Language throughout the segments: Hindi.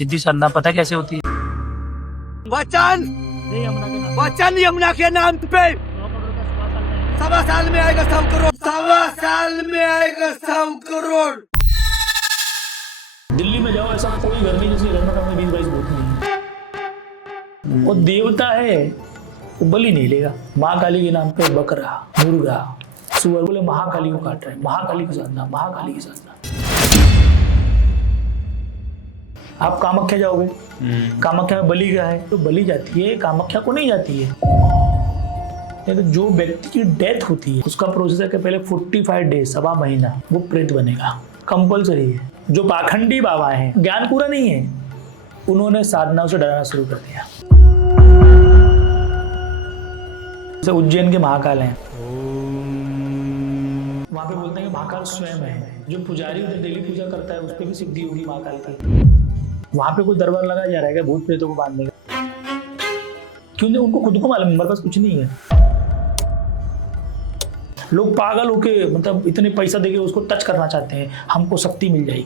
सिद्धि साधना पता कैसे होती है? वचन वचन यमुना के नाम पे 1.25 साल में आएगा 100 करोड़। 1.25 साल में आएगा 100 करोड़। दिल्ली में जाओ, ऐसा कोई घर नहीं जिसके घर में कम 20-22 भूत नहीं है। वो देवता है, वो बलि नहीं लेगा। माँ काली के नाम पे बकरा, मुर्गा, सुअर, बोले महाकाली को काट रहे हैं, महाकाली की साधना, महाकाली की साधना। आप कामाख्या जाओगे, कामाख्या में बलि क्या है? तो बलि जाती है, कामाख्या को नहीं जाती है। तो जो व्यक्ति की डेथ होती है उसका प्रोसेस है कि पहले 45 डेज, 1.25 महीना वो प्रेत बनेगा, कंपल्सरी है। जो पाखंडी बाबा हैं, ज्ञान पूरा नहीं है, उन्होंने साधना से डराना शुरू कर दिया। जैसे उज्जैन के महाकाल हैं, वहां पे बोलते हैं कि महाकाल स्वयं है। जो पुजारी उधर डेली पूजा करता है उस पर भी सिद्धि होगी महाकाल की। वहां पे कोई दरबार लगाया जा रहा है भूत प्रेतों को बांधने का, क्योंकि उनको खुद को मालूम है हमारे पास कुछ नहीं है। लोग पागल होके मतलब इतने पैसा देके उसको टच करना चाहते हैं, हमको शक्ति मिल जाएगी।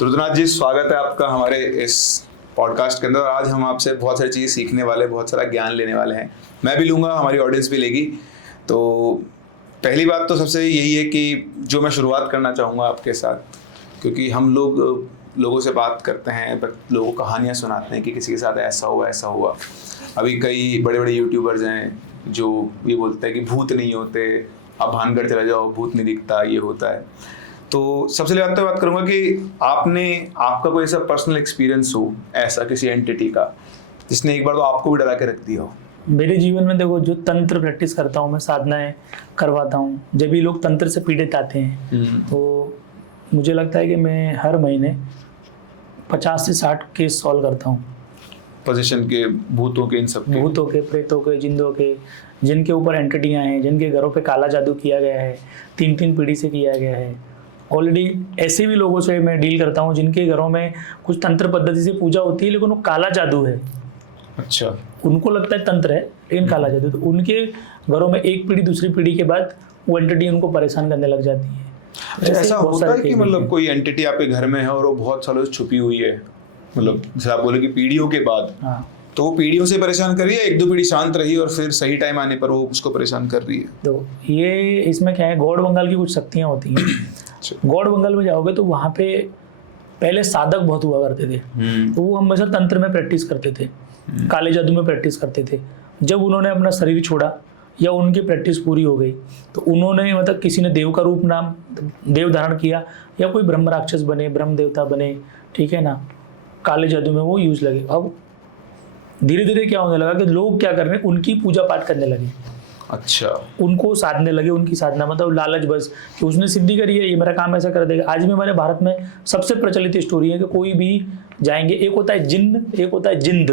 रुद्रनाथ जी, स्वागत है आपका हमारे इस पॉडकास्ट के अंदर। आज हम आपसे बहुत सारी चीज़ सीखने वाले, बहुत सारा ज्ञान लेने वाले हैं। मैं भी लूँगा, हमारी ऑडियंस भी लेगी। तो पहली बात तो सबसे यही है कि जो मैं शुरुआत करना चाहूँगा आपके साथ, क्योंकि हम लोगों से बात करते हैं, बट लोगों को कहानियाँ सुनाते हैं कि किसी के साथ ऐसा हुआ ऐसा हुआ। अभी कई बड़े बड़े यूट्यूबर्स हैं जो ये बोलते हैं कि भूत नहीं होते, आप भानगढ़ चले जाओ भूत नहीं दिखता, ये होता है। तो सबसे पहले बात करूँगा कि आपका कोई ऐसा पर्सनल एक्सपीरियंस हो ऐसा किसी एंटिटी का जिसने एक बार तो आपको भी डरा के रख दिया हो। मेरे जीवन में देखो, जो तंत्र प्रैक्टिस करता हूँ मैं, साधनाएं करवाता हूँ, जब भी लोग तंत्र से पीड़ित आते हैं तो मुझे लगता है कि मैं हर महीने 50 से 60 केस सॉल्व करता हूँ। पोजीशन के, भूतों के, इन सब के, भूतों के, प्रेतों के, जिंदों के, जिनके ऊपर एंटिटियाँ हैं, जिनके घरों पे काला जादू किया गया है, 3 पीढ़ी से किया गया है। ऑलरेडी ऐसे भी लोगों से मैं डील करता हूँ जिनके घरों में कुछ तंत्र पद्धति से पूजा होती है लेकिन वो काला जादू है। अच्छा। उनको लगता है तंत्र है लेकिन काला जादू। तो उनके घरों में एक पीढ़ी दूसरी पीढ़ी के बाद वो एंटिटी उनको परेशान करने लग जाती है। ऐसा होता है कि मतलब कोई एंटिटी आपके घर में है और वो बहुत सालों से छुपी हुई है, मतलब जैसे आप बोले कि पीढ़ियों के बाद, तो वो पीढ़ियों से परेशान कर रही है, 1-2 पीढ़ी शांत रही और फिर सही टाइम आने पर वो उसको परेशान कर रही है। तो ये इसमें क्या है, गौड़ बंगाल की कुछ शक्तियाँ होती हैं। गौड़ बंगाल में जाओगे तो वहाँ पे पहले साधक बहुत हुआ करते थे, तो वो हमेशा तंत्र में प्रैक्टिस करते थे, काले जादू में प्रैक्टिस करते थे। जब उन्होंने अपना शरीर छोड़ा या उनकी प्रैक्टिस पूरी हो गई तो उन्होंने मतलब किसी ने देव का रूप नाम देव धारण किया या कोई ब्रह्म राक्षस बने, ब्रह्म देवता बने, ठीक है ना, काले जादू में वो यूज लगे। अब धीरे धीरे क्या होने लगा कि लोग क्या कर रहे हैं, उनकी पूजा पाठ करने लगे। अच्छा। उनको साधने लगे, उनकी साधना मतलब लालच, बस कि उसने सिद्धि करी है, ये मेरा काम ऐसा कर देगा। आज भी हमारे भारत में सबसे प्रचलित स्टोरी है कि कोई भी जाएंगे, एक होता है जिन्न, एक होता है जिंद।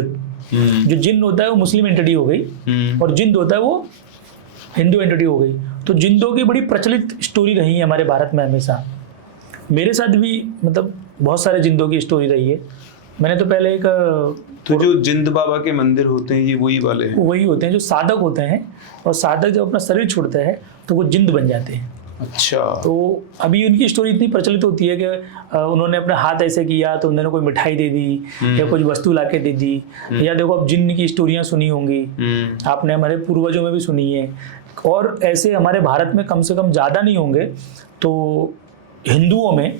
जो जिन्न होता है वो मुस्लिम एंटिटी हो गई और जिंद होता है वो हिंदू एंटिटी हो गई। तो जिंदों की बड़ी प्रचलित स्टोरी रही है हमारे भारत में हमेशा। मेरे साथ भी मतलब बहुत सारे जिंदों की स्टोरी रही है। मैंने तो पहले एक तो जो जिंद बाबा के मंदिर होते हैं ये वही वाले हैं? वही होते हैं जो साधक होते हैं, और साधक जब अपना शरीर छोड़ते हैं तो वो जिंद बन जाते हैं। अच्छा। तो अभी उनकी स्टोरी इतनी प्रचलित होती है कि उन्होंने अपना हाथ ऐसे किया तो उन्होंने कोई मिठाई दे दी या कुछ वस्तु लाके दे दी। या देखो, अब जिन्न की स्टोरियाँ सुनी होंगी आपने, हमारे पूर्वजों में भी सुनी है, और ऐसे हमारे भारत में कम से कम ज़्यादा नहीं होंगे तो हिंदुओं में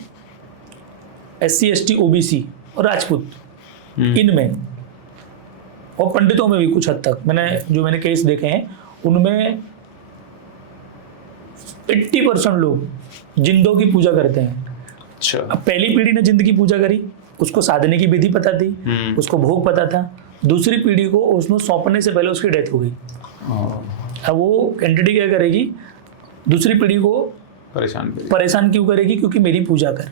SC ST OBC और राजपूत, इनमें, और पंडितों में भी कुछ हद तक मैंने केस देखे हैं, उनमें 80% लोग जिंदों की पूजा करते हैं। अच्छा। अब पहली पीढ़ी ने जिंद की पूजा करी, उसको साधने की विधि पता थी, उसको भोग पता था। दूसरी पीढ़ी को उसको सौंपने से पहले उसकी डेथ हो गई। अब वो एंटिटी क्या करेगी, दूसरी पीढ़ी को परेशान क्यों करेगी? क्योंकि मेरी पूजा कर।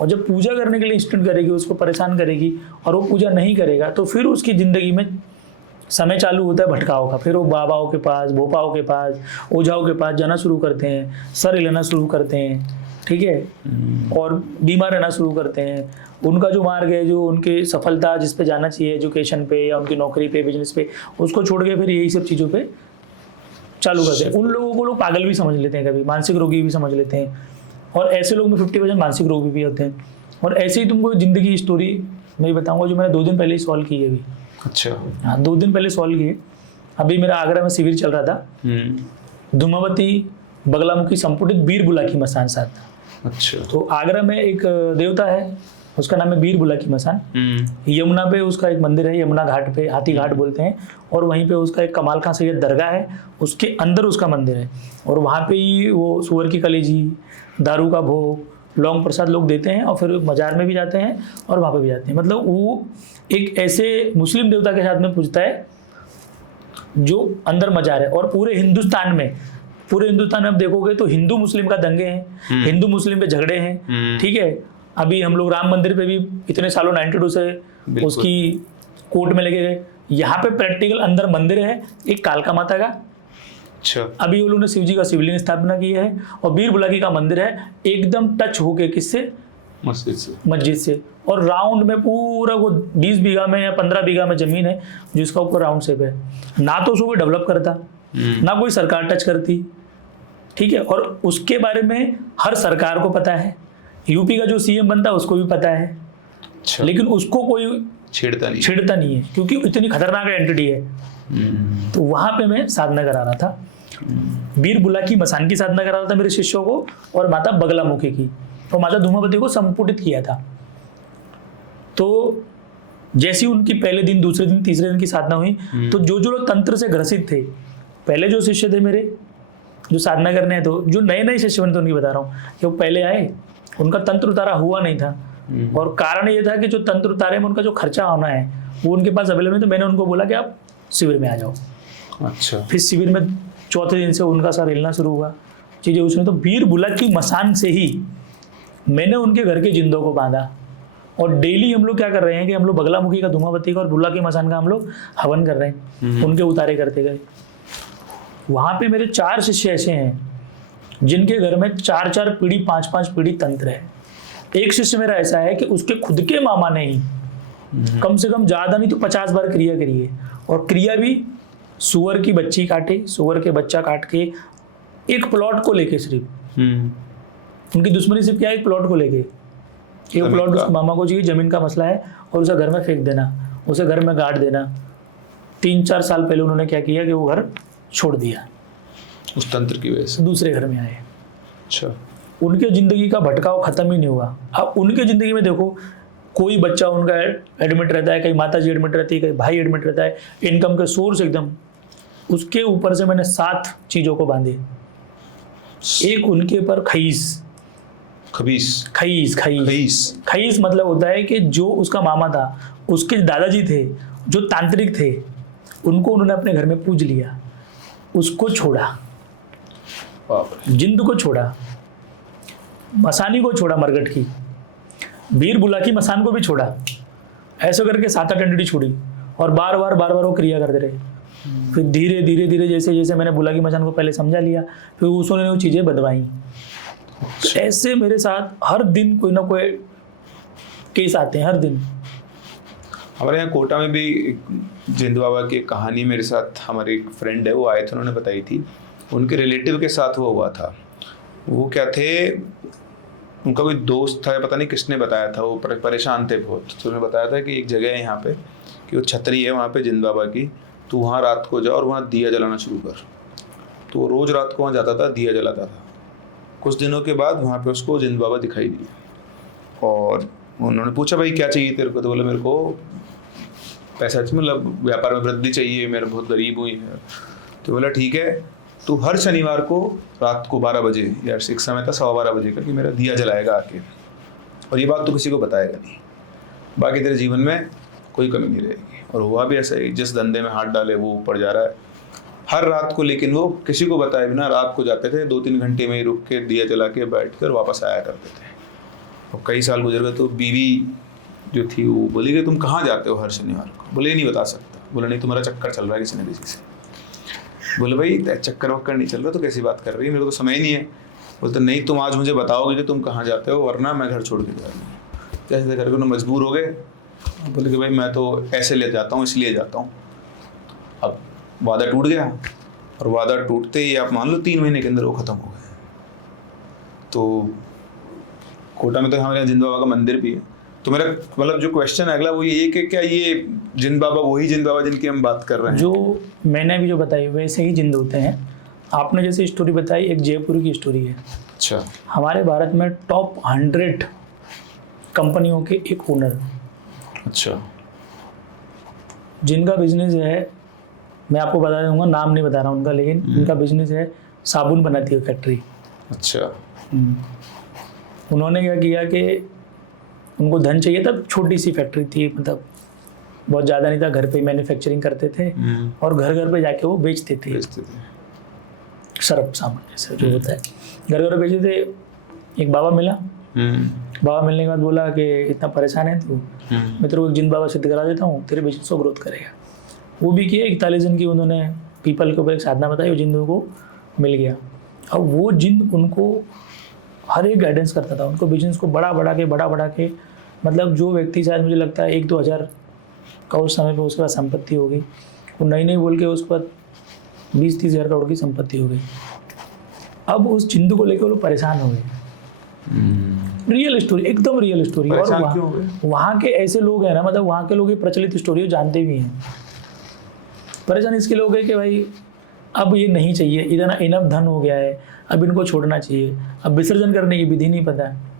और जब पूजा करने के लिए इंस्टेंट करेगी, उसको परेशान करेगी और वो पूजा नहीं करेगा तो फिर उसकी ज़िंदगी में समय चालू होता है भटकाव का। फिर वो बाबाओं के पास, भोपाओं के पास, ओझाओं के पास जाना शुरू करते हैं, सर हिलाना शुरू करते हैं, ठीक है, और बीमार रहना शुरू करते हैं। उनका जो मार्ग है, जो उनकी सफलता जिस पे जाना चाहिए, एजुकेशन पे या उनकी नौकरी पे, बिजनेस पे, उसको छोड़ के फिर यही सब चीज़ों पे चालू करते हैं। उन लोगों को लोग पागल भी समझ लेते हैं, कभी मानसिक रोगी भी समझ लेते हैं। और ऐसे लोग में 50% मानसिक रोगी भी होते हैं। और ऐसे ही तुमको जिंदगी की स्टोरी मैं बताऊंगा जो मैंने 2 दिन पहले ही सॉल्व की है अभी। अच्छा। हाँ 2 दिन पहले सॉल्व किए। अभी मेरा आगरा में शिविर चल रहा था, धूमावती बगलामुखी संपुटित बीर बुला की मसान साथ। अच्छा। तो आगरा में एक देवता है, उसका नाम है बीर बुला की मसान। यमुना पे उसका एक मंदिर है, यमुना घाट पे, हाथी घाट बोलते हैं। और वहीं पे उसका एक कमाल खां सैयद दरगाह है, उसके अंदर उसका मंदिर है। और वहाँ पे ही वो सुअर की कलेजी, दारू का भोग, लौंग प्रसाद लोग देते हैं और फिर मजार में भी जाते हैं और वहाँ पे भी जाते हैं। मतलब वो एक ऐसे मुस्लिम देवता के साथ में पूजता है जो अंदर मजार है। और पूरे हिंदुस्तान में आप देखोगे तो हिंदू मुस्लिम का दंगे हैं, हिंदू मुस्लिम पे झगड़े हैं, ठीक है। अभी हम लोग राम मंदिर पे भी इतने सालों 92 से उसकी कोर्ट में लगे गए। यहाँ पे प्रैक्टिकल अंदर मंदिर है एक कालका माता का। अच्छा। अभी वो लोगों ने शिव जी का शिवलिंग स्थापना की है। और बीर बुलाकी का मंदिर है एकदम टच होके किससे, मस्जिद से। और राउंड में पूरा वो 20 बीघा में या 15 बीघा में जमीन है जिसका ऊपर राउंड शेप है। ना तो उसको कोई डेवलप करता, ना कोई सरकार टच करती, ठीक है। और उसके बारे में हर सरकार को पता है, यूपी का जो सीएम बनता है उसको भी पता है। अच्छा। लेकिन उसको कोई छेड़ता नहीं है क्योंकि इतनी खतरनाक एंटिटी है। तो वहां पे मैं साधना करा रहा था, बीर बुलाकी मसान की साधना करा रहा था मेरे शिष्यों को, और माता बगलामुखी की, और माता धूमावती को संपुटित किया था। तो जैसी उनकी पहले दिन, दूसरे दिन, तीसरे दिन की साधना हुई तो जो लोग तंत्र से ग्रसित थे, पहले जो शिष्य थे मेरे जो साधना करने हैं, तो जो नए शिष्य बने थे उनकी बता रहा हूँ कि वो पहले आए, उनका तंत्र उतारा हुआ नहीं था। और कारण ये था कि जो तंत्र उतारे में उनका जो खर्चा होना है वो उनके पास अवेलेबल नहीं। तो मैंने उनको बोला कि आप शिविर में आ जाओ। अच्छा। फिर शिविर में चौथे दिन से उनका सर हिलना शुरू हुआ, चीजें उसमें। तो बीर बुलाकी मसान से ही मैंने उनके घर के जिंदों को बांधा। और डेली हम लोग क्या कर रहे हैं कि हम लोग बगलामुखी का, धूमावती का और बुलाकी मसान का हम लोग हवन कर रहे हैं, उनके उतारे करते गए। वहां पे मेरे 4 शिष्य ऐसे हैं जिनके घर में 4-4 पीढ़ी, 5-5 पीढ़ी तंत्र है। एक शिष्य मेरा ऐसा है कि उसके खुद के मामा ने ही कम से कम ज्यादा नहीं तो 50 बार क्रिया करी है। और क्रिया भी सुअर की बच्ची काटे, सुअर के बच्चा काट के एक प्लॉट को लेके, सिर्फ उनकी दुश्मनी सिर्फ क्या है, एक प्लॉट को लेके। एक प्लॉट उसके मामा को चाहिए, जमीन का मसला है, और उसे घर में फेंक देना, उसे घर में गाड़ देना। 3-4 साल पहले उन्होंने क्या किया कि वो घर छोड़ दिया, उस तंत्र की वजह से दूसरे घर में आए। अच्छा। उनके जिंदगी का भटकाव खत्म ही नहीं हुआ। अब उनके जिंदगी में देखो, कोई बच्चा उनका एडमिट रहता है, कहीं माता जी एडमिट रहती है, कहीं भाई एडमिट रहता है, इनकम के सोर्स एकदम। उसके ऊपर से मैंने 7 चीजों को बांधे। एक उनके ऊपर खईस मतलब होता है कि जो उसका मामा था, उसके दादाजी थे जो तांत्रिक थे, उनको उन्होंने अपने घर में पूज लिया, उसको छोड़ा, जिंद को छोड़ा, मसानी को छोड़ा, मरगट की, बीर बुलाकी मसान को भी छोड़ा। ऐसे करके 7-8 एंटिटी छोड़ी और बार बार वो क्रिया करते रहे। फिर धीरे धीरे जैसे मैंने बुलाकी मसान को पहले समझा लिया, फिर उसने वो चीजें बदवाई। ऐसे मेरे साथ हर दिन कोई ना कोई केस आते हैं, हर दिन। हमारे यहाँ कोटा में भी जिंद बाबा की कहानी मेरे साथ हमारे एक फ्रेंड है वो आए थे, उन्होंने बताई थी। उनके रिलेटिव के साथ वो हुआ था। वो क्या थे, उनका कोई दोस्त था, पता नहीं किसने बताया था, वो परेशान थे बहुत। तो उन्होंने बताया था कि एक जगह है यहाँ पे कि वो छतरी है वहाँ पे जिंद बाबा की, तो वहाँ रात को जाओ और वहाँ दिया जलाना शुरू कर। तो वो रोज़ रात को वहाँ जाता था, दिया जलाता था। कुछ दिनों के बाद वहाँ पे उसको जिंद बाबा दिखाई दिए और उन्होंने पूछा भाई क्या चाहिए तेरे को? तो बोला मेरे को पैसा, मतलब व्यापार में वृद्धि चाहिए, मेरा बहुत गरीब हुई है। तो बोला ठीक है, तो हर शनिवार को रात को 12 बजे या एक समय था 12:15 बजे का कि मेरा दिया जलाएगा आके, और ये बात तो किसी को बताएगा नहीं, बाकी तेरे जीवन में कोई कमी नहीं रहेगी। और हुआ भी ऐसा ही, जिस धंधे में हाथ डाले वो ऊपर जा रहा है हर रात को। लेकिन वो किसी को बताए बिना रात को जाते थे, 2-3 घंटे में ही रुक के दिया जला के बैठ कर वापस आया करते थे। और कई साल गुजर गए तो बीवी जो थी वो बोली कि तुम कहाँ जाते हो हर शनिवार को? बोले नहीं बता सकता। बोला नहीं तुम्हारा चक्कर चल रहा है किसी न किसी से। बोले भाई चक्कर वक्कर नहीं चल रहा तो कैसी बात कर रही है, मेरे को तो समय ही नहीं है। बोलते नहीं तुम आज मुझे बताओगे कि तुम कहाँ जाते हो, वरना मैं घर छोड़ के जा रही हूँ। जैसे करके उन्हें मजबूर हो गए, बोले कि भाई मैं तो ऐसे ले जाता हूँ, इसलिए जाता हूँ। अब वादा टूट गया, और वादा टूटते ही आप मान लो 3 महीने के अंदर वो ख़त्म हो गए। तो कोटा में तो हमारे यहाँ जिंद बाबा का मंदिर भी है। तो मेरा मतलब जो क्वेश्चन है अगला वो ये कि क्या ये जिंद बाबा वही जिंद बाबा जिनकी हम बात कर रहे हैं? जो मैंने अभी जो बताई वैसे ही जिंद होते हैं। आपने जैसे स्टोरी बताई, एक जयपुर की स्टोरी है। अच्छा। हमारे भारत में टॉप 100 कंपनियों के एक ओनर, अच्छा, जिनका बिजनेस है, मैं आपको बता दूंगा, नाम नहीं बता रहा उनका, लेकिन उनका बिजनेस है साबुन बनाती है फैक्ट्री। अच्छा। उन्होंने क्या किया कि उनको धन चाहिए था, छोटी सी फैक्ट्री थी, मतलब बहुत ज़्यादा नहीं था, घर पे मैन्युफैक्चरिंग करते थे और घर घर पे जाके वो बेचते थे सरफ सामान जैसे जो होता है, घर घर बेचते थे। एक बाबा मिला, बाबा मिलने के बाद बोला कि इतना परेशान है तू, मैं तेरे को एक जिंद बाबा सिद्ध करा देता हूँ, तेरे बिजनेस को ग्रोथ करेगा। वो भी किया, 41 दिन की उन्होंने पीपल के ऊपर एक साधना बताई, वो जिंदों को मिल गया। अब वो जिंद उनको हर एक गाइडेंस करता था, उनको बिजनेस को बड़ा बढ़ा के मतलब जो व्यक्ति शायद मुझे लगता है 1-2 हज़ार का उस समय पे उसके पास संपत्ति होगी, वो नहीं बोल के उसके बाद 20-30 हज़ार करोड़ की संपत्ति हो गई। अब उस जिंद को लेकर वो परेशान हो गए। रियल स्टोरी, एकदम रियल स्टोरी। और वहाँ के ऐसे लोग हैं ना, मतलब वहाँ के लोग ये प्रचलित स्टोरी जानते भी हैं। परेशान इसके लोग हैं कि भाई अब ये नहीं चाहिए, इतना इनफ धन हो गया है, अब इनको छोड़ना चाहिए, अब विसर्जन करने की विधि नहीं पता है,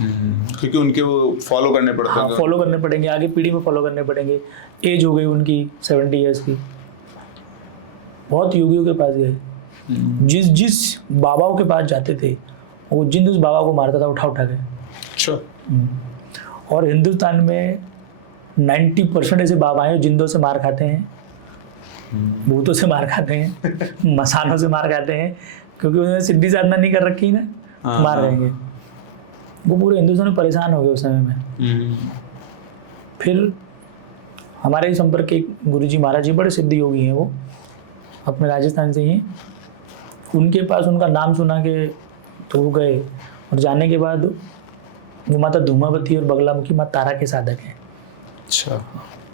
क्योंकि उनके वो फॉलो करने पड़ते हैं। हाँ, फॉलो करने पड़ेंगे, आगे पीढ़ी में फॉलो करने पड़ेंगे। एज हो गई उनकी 70 ईयर्स की, बहुत योगियों के पास गए, जिस बाबाओं के पास जाते थे वो जिंद उस बाबा को मारता था उठा के। अच्छा। और हिंदुस्तान में 90% ऐसे बाबा हैं जो जिंदों से मार खाते हैं, भूतों से मार खाते हैं, मसानों से मार खाते हैं, क्योंकि उन्होंने सिद्धि साधना नहीं कर रखी ना, मार रहेंगे। वो पूरे हिंदुस्तान में परेशान हो गए उस समय में। फिर हमारे ही संपर्क के गुरुजी महाराज जी बड़े सिद्ध योगी हैं, वो अपने राजस्थान से ही, उनके पास उनका नाम सुना के तो गए, और जाने के बाद वो माता धूमावती और बगलामुखी माँ तारा के साधक हैं। अच्छा।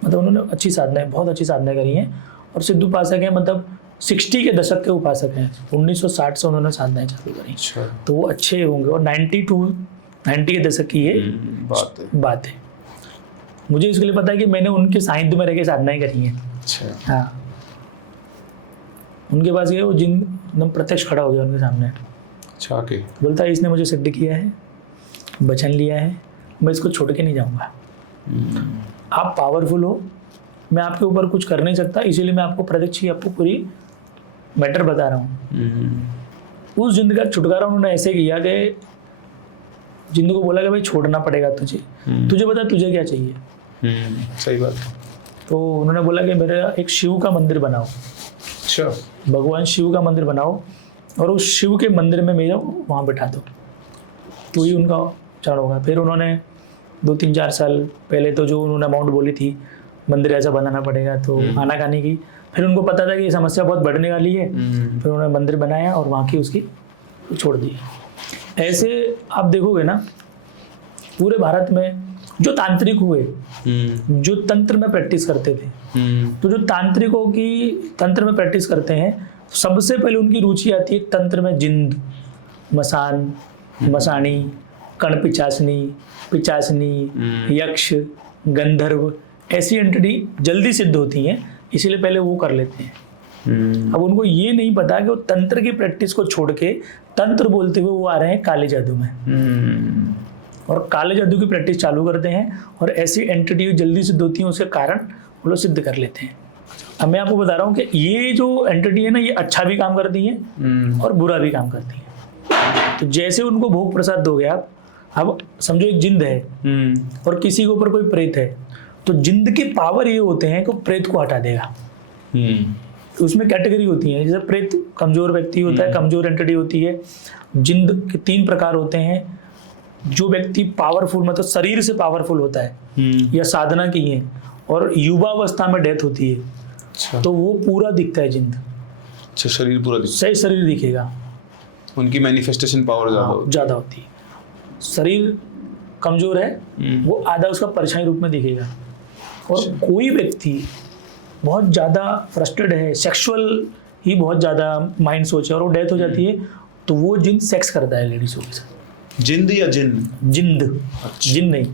मतलब उन्होंने अच्छी साधनाएं, बहुत अच्छी साधनाएं करी हैं, और सिद्ध उपासक हैं, मतलब 60 के दशक के उपासक हैं। 1960 से उन्होंने साधनाएं चालू करी। अच्छा। तो वो अच्छे होंगे, और 90 के दशक की ये बात है। मुझे इसके लिए पता है कि मैंने उनके साहित्य में रह के साधनाएं करी हैं। अच्छा। हाँ, उनके पास गए, वो जिन एकदम प्रत्यक्ष खड़ा हो गया उनके सामने। अच्छा। ओके। बोलता है इसने मुझे सिद्ध किया है, वचन लिया है, मैं इसको छोड़ के नहीं जाऊंगा। आप पावरफुल हो, मैं आपके ऊपर कुछ कर नहीं सकता, इसीलिए मैं आपको प्रत्यक्ष ही आपको पूरी मैटर बता रहा हूँ। उस जिंद का छुटकारा उन्होंने ऐसे किया कि जिंद को बोला कि भाई छोड़ना पड़ेगा तुझे बता तुझे क्या चाहिए। सही बात। तो उन्होंने बोला कि मेरा एक शिव का मंदिर बनाओ। अच्छा। भगवान शिव का मंदिर बनाओ, और उस शिव के मंदिर में मेरा वहाँ बैठा दो, तो ही उनका चरण होगा। फिर उन्होंने 2-3-4 साल पहले तो जो उन्होंने अमाउंट बोली थी, मंदिर ऐसा बनाना पड़ेगा, तो आनाकानी की। फिर उनको पता था कि ये समस्या बहुत बढ़ने वाली है, फिर उन्होंने मंदिर बनाया और वहाँ की उसकी छोड़ दी। ऐसे आप देखोगे ना, पूरे भारत में जो तांत्रिक हुए, जो तंत्र में प्रैक्टिस करते थे, तो जो तांत्रिकों की तंत्र में प्रैक्टिस करते हैं, सबसे पहले उनकी रुचि आती है तंत्र में। जिंद, मसान, मसाणी, कण पिचासनी, यक्ष, गंधर्व, ऐसी एंटिटी जल्दी सिद्ध होती हैं, इसीलिए पहले वो कर लेते हैं। अब उनको ये नहीं पता कि वो तंत्र की प्रैक्टिस को छोड़ के तंत्र बोलते हुए वो आ रहे हैं काले जादू में, और काले जादू की प्रैक्टिस चालू करते हैं, और ऐसी एंटिटी जल्दी सिद्ध होती हैं, उसके कारण वो लोग सिद्ध कर लेते हैं। अब मैं आपको बता रहा हूँ कि ये जो एंटिटी है ना, ये अच्छा भी काम करती हैं और बुरा भी काम करती हैं। तो जैसे उनको भोग प्रसाद दोगे आप, अब समझो एक जिंद है और किसी के ऊपर कोई प्रेत है, तो जिंद के पावर ये होते हैं कि प्रेत को हटा देगा। तो उसमें कैटेगरी होती है, जैसे प्रेत कमजोर व्यक्ति होता है, कमजोर एंटिटी होती है। जिंद के 3 प्रकार होते हैं। जो व्यक्ति पावरफुल, मतलब शरीर से पावरफुल होता है या साधना की है, और युवावस्था में डेथ होती है, अच्छा। तो वो पूरा दिखता है जिंद। अच्छा, शरीर पूरा दिखता है। सही शरीर दिखेगा, उनकी मैनिफेस्टेशन पावर ज़्यादा होती है। शरीर कमजोर है, वो आधा उसका परछाई रूप में दिखेगा। और कोई व्यक्ति बहुत ज़्यादा फ्रस्ट्रेटेड है, सेक्सुअल ही बहुत ज़्यादा माइंड सोच है, और वो डेथ हो जाती है, तो वो जिन सेक्स करता है लेडीज़ों के साथ। जिंद या जिन? जिंद, जिन नहीं,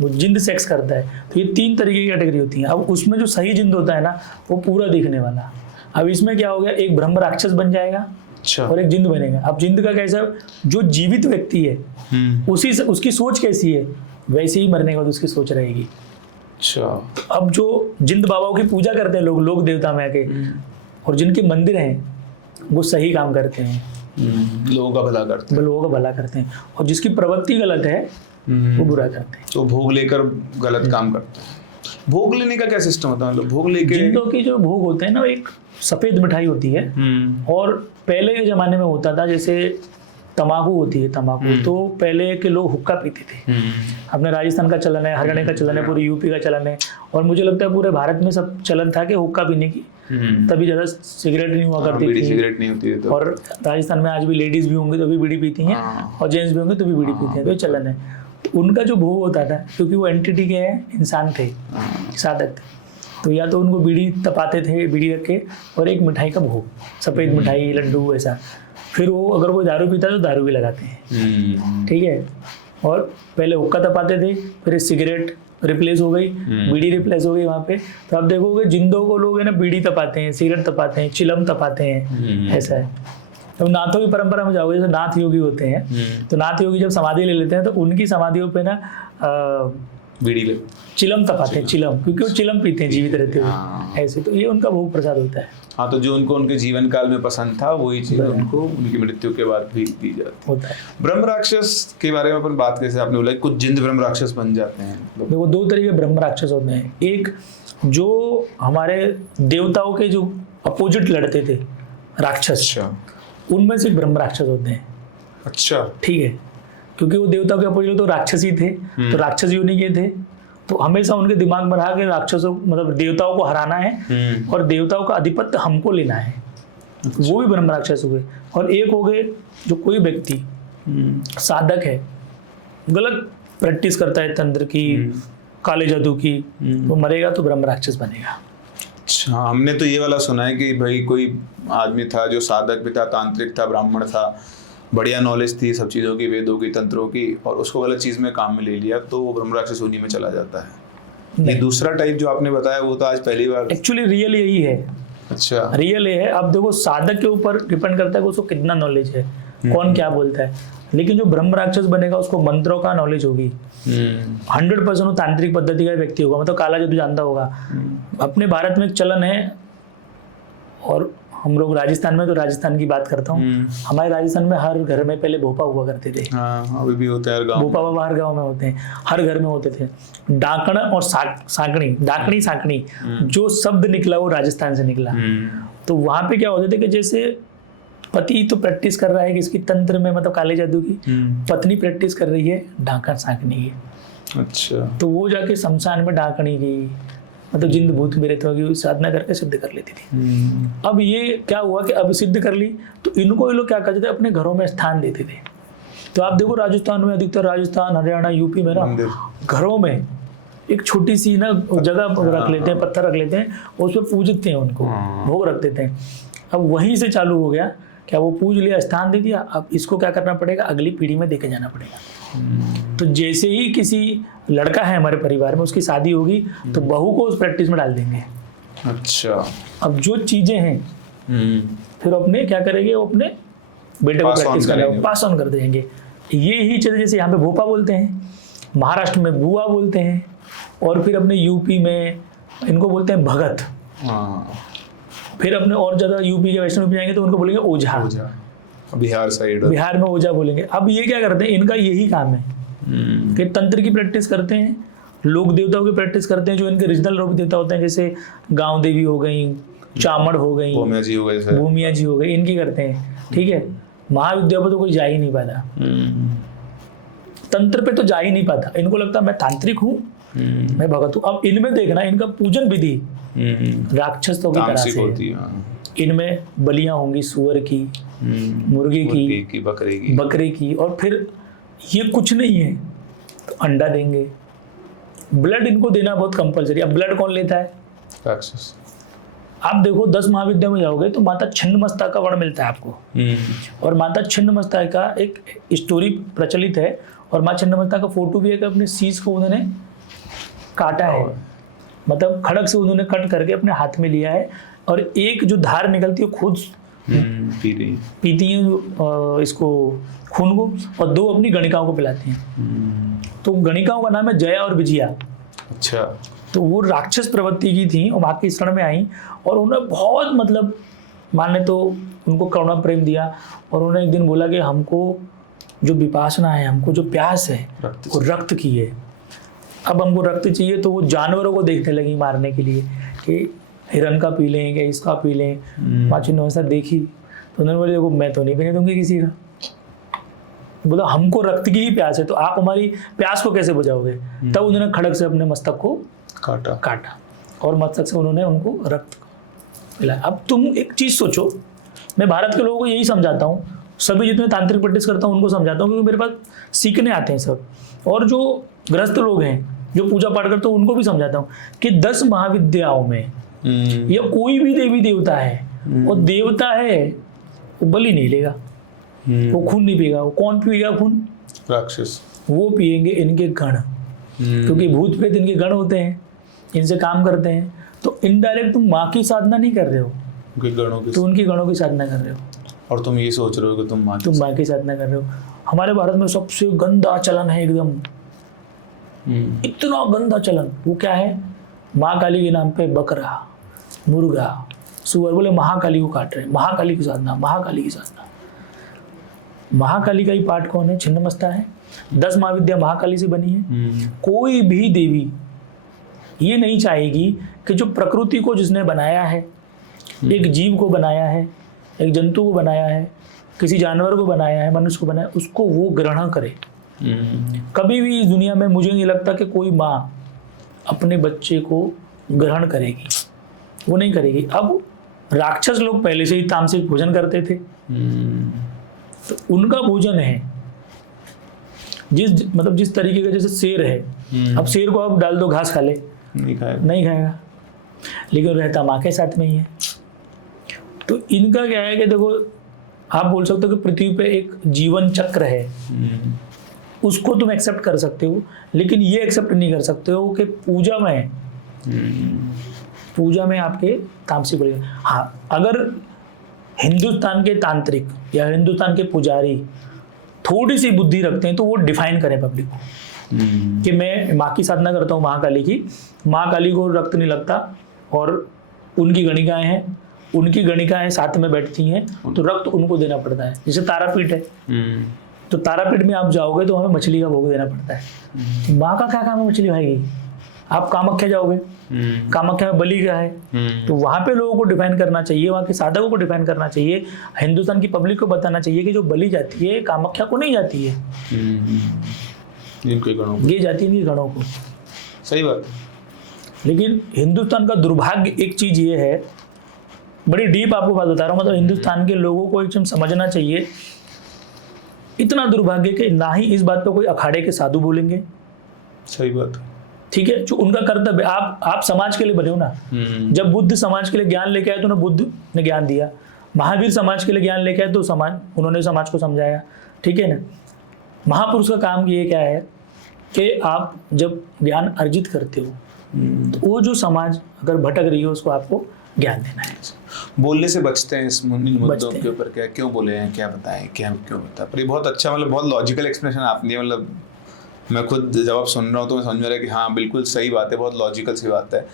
वो जिंद सेक्स करता है। तो ये 3 तरीके की कैटेगरी होती है। अब उसमें जो सही जिंद होता है ना, वो पूरा दिखने वाला। अब इसमें क्या हो गया, एक ब्रह्म राक्षस बन जाएगा अच्छा। और एक जिंद बनेगा। अब जिंद का कैसा, जो जीवित व्यक्ति है उसी से उसकी सोच कैसी है, वैसे ही मरने के बाद उसकी सोच रहेगी। अच्छा। अब जो जिंद बाबाओं की पूजा करते हैं लोग, लोक देवता में आके, और जिनके मंदिर हैं वो सही काम करते हैं, लोगों का भला करते वो लोगों का भला करते हैं, और जिसकी प्रवृत्ति गलत है वो बुरा करते हैं। तो भोग लेकर गलत काम करते हैं। भोग लेने का क्या सिस्टम होता है? मतलब भोग लेके जिंदों की जो भोग होते हैं ना, एक सफेद मिठाई होती है, और पहले के जमाने में होता था, जैसे तंबाकू होती है, तंबाकू तो पहले के लोग हुक्का पीते थे। अपने राजस्थान का चलन है, हरियाणा का चलन है, पूरे यूपी का चलन है, और मुझे लगता है पूरे भारत में सब चलन था कि हुक्का पीने की। तभी ज्यादा सिगरेट नहीं हुआ करती थी, सिगरेट नहीं होती है तो। और राजस्थान में आज भी लेडीज भी होंगे तो भी बीड़ी पीती हैं, और जेंट्स भी होंगे तो भी बीड़ी पीते हैं, तो ये चलन है। तो उनका जो भोग होता था, क्योंकि वो एंटिटी के इंसान थे, साधक थे, तो या तो उनको बीड़ी तपाते थे, बीड़ी रख के, और एक मिठाई का भोग, सफ़ेद मिठाई, लड्डू, ऐसा। फिर वो अगर कोई दारू पीता है तो दारू भी लगाते हैं, ठीक है। और पहले हुक्का तपाते थे, फिर सिगरेट रिप्लेस हो गई, बीड़ी रिप्लेस हो गई वहाँ पे। तो आप देखोगे जिंदों को लोग है ना बीड़ी तपाते हैं, सिगरेट तपाते हैं, चिलम तपाते हैं, ऐसा है। तो नाथों की परंपरा में जाओगे, जैसे नाथ योगी होते हैं, तो नाथ योगी जब समाधि ले लेते हैं तो उनकी समाधियों पे ना बीड़ी ले चिलम तपाते हैं, चिलम, क्योंकि वो चिलम पीते हैं जीवित रहते हुए, ऐसे। तो ये उनका भोग प्रसाद होता है। हाँ, तो जो उनको उनके जीवन काल में पसंद था वही चीज उनको उनकी मृत्यु के बाद भी दी जाती होता है। ब्रह्म राक्षस के बारे में अपन बात कैसे, आपने बोला कुछ जिंद ब्रह्म राक्षस बन जाते हैं। देखो 2 तरीके के ब्रह्म राक्षस होते हैं। एक जो हमारे देवताओं के जो अपोजिट लड़ते थे राक्षस, उनमें से ब्रह्म राक्षस होते हैं। अच्छा, ठीक है, क्योंकि वो देवताओं के अपोजिट तो राक्षसी थे, तो राक्षस योनि के थे, तो हमेशा उनके दिमाग में रहा कि राक्षसों मतलब देवताओं को हराना है और देवताओं का आधिपत्य हमको लेना है। वो भी ब्रह्म राक्षस हो गए। और एक हो गए जो कोई व्यक्ति साधक है, गलत प्रैक्टिस करता है तंत्र की, काले जादू की, वो मरेगा तो ब्रह्म राक्षस बनेगा। अच्छा, हमने तो ये वाला सुना है कि भाई कोई आदमी था जो साधक भी था, तांत्रिक था, ब्राह्मण था, बढ़िया नॉलेज थी सब चीज़ों की, वेदों की, तंत्रों की, और उसको गलत चीज़ में काम में ले लिया तो वो ब्रह्म राक्षस योनि में चला जाता है। ये दूसरा टाइप जो आपने बताया वो तो आज पहली बार। एक्चुअली रियल यही है। अच्छा, रियल ये है। अब देखो साधक के ऊपर डिपेंड करता है कि उसको कितना नॉलेज है, कौन क्या बोलता है। लेकिन जो ब्रह्म राक्षस बनेगा उसको मंत्रों का नॉलेज होगी, 100% वो तांत्रिक पद्धति का व्यक्ति होगा, मतलब काला जादू जानता होगा। अपने भारत में एक चलन है, और हम लोग राजस्थान में, तो राजस्थान की बात करता हूँ, हमारे राजस्थान में हर घर में पहले भोपा हुआ करते थे। हाँ, अभी भी होता है गाँव। भोपा बाबा हर गाँव में होते हैं, हर घर में होते थे। डाकण और साकणी, डाकणी साकणी, जो शब्द निकला वो राजस्थान से निकला। तो वहाँ पे क्या होते थे कि जैसे पति तो प्रैक्टिस कर रहा है किसकी, तंत्र में, मतलब काले जादू की, पत्नी प्रैक्टिस कर रही है डाकण साकणी की। अच्छा, तो वो जाके शमशान में डाकणी की, मतलब जिंद भूत मेरे की साधना करके सिद्ध कर लेती थी। अब ये क्या हुआ कि अब सिद्ध कर ली तो इनको ये लोग क्या करते थे, अपने घरों में स्थान देते थे। तो आप देखो राजस्थान में, अधिकतर राजस्थान, हरियाणा, यूपी में ना घरों में एक छोटी सी ना जगह रख लेते हैं, पत्थर रख लेते हैं, और उस पर पूजते हैं, उनको भोग रख देते हैं। अब वहीं से चालू हो गया, क्या वो पूज लिया, स्थान दे दिया, अब इसको क्या करना पड़ेगा, अगली पीढ़ी में देके जाना पड़ेगा। तो जैसे ही किसी लड़का है हमारे परिवार में, उसकी शादी होगी तो बहू को उस प्रैक्टिस में डाल देंगे। अच्छा, अब जो चीजें हैं फिर अपने क्या करेंगे, वो अपने बेटे को प्रैक्टिस करेंगे, पास ऑन कर देंगे। ये ही चीजें जैसे यहाँ पे भोपा बोलते हैं, महाराष्ट्र में बुआ बोलते हैं, और फिर अपने यूपी में इनको बोलते हैं भगत। फिर अपने और ज्यादा यूपी के वैष्णव जाएंगे तो उनको बोलेंगे ओझा। बिहार साइड, बिहार में ओझा बोलेंगे। अब ये क्या करते हैं, इनका यही काम है कि तंत्र की प्रैक्टिस करते हैं, लोक देवताओं की प्रैक्टिस करते हैं, जो इनके रीजनल लोक देवता होते हैं, जैसे गांव देवी हो गई, चामड़ हो गई, भूमिया जी हो गई, इनकी करते हैं। ठीक है, महाविद्या पर तो कोई जा ही नहीं पाता, तंत्र पे तो जा ही नहीं पाता। इनको लगता मैं तांत्रिक हूँ, मैं भगत हूँ। अब इनमें देखना, इनका पूजन विधि राक्षस तो की तरह से होती है। इनमें बलियां होंगी सुअर की, मुर्गे की, बकरे की, और फिर ये कुछ नहीं है तो अंडा देंगे। ब्लड इनको देना बहुत कंपलसरी। अब ब्लड कौन लेता है, राक्षस। आप देखो 10 महाविद्या में जाओगे तो माता छिन्नमस्ता का वर्ण मिलता है आपको, और माता छिन्नमस्ता का एक स्टोरी प्रचलित है, और माँ छिन्नमस्ता का फोटो भी है कि अपने शीश को उन्होंने काटा है, मतलब खड़ग से उन्होंने कट करके अपने हाथ में लिया है, और एक जो धार निकलती है खुद पीती हैं इसको खून को, और 2 अपनी गणिकाओं को पिलाती हैं। तो गणिकाओं का नाम है जया और विजया। अच्छा। तो वो राक्षस प्रवृत्ति की थी और माँ के शरण में आई, और उन्होंने बहुत मतलब माँ ने तो उनको करुणा प्रेम दिया, और उन्होंने एक दिन बोला कि हमको जो विपासना है, हमको जो प्यास है वो रक्त की है, अब हमको रक्त चाहिए। तो वो जानवरों को देखने लगी मारने के लिए कि हिरन का पी लें क्या इसका पी लें। माँ छिन्नमस्ता देखी तो उन्होंने बोले देखो मैं तो नहीं पीने दूंगी किसी का, बोला हमको रक्त की ही प्यास है, तो आप हमारी प्यास को कैसे बुझाओगे। तब उन्होंने खड़ग से अपने मस्तक को काटा और मस्तक से उन्होंने उनको रक्त पिलाया। अब तुम एक चीज सोचो, मैं भारत के लोगों को यही समझाता हूँ, सभी जितने तांत्रिक प्रैक्टिस करता हूँ उनको समझाता हूँ, क्योंकि मेरे पास सीखने आते हैं सब, और जो गृहस्थ लोग हैं जो पूजा पाठ करते हैं उनको भी समझाता हूँ कि 10 महाविद्याओं में या कोई भी देवी देवता है और देवता है वो बलि नहीं लेगा, वो खून नहीं पिएगा। वो कौन पिएगा खून? राक्षस। वो पिएंगे इनके गण, क्योंकि भूत प्रेत इनके गण होते हैं, इनसे काम करते हैं। तो इनडायरेक्ट तुम माँ की साधना नहीं कर रहे हो, तो उनकी गणों की साधना कर रहे हो, और तुम ये सोच रहे हो कि तुम माँ की साधना कर रहे हो। हमारे भारत में सबसे गंदा चलन है एकदम, इतना गंदा चलन, वो क्या है? माँ काली के नाम पे बकरा, मुर्गा, सुअर, बोले महाकाली को काट रहे हैं, महाकाली की साधना, महाकाली की साधना। महाकाली का ही पाठ कौन है? छिन्नमस्ता है। 10 महाविद्या महाकाली से बनी है। कोई भी देवी ये नहीं चाहेगी कि जो प्रकृति को जिसने बनाया है, एक जीव को बनाया है, एक जंतु को बनाया है, किसी जानवर को बनाया है, मनुष्य को बनाया है, उसको वो ग्रहण करे। कभी भी इस दुनिया में मुझे नहीं लगता कि कोई माँ अपने बच्चे को ग्रहण करेगी, वो नहीं करेगी। अब राक्षस लोग पहले से ही तामसिक भोजन करते थे, तो उनका भोजन है जिस तरीके का, जैसे शेर है, अब शेर को आप डाल दो घास खा ले, नहीं खाएगा, लेकिन रहता माँ के साथ में ही है। तो इनका क्या है कि देखो, आप बोल सकते हो कि पृथ्वी पे एक जीवन चक्र है, उसको तुम एक्सेप्ट कर सकते हो, लेकिन ये एक्सेप्ट नहीं कर सकते हो कि पूजा में आपके तामसिक बढ़ेगा। हाँ, अगर हिंदुस्तान के तांत्रिक या हिंदुस्तान के पुजारी थोड़ी सी बुद्धि रखते हैं तो वो डिफाइन करें पब्लिक को कि मैं माँ की साधना करता हूँ, महाकाली की, महाकाली को रक्त नहीं लगता, और उनकी गणिकाएं साथ में बैठती हैं, तो रक्त उनको देना पड़ता है। जैसे तारापीठ है, तो तारापीठ में आप जाओगे तो हमें मछली का भोग देना पड़ता है। माँ का क्या काम है मछली खाएगी? आप कामाख्या जाओगे, कामाख्या में बलि का है, तो वहां पे लोगों को डिफाइन करना चाहिए, वहां के साधकों को डिफाइन करना चाहिए, हिंदुस्तान की पब्लिक को बताना चाहिए कि जो बलि जाती है कामाख्या को नहीं जाती है, ये जाती है गणों को। सही बात। लेकिन हिंदुस्तान का दुर्भाग्य एक चीज ये है, बड़ी डीप आपको बात बता रहा हूँ, मतलब हिंदुस्तान के लोगों को एक चीज समझना चाहिए, इतना दुर्भाग्य कि ना ही इस बात पे कोई अखाड़े के साधु बोलेंगे। सही बात। ठीक है, जो उनका कर्तव्य, आप समाज के लिए बने हो ना। जब बुद्ध समाज के लिए ज्ञान लेके आए तो बुद्ध ने ज्ञान दिया, महावीर समाज के लिए ज्ञान लेके आए तो उन्होंने समाज को समझाया। ठीक है ना। महापुरुष का काम ये क्या है कि आप जब ज्ञान अर्जित करते हो तो वो जो समाज अगर भटक रही हो उसको आपको ज्ञान देना है। बोलने से बचते हैं इस मुद्दों के ऊपर, क्या क्यों बोले हैं, क्या बताएं, क्या क्यों बताएं। पर ये बहुत अच्छा, मतलब बहुत लॉजिकल एक्सप्लेनेशन आपने, मतलब मैं खुद जब आप सुन रहा हूँ तो मैं समझ में रहा है कि हाँ बिल्कुल सही बात है, बहुत लॉजिकल सी बात है।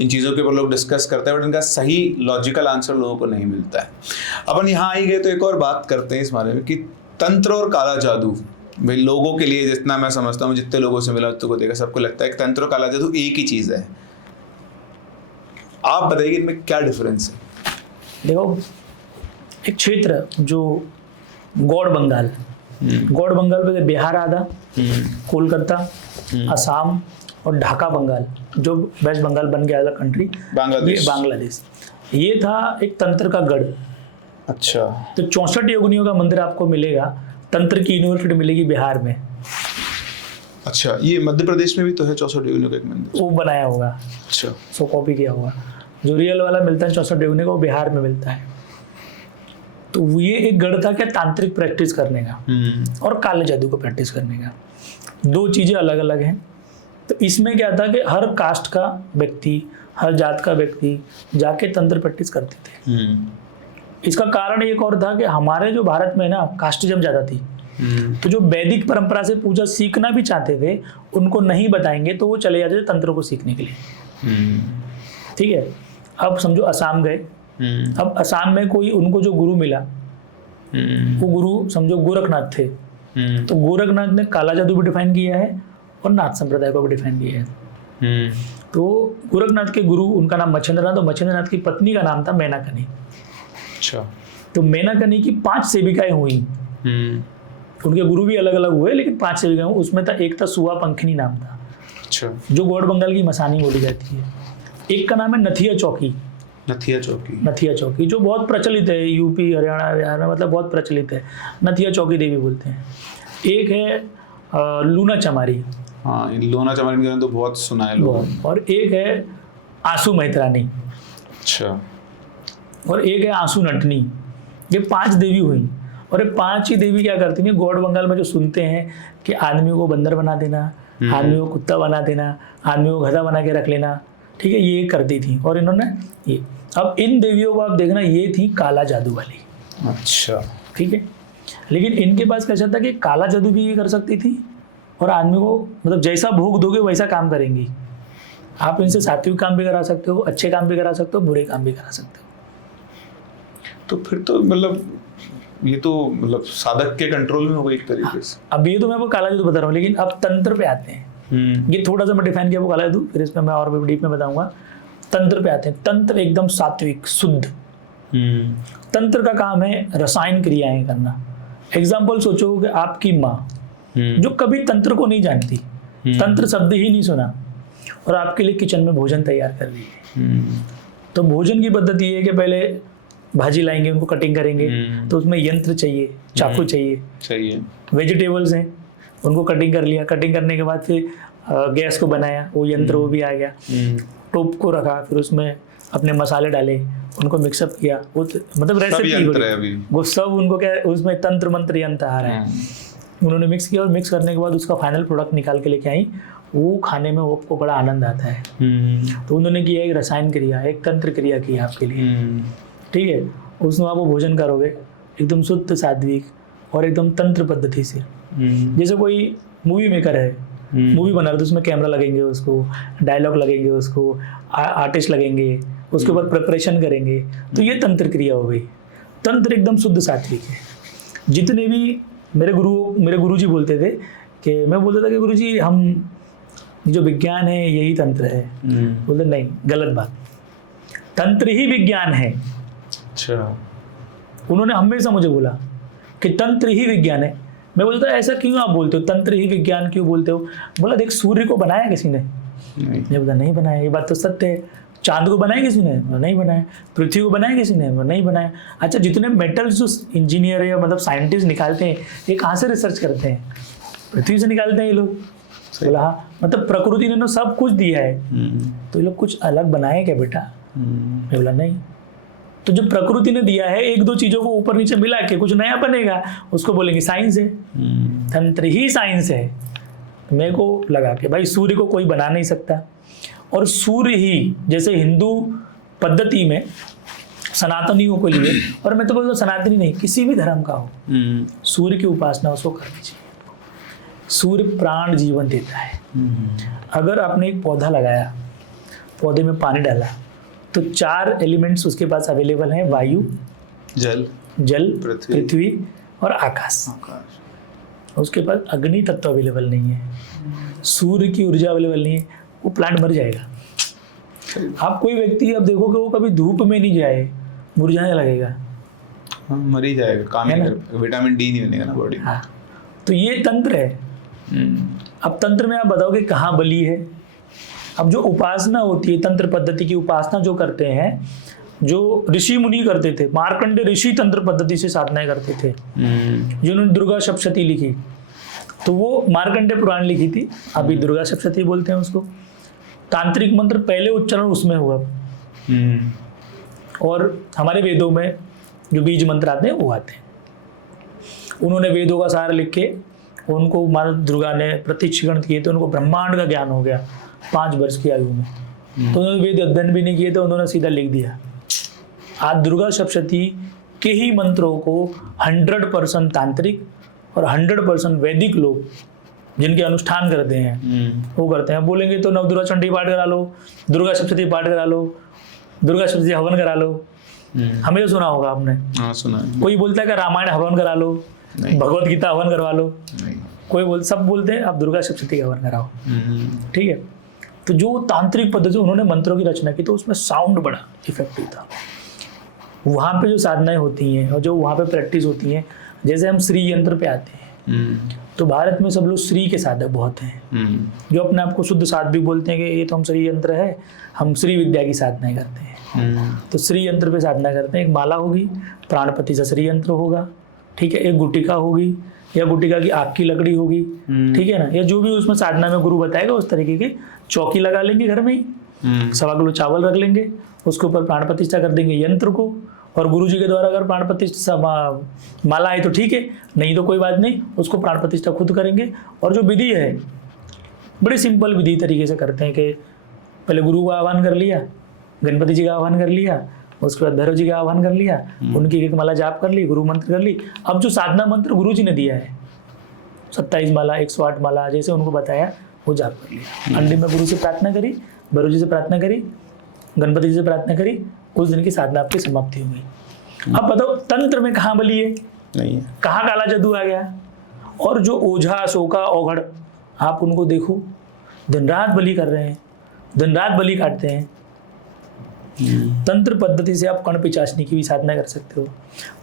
इन चीज़ों के ऊपर लोग डिस्कस करते हैं बट इनका सही लॉजिकल आंसर लोगों को नहीं मिलता है। अपन यहाँ आई गए तो एक और बात करते हैं इस बारे में कि तंत्र और काला जादू, भाई लोगों के लिए जितना मैं समझता हूँ, जितने लोगों से मिला को देखा, सबको लगता है कि तंत्र और काला जादू एक ही चीज़ है। आप बताइए इनमें क्या डिफरेंस है? देखो, एक क्षेत्र जो गौड़ बंगाल पे बिहार आधा, कोलकाता, असम और ढाका बंगाल, जो वेस्ट बंगाल बन गया अलग कंट्री, बांग्लादेश, ये था एक तंत्र का गढ़। अच्छा। तो 64 योगिनियों का मंदिर आपको मिलेगा, तंत्र की यूनिवर्सिटी मिलेगी बिहार में। अच्छा, ये मध्य प्रदेश में भी तो है 64 योगिनियों का एक मंदिर, वो बनाया होगा। अच्छा, सो कॉपी किया होगा। जो रियल वाला मिलता है 64 देवनी का, वो बिहार में मिलता है। तो ये एक गढ़ था क्या तांत्रिक प्रैक्टिस करने का और काले जादू को प्रैक्टिस करने का, दो चीज़ें अलग अलग हैं। तो इसमें क्या था कि हर कास्ट का व्यक्ति, हर जात का व्यक्ति जाके तंत्र प्रैक्टिस करते थे। इसका कारण एक और था कि हमारे जो भारत में ना कास्टिज्म ज़्यादा थी, तो जो वैदिक परंपरा से पूजा सीखना भी चाहते थे उनको नहीं बताएंगे तो वो चले जाते थे तंत्र को सीखने के लिए। ठीक है, अब समझो असम गए, अब असम में कोई उनको जो गुरु मिला, वो गुरु समझो गोरखनाथ थे, तो गोरखनाथ ने काला जादू भी डिफाइन किया है और नाथ संप्रदाय को भी डिफाइन किया है। तो गोरखनाथ के गुरु, उनका नाम मच्छिंद्रनाथ, और मच्छिंद्रनाथ की पत्नी का नाम था मैनाकनी। अच्छा। तो मैनाकनी की 5 सेविकाएं हुई, उनके गुरु भी अलग अलग हुए लेकिन 5 सेविकाएं हुई। उसमें था एक था सुआ पंखनी नाम था। अच्छा। जो गौड़ बंगाल की मसानी बोली जाती है। एक का नाम है नथिया चौकी। नथिया चौकी जो बहुत प्रचलित है यूपी हरियाणा बिहार में, मतलब बहुत प्रचलित है, नथिया चौकी देवी बोलते हैं। एक है लूना चमारी। हाँ, लूना चमारी के बारे में तो बहुत सुना है लोगों। और एक है आंसू मैत्रानी। अच्छा। और एक है आंसू नटनी। ये 5 देवी हुई, और ये 5 ही देवी क्या करती हैं, गौड़ बंगाल में जो सुनते हैं कि आदमी को बंदर बना देना, आदमी को कुत्ता बना देना, आदमी को गधा बना के रख लेना, ठीक है, ये करती थी। और इन्होंने ये, अब इन देवियों को आप देखना, ये थी काला जादू वाली। अच्छा। ठीक है, लेकिन इनके पास कैसा था कि काला जादू भी ये कर सकती थी और आदमी को मतलब जैसा भोग दोगे वैसा काम करेंगी। आप इनसे सात्विक काम भी करा सकते हो, अच्छे काम भी करा सकते हो, बुरे काम भी करा सकते हो। तो फिर तो मतलब ये तो मतलब साधक के कंट्रोल में हो गई एक तरीके से। अब ये तो मैं आपको काला जादू बता रहा हूँ, लेकिन अब तंत्र पे आते हैं। ये थोड़ा सा मैं डिफाइन किया वो काला जादू, फिर इसमें मैं और भी डीप में बताऊंगा। तंत्र पे आते हैं। तंत्र एकदम सात्विक शुद्ध। तंत्र का काम है रसायन क्रियाएं करना। एग्जाम्पल सोचो कि आपकी माँ जो कभी तंत्र को नहीं जानती, तंत्र शब्द ही नहीं सुना, और आपके लिए किचन में भोजन तैयार कर रही है। तो भोजन की पद्धति ये है कि पहले भाजी लाएंगे, उनको कटिंग करेंगे, तो उसमें यंत्र चाहिए, चाकू चाहिए। वेजिटेबल्स हैं, उनको कटिंग कर लिया, कटिंग करने के बाद फिर गैस को बनाया, वो यंत्र वो भी आ गया, टोप को रखा, फिर उसमें अपने मसाले डाले, उनको मिक्सअप किया, वो मतलब रेसिपी वो सब उनको क्या उसमें तंत्र मंत्र यंत्र आ रहा है, उन्होंने मिक्स किया, और मिक्स करने के बाद उसका फाइनल प्रोडक्ट निकाल के लेके आई। वो खाने में वो आपको बड़ा आनंद आता है। तो उन्होंने किया एक रसायन क्रिया, एक तंत्र क्रिया की आपके लिए। ठीक है, उसमें आप वो भोजन करोगे एकदम शुद्ध सात्विक और एकदम तंत्र पद्धति से। जैसे कोई मूवी मेकर है, मूवी बना रहा है, तो उसमें कैमरा लगेंगे, उसको डायलॉग लगेंगे, उसको आर्टिस्ट लगेंगे, उसके ऊपर प्रिपरेशन करेंगे, तो ये तंत्र क्रिया हो गई। तंत्र एकदम शुद्ध सात्विक है। जितने भी मेरे गुरुजी बोलते थे कि मैं बोलता था कि गुरुजी हम जो विज्ञान है यही तंत्र है। बोलते नहीं, गलत बात, तंत्र ही विज्ञान है। अच्छा। उन्होंने हमेशा मुझे बोला कि तंत्र ही विज्ञान है। मैं बोलता ऐसा क्यों आप बोलते हो, तंत्र ही विज्ञान क्यों बोलते हो? बोला देख, सूर्य को बनाया किसी ने? मैं बोला नहीं बनाया। ये बात तो सत्य है। चांद को बनाया किसी ने? नहीं बनाया। पृथ्वी को बनाया किसी ने? नहीं बनाया। अच्छा, जितने मेटल्स जो इंजीनियर या मतलब साइंटिस्ट निकालते हैं, ये कहाँ से रिसर्च करते हैं? पृथ्वी से निकालते हैं ये लोग। बोला हाँ, मतलब प्रकृति ने सब कुछ दिया है, तो ये लोग कुछ अलग बनाए क्या बेटा? मैं बोला नहीं। तो जो प्रकृति ने दिया है, एक दो चीजों को ऊपर नीचे मिला के कुछ नया बनेगा, उसको बोलेंगे साइंस है। तंत्र ही साइंस है। मेरे को लगा कि भाई सूर्य को कोई बना नहीं सकता, और सूर्य ही जैसे हिंदू पद्धति में सनातनियों को लिए, और मैं तो बोलता सनातनी नहीं, किसी भी धर्म का हो, सूर्य की उपासना उसको करनी चाहिए। सूर्य प्राण जीवन देता है। अगर आपने एक पौधा लगाया, पौधे में पानी डाला, तो 4 एलिमेंट्स उसके पास अवेलेबल हैं, वायु, जल, पृथ्वी और आकाश। उसके पास अग्नि तत्व अवेलेबल नहीं है, सूर्य की ऊर्जा अवेलेबल नहीं है, वो प्लांट मर जाएगा। आप कोई व्यक्ति अब देखोगे वो कभी धूप में नहीं जाए, मुरझाने लगेगा, मर ही जाएगा, काम नहीं कर, विटामिन डी नहीं बनेगा ना बॉडी में। हाँ, तो ये तंत्र है। अब तंत्र में आप बताओगे कहाँ बली है? अब जो उपासना होती है, तंत्र पद्धति की उपासना जो करते हैं, जो ऋषि मुनि करते थे, मार्कंडे ऋषि तंत्र पद्धति से साधनाएं करते थे, जिन्होंने दुर्गा सप्तशती लिखी, तो वो मार्कंडे पुराण लिखी थी, अभी दुर्गा सप्तशती बोलते हैं उसको। तांत्रिक मंत्र पहले उच्चारण उसमें हुआ, और हमारे वेदों में जो बीज मंत्र आते हैं वो आते हैं। उन्होंने वेदों का सार लिख के उनको माता दुर्गा ने प्रतिष्ठित किए थे, उनको ब्रह्मांड का ज्ञान हो गया 5 वर्ष की आयु में। तो उन्होंने वेद अध्ययन भी नहीं किए थे, उन्होंने सीधा लिख दिया। आज दुर्गा सप्तशती के ही मंत्रों को 100% तांत्रिक और 100% वैदिक लोग जिनके अनुष्ठान करते हैं वो करते हैं। बोलेंगे तो नवदुर्गा चंडी पाठ करा लो, दुर्गा सप्तशती पाठ करा लो, दुर्गा सप्तशती हवन करा लो। हमें सुना होगा आपने। हाँ सुना है। कोई बोलता है कि रामायण हवन करा लो, भगवत गीता हवन करवा लो। कोई सब बोलते हैं आप दुर्गा सप्तशती का हवन कराओ। ठीक है। तो जो तांत्रिक पद्धति उन्होंने मंत्रों की रचना की तो उसमें साउंड बड़ा इफेक्टिव था। वहाँ पे जो साधनाएं होती हैं और जो वहाँ पे प्रैक्टिस होती हैं, जैसे हम श्री यंत्र पे आते हैं तो भारत में सब लोग श्री के साधक बहुत हैं, जो अपने आप को शुद्ध साधक बोलते हैं कि ये तो हम श्री यंत्र है, हम श्री विद्या की साधनाएं करते हैं। तो श्री यंत्र पे साधना करते हैं। एक माला होगी, प्राणपति से श्री यंत्र होगा, ठीक है। एक गुटिका होगी या गुटिका की आग की लकड़ी होगी, ठीक है ना, या जो भी उसमें साधना में गुरु बताएगा उस तरीके की चौकी लगा लेंगे घर में ही, 1.25 किलो चावल रख लेंगे, उसके ऊपर प्राण प्रतिष्ठा कर देंगे यंत्र को, और गुरु जी के द्वारा अगर प्राण प्रतिष्ठा माला है तो ठीक है, नहीं तो कोई बात नहीं, उसको प्राण प्रतिष्ठा खुद करेंगे। और जो विधि है बड़ी सिंपल विधि तरीके से करते हैं कि पहले गुरु का आह्वान कर लिया, गणपति जी का आह्वान कर लिया, उसके बाद भैरव जी का आह्वान कर लिया, उनकी एक माला जाप कर ली, गुरु मंत्र कर ली। अब जो साधना मंत्र गुरु जी ने दिया है 27 माला 108 माला जैसे उनको बताया वो जाप कर लिया। अंतिम में गुरु से प्रार्थना करी, भैरव जी से प्रार्थना करी, गणपति जी से प्रार्थना करी, उस दिन की साधना आपकी समाप्ति हो गई। अब बताओ तंत्र में कहाँ बली है, नहीं है, कहाँ काला जादू आ गया। और जो ओझा शोका औघड़ आप उनको देखो, दिन रात बलि कर रहे हैं, दिन रात बलि काटते हैं। तंत्र पद्धति से आप कर्ण पिचासनी की भी साधना कर सकते हो,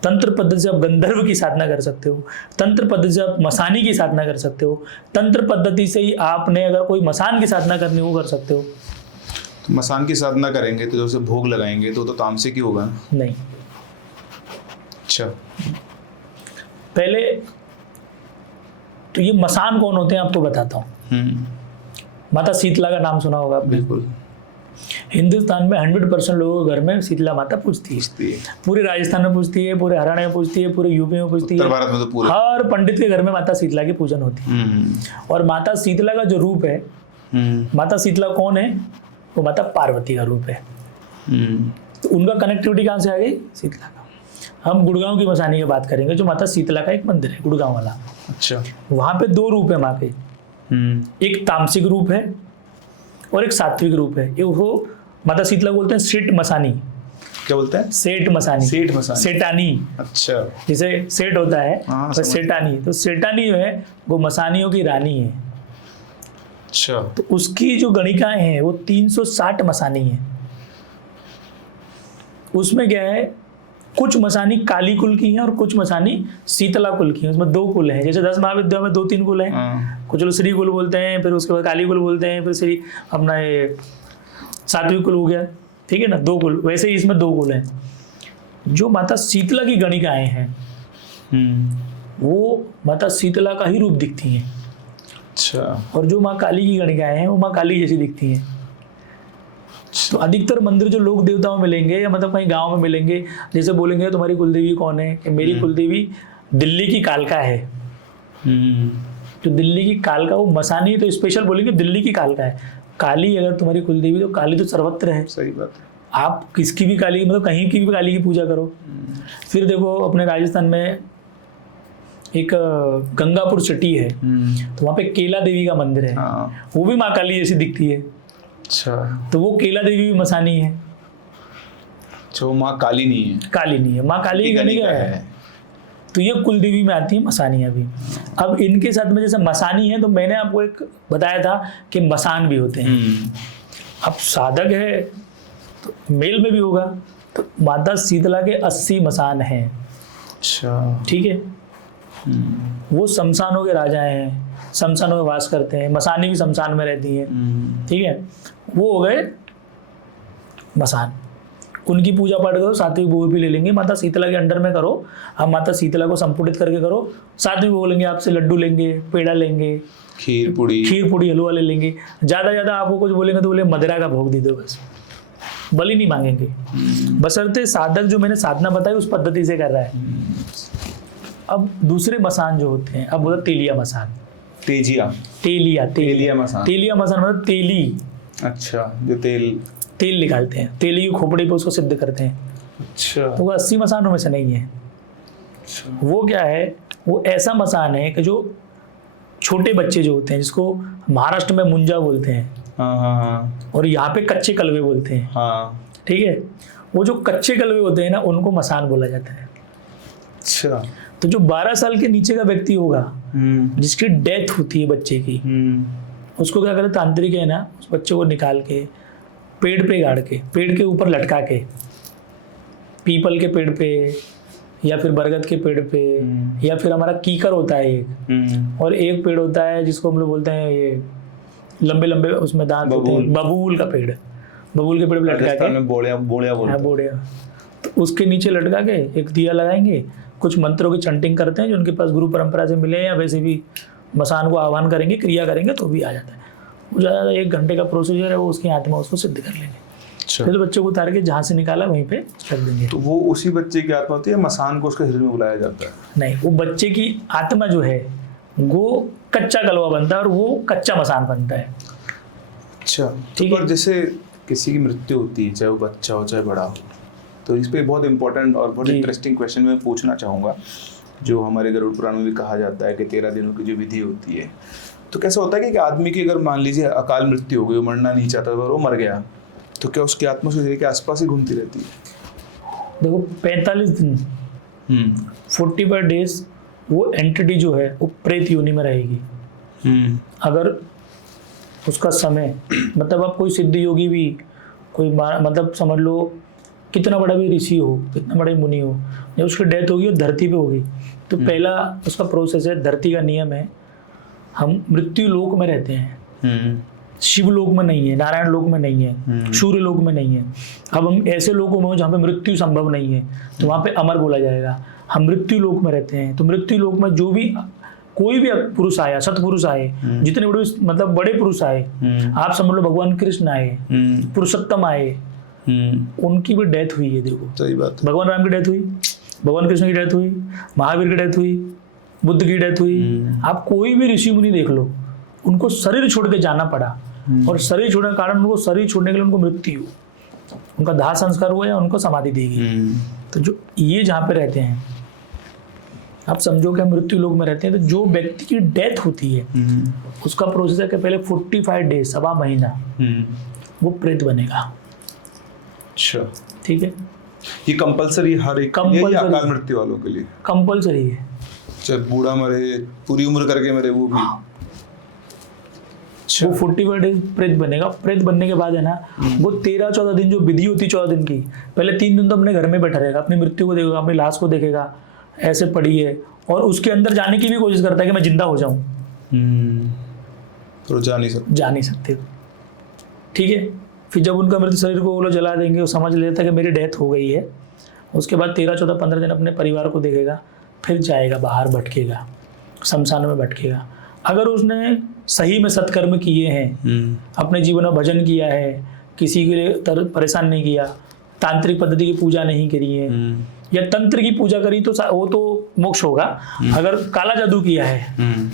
तंत्र पद्धति से आप गंधर्व की साधना कर सकते हो, तंत्र पद्धति से आप मसानी की साधना कर सकते हो, तंत्र पद्धति से ही आपने अगर कोई मसान की साधना करनी वो कर सकते हो। तो मसान की साधना करेंगे तो जैसे भोग लगाएंगे तो तामसिक ही होगा। नहीं, अच्छा, पहले तो ये मसान कौन होते हैं आपको बताता हूँ। माता शीतला का नाम सुना होगा आपने। बिल्कुल। हिंदुस्तान में 100% लोगों के घर में शीतला माता पूजती है। पूरे राजस्थान में पूजती है, पूरे हरियाणा में पूजती है, पूरे यूपी में पूजती है, उत्तर भारत में तो पूरे हर पंडित के घर में माता शीतला की पूजन होती है। और माता शीतला का जो रूप है, माता शीतला कौन है, वो माता पार्वती का रूप है। तो उनका कनेक्टिविटी कहाँ से आ गई, शीतला का। हम गुड़गांव की मसानी की बात करेंगे, जो माता शीतला का एक मंदिर है गुड़गांव वाला। अच्छा, वहाँ पे 2 रूप है माँ के, एक तामसिक रूप है और एक सात्विक रूप है। ये वो माता शीतला बोलते हैं सेठ मसानी। क्या बोलते हैं? सेठ मसानी, सेठ मसानी, सेठानी। अच्छा, जैसे सेठ होता है तो सेठानी, तो सेठानी जो है वो मसानियों की रानी है। अच्छा, तो उसकी जो गणिकाएं हैं वो 360 मसानी है। उसमें क्या है, कुछ मसानी काली कुल की हैं और कुछ मसानी शीतला कुल की हैं। उसमें 2 कुल हैं, जैसे 10 महाविद्याओं में 2-3 कुल हैं। कुछ लोग श्री कुल बोलते हैं, फिर उसके बाद काली कुल बोलते हैं, फिर श्री अपना ये सात्विक कुल हो गया, ठीक है ना, 2 कुल। वैसे ही इसमें 2 कुल हैं। जो माता शीतला की गणिकाएं हैं वो माता शीतला का ही रूप दिखती हैं। अच्छा, और जो माँ काली की गणिकाएं हैं वो माँ काली जैसी दिखती हैं। तो अधिकतर मंदिर जो लोक देवताओं में मिलेंगे या मतलब कहीं गांव में मिलेंगे, जैसे बोलेंगे तुम्हारी कुलदेवी कौन है, कि मेरी कुलदेवी दिल्ली की कालका है। जो दिल्ली की कालका वो मसानी है तो स्पेशल बोलेंगे दिल्ली की कालका है। काली अगर तुम्हारी कुलदेवी तो काली तो सर्वत्र है। सही बात है। आप किसकी भी काली, मतलब कहीं की भी काली की पूजा करो। फिर देखो अपने राजस्थान में एक गंगापुर सिटी है, तो वहाँ पे केला देवी का मंदिर है। वो भी माँ काली जैसी दिखती है। अच्छा, तो वो केला देवी भी मसानी है। अच्छा, वो माँ काली नहीं है, काली नहीं है, माँ काली की गणिका है। तो ये कुल देवी में आती है मसानियाँ भी। अब इनके साथ में जैसे मसानी है, तो मैंने आपको एक बताया था कि मसान भी होते हैं। अब साधक है तो मेल में भी होगा, तो माता शीतला के 80 मसान हैं। अच्छा, ठीक है। वो शमशानों के राजा हैं, शमशानों में वास करते हैं। मसानी भी शमशान में रहती हैं, ठीक है। वो हो गए मसान। उनकी पूजा पाठ करो, सात्विक भोग भी ले लेंगे, माता शीतला के अंडर में करो। आप माता शीतला को संपुटित करके करो, सात्विक भोग लेंगे, आपसे लड्डू लेंगे, पेड़ा लेंगे, खीर पूड़ी हलवा ले लेंगे। ज़्यादा आपको कुछ बोलेंगे तो बोले मदिरा का भोग दे दो बस। बलि नहीं मांगेंगे, बशर्ते साधक जो मैंने साधना बताई उस पद्धति से कर रहा है। अब दूसरे मसान जो होते हैं, अब बोला तेलिया मसान, तेलिया मसान मतलब तेली। अच्छा, जो तेल निकालते हैं, तेली की खोपड़ी पे उसको सिद्ध करते हैं। अच्छा, तो वो 80 मसानों में से नहीं है। अच्छा। वो क्या है, वो ऐसा मसान है कि जो छोटे बच्चे जो होते हैं, जिसको महाराष्ट्र में मुंजा बोलते हैं, हाँ, और यहाँ पे कच्चे कलवे बोलते हैं, हाँ। ठीक है। वो जो कच्चे कलवे होते हैं ना, उनको मसान बोला जाता है। अच्छा। तो जो 12 साल के नीचे का व्यक्ति होगा, जिसकी डेथ होती है बच्चे की, उसको क्या करते, तांत्रिक है ना, उस बच्चे को निकाल के पेड़ पे गाड़ के, पेड़ के ऊपर लटका के, पीपल के पेड़ पे या फिर बरगद के पेड़ पे, या फिर हमारा कीकर होता है एक, और एक पेड़ होता है जिसको हम लोग बोलते हैं ये लंबे लंबे उसमें दांत होते हैं, बबूल का पेड़, बबूल के पेड़ पे लटका के, बोड़िया बोलते हैं। तो उसके नीचे लटका के एक दिया लगाएंगे, कुछ मंत्रों की चंटिंग करते हैं जो उनके पास गुरु परंपरा से मिले, या वैसे भी मसान को आह्वान करेंगे, क्रिया करेंगे तो भी आ जाता है। वो ज़्यादा 1 घंटे का प्रोसीजर है, वो उसकी आत्मा उसको सिद्ध कर लेंगे। अच्छा। फिर बच्चे को उतार के जहाँ से निकाला वहीं पे रख देंगे। तो वो उसी बच्चे की आत्मा होती है, मसान को उसके शरीर में बुलाया जाता है? नहीं, वो बच्चे की आत्मा जो है वो कच्चा कलवा बनता है और वो कच्चा मसान बनता है। अच्छा, ठीक है। और जैसे किसी की मृत्यु होती है, चाहे वो बच्चा हो चाहे बड़ा हो, तो इस पे बहुत इंपॉर्टेंट और बहुत इंटरेस्टिंग क्वेश्चन मैं पूछना चाहूँगा, जो हमारे गरुड़ पुराण में भी कहा जाता है कि 13 दिनों की जो विधि होती है, तो कैसा होता है कि आदमी की अगर मान लीजिए अकाल मृत्यु हो गई, वो मरना नहीं चाहता और वो मर गया, तो क्या उसकी आत्मा शरीर के आसपास ही घूमती रहती है? देखो 45 दिन 45 डेज वो एंटिटी जो है वो प्रेत योनि में रहेगी। अगर उसका समय मतलब आप कोई सिद्ध योगी भी, कोई मतलब समझ लो कितना बड़ा भी ऋषि हो, कितना बड़ा मुनि हो, जब उसकी डेथ होगी वो धरती पे होगी, तो पहला उसका प्रोसेस है, धरती का नियम है, हम मृत्यु लोक में रहते हैं, शिव लोक में नहीं है, नारायण लोक में नहीं है, सूर्य लोक में नहीं है। अब हम ऐसे लोकों में हो जहाँ पे मृत्यु संभव नहीं है, तो वहाँ पे अमर बोला जाएगा। हम मृत्यु लोक में रहते हैं, तो मृत्यु लोक में जो भी कोई भी पुरुष आया, सतपुरुष आए, जितने बड़े मतलब बड़े पुरुष आए, आप समझ लो भगवान कृष्ण आए, पुरुषोत्तम आए, उनकी भी डेथ हुई है। देखो सही बात, भगवान राम की डेथ हुई, भगवान कृष्ण की डेथ हुई, महावीर की डेथ हुई, बुद्ध की डेथ हुई। आप कोई भी ऋषि मुनि देख लो, उनको शरीर छोड़ के जाना पड़ा, और शरीर छोड़ने के कारण उनको शरीर छोड़ने के लिए उनको मृत्यु, उनका दाह संस्कार हुआ या उनको समाधि दी गई। तो जो ये जहाँ पे रहते हैं, आप समझो कि हम मृत्यु लोक में रहते हैं, तो जो व्यक्ति की डेथ होती है उसका प्रोसेस है कि पहले 45 डेज, 1.25 महीना वो प्रेत बनेगा। अच्छा, ठीक है, ये कंपलसरी हर एक के लिए या अकाल मृत्यु वालों के लिए? कंपलसरी है, चाहे बूढ़ा मरे, पूरी उम्र करके मरे, वो भी। वो 45 डेज प्रेत बनेगा। प्रेत बनने के बाद है ना, वो 13-14 दिन जो विधि होती है 14 दिन की, पहले 3 दिन तो अपने घर में बैठा रहेगा, अपनी मृत्यु को देखेगा, अपनी लाश को देखेगा, ऐसे पड़ी है, और उसके अंदर जाने की भी कोशिश करता है कि मैं जिंदा हो जाऊं, तो जा नहीं सकते। ठीक है, फिर जब उनका मृत शरीर को वो लोग जला देंगे, वो समझ लेता है कि मेरी डेथ हो गई है, उसके बाद 13-14-15 दिन अपने परिवार को देखेगा, फिर जाएगा बाहर, भटकेगा, शमशान में भटकेगा। अगर उसने सही में सत्कर्म किए हैं, अपने जीवन में भजन किया है, किसी के लिए परेशान नहीं किया, तांत्रिक पद्धति की पूजा नहीं करी है, या तंत्र की पूजा करी, तो वो तो मोक्ष होगा। अगर काला जादू किया है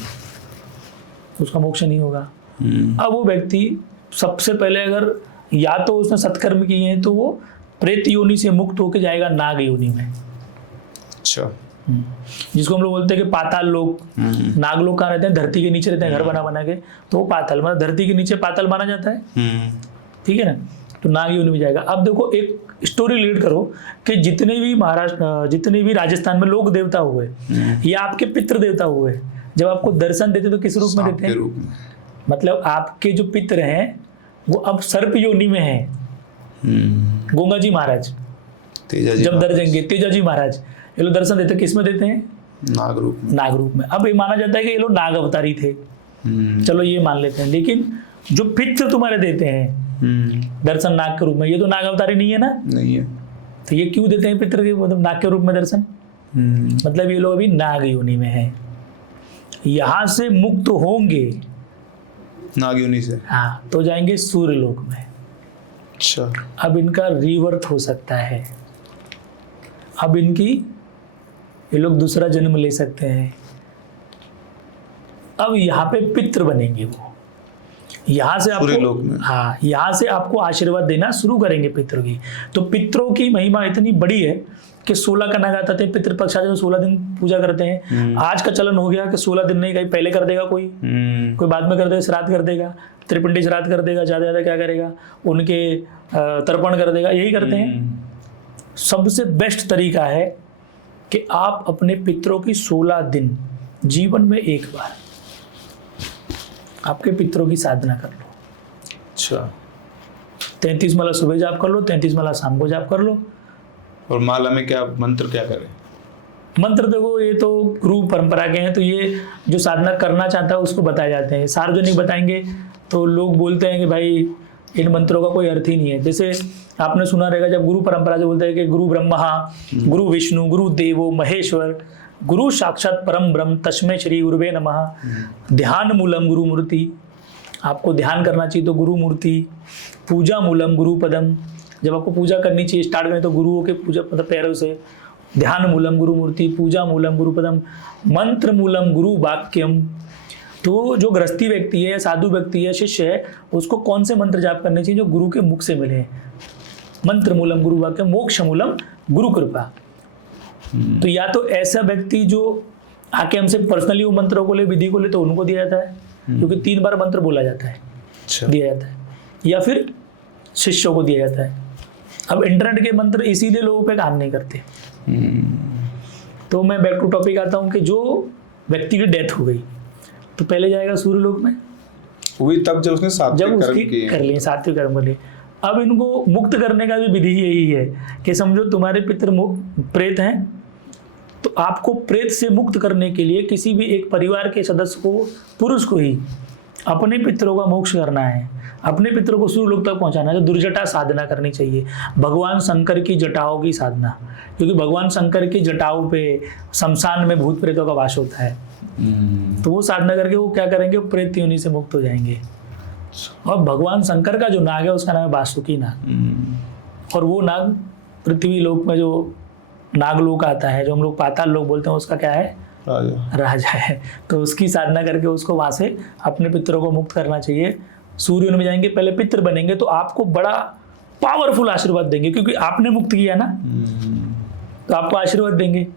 उसका मोक्ष नहीं होगा। अब वो व्यक्ति सबसे पहले अगर या तो उसने सत्कर्म किए हैं, तो वो प्रेत योनि से मुक्त होकर जाएगा नाग योनि में। अच्छा, जिसको हम लोग बोलते हैं कि पाताल लोक। नाग लोग कहाँ रहते हैं? धरती के नीचे रहते हैं, घर बना के, तो वो पाताल, मतलब धरती के नीचे पाताल माना जाता है। ठीक है ना, तो नाग योनि में जाएगा। अब देखो एक स्टोरी लीड करो कि जितने भी महाराष्ट्र, जितने भी राजस्थान में लोक देवता हुए या आपके पितृ देवता हुए, जब आपको दर्शन देते तो किस रूप में देते हैं? मतलब आपके जो पितृ हैं वो अब सर्प योनि में है। गंगा जी महाराज जब दर्जेंगे, तेजा जी महाराज, ये लोग दर्शन देते किस में देते हैं? नाग रूप में। अब ये माना जाता है कि ये लोग नाग अवतारी थे, चलो ये मान लेते हैं, लेकिन जो पितृ तुम्हारे देते हैं दर्शन नाग के रूप में, ये तो नाग अवतारी नहीं है ना? नहीं है। तो ये क्यों देते हैं पितृ के मतलब नाग के रूप में दर्शन? मतलब ये लोग अभी नाग योनि में है, यहां से मुक्त होंगे नाग योनि से, हाँ, तो जाएंगे सूर्य लोक में। अच्छा, अब इनका रीवर्थ हो सकता है, अब ये लोग दूसरा जन्म ले सकते हैं। अब यहाँ पे पितृ बनेंगे वो, यहाँ से पूरे लोक आपको, में। हाँ, यहाँ से आपको आशीर्वाद देना शुरू करेंगे पितरों की। तो पितरों की महिमा इतनी बड़ी है कि 16 कनक आते हैं पितृपक्ष आते हैं, 16 दिन पूजा करते हैं। आज का चलन हो गया कि 16 दिन नहीं, कहीं पहले कर देगा कोई बाद में कर देगा, श्राद्ध कर देगा, त्रिपिंडी श्राद्ध कर देगा, ज़्यादा ज़्यादा क्या करेगा, उनके तर्पण कर देगा, यही करते हैं। सबसे बेस्ट तरीका है कि आप अपने पितरों की 16 दिन जीवन में एक बार आपके पितरों की साधना कर लो। अच्छा, 33 माला सुबह जाप कर लो, 33 माला शाम को जाप कर लो। और माला में क्या मंत्र क्या करें? मंत्र देखो, ये तो गुरु परंपरा के हैं, तो ये जो साधना करना चाहता है उसको बताए जाते हैं। सार्वजनिक बताएंगे तो लोग बोलते हैं कि भाई इन मंत्रों का कोई अर्थ ही नहीं है। जैसे आपने सुना रहेगा जब गुरु परंपरा से बोलते हैं कि गुरु ब्रह्मा, गुरु विष्णु, गुरु देवो महेश्वर, गुरु साक्षात परम ब्रह्म, तस्मै श्री गुरुवे नमः, ध्यान मूलम गुरु मूर्ति। आपको ध्यान करना चाहिए तो गुरु मूर्ति, पूजा मूलम गुरु पदम, जब आपको पूजा करनी चाहिए स्टार्ट करें तो गुरुओं के पूजा मतलब पैरों से, ध्यान मूलम गुरु मूर्ति, पूजा मूलम गुरु पदम, मंत्र मूलम गुरु वाक्यम। तो जो गृहस्थी व्यक्ति है, साधु व्यक्ति है, शिष्य है, उसको कौन से मंत्र जाप करने चाहिए? जो गुरु के मुख से मिले हैं। मंत्र मूलम गुरु वाक्य, मोक्ष मूलम गुरु कृपा। तो या तो ऐसा व्यक्ति जो आके हमसे पर्सनली वो मंत्रों को ले, विधि को ले, तो उनको दिया जाता है, क्योंकि 3 बार मंत्र बोला जाता है, दिया जाता है, या फिर शिष्यों को दिया जाता है। अब इंटरनेट के मंत्र इसीलिए लोगों पे काम नहीं करते। तो मैं बैक टू टॉपिक आता हूँ कि जो व्यक्ति की डेथ हो गई तो पहले जाएगा सूर्य लोक में, हुई तब जब उसने सात्विक कर्म उसकी किए, कर लिए सात्विक कर्म कर लिए। अब इनको मुक्त करने का भी विधि यही है कि समझो तुम्हारे पितृ प्रेत हैं, तो आपको प्रेत से मुक्त करने के लिए किसी भी एक परिवार के सदस्य को, पुरुष को ही अपने पितरों का मोक्ष करना है, अपने पितरों को सूर्य लोक तक पहुंचाना है। तो दुर्जटा साधना करनी चाहिए, भगवान शंकर की जटाओं की साधना, क्योंकि भगवान शंकर की जटाओं पे शमशान में भूत प्रेतों का वास होता है। तो वो साधना करके वो क्या करेंगे, प्रेत योनि से मुक्त हो जाएंगे। और भगवान शंकर का जो नाग है उसका नाम है वासुकी नाग, और वो नाग पृथ्वी लोक में जो नागलोक आता है, जो हम लोग पाताल लोक बोलते हैं, उसका क्या है, राजा है। तो उसकी साधना करके उसको वहां से अपने पितरों को मुक्त करना चाहिए। सूर्य में जाएंगे, पहले पितर बनेंगे, तो आपको बड़ा पावरफुल आशीर्वाद देंगे, क्योंकि आपने मुक्त किया ना, तो आपको आशीर्वाद देंगे।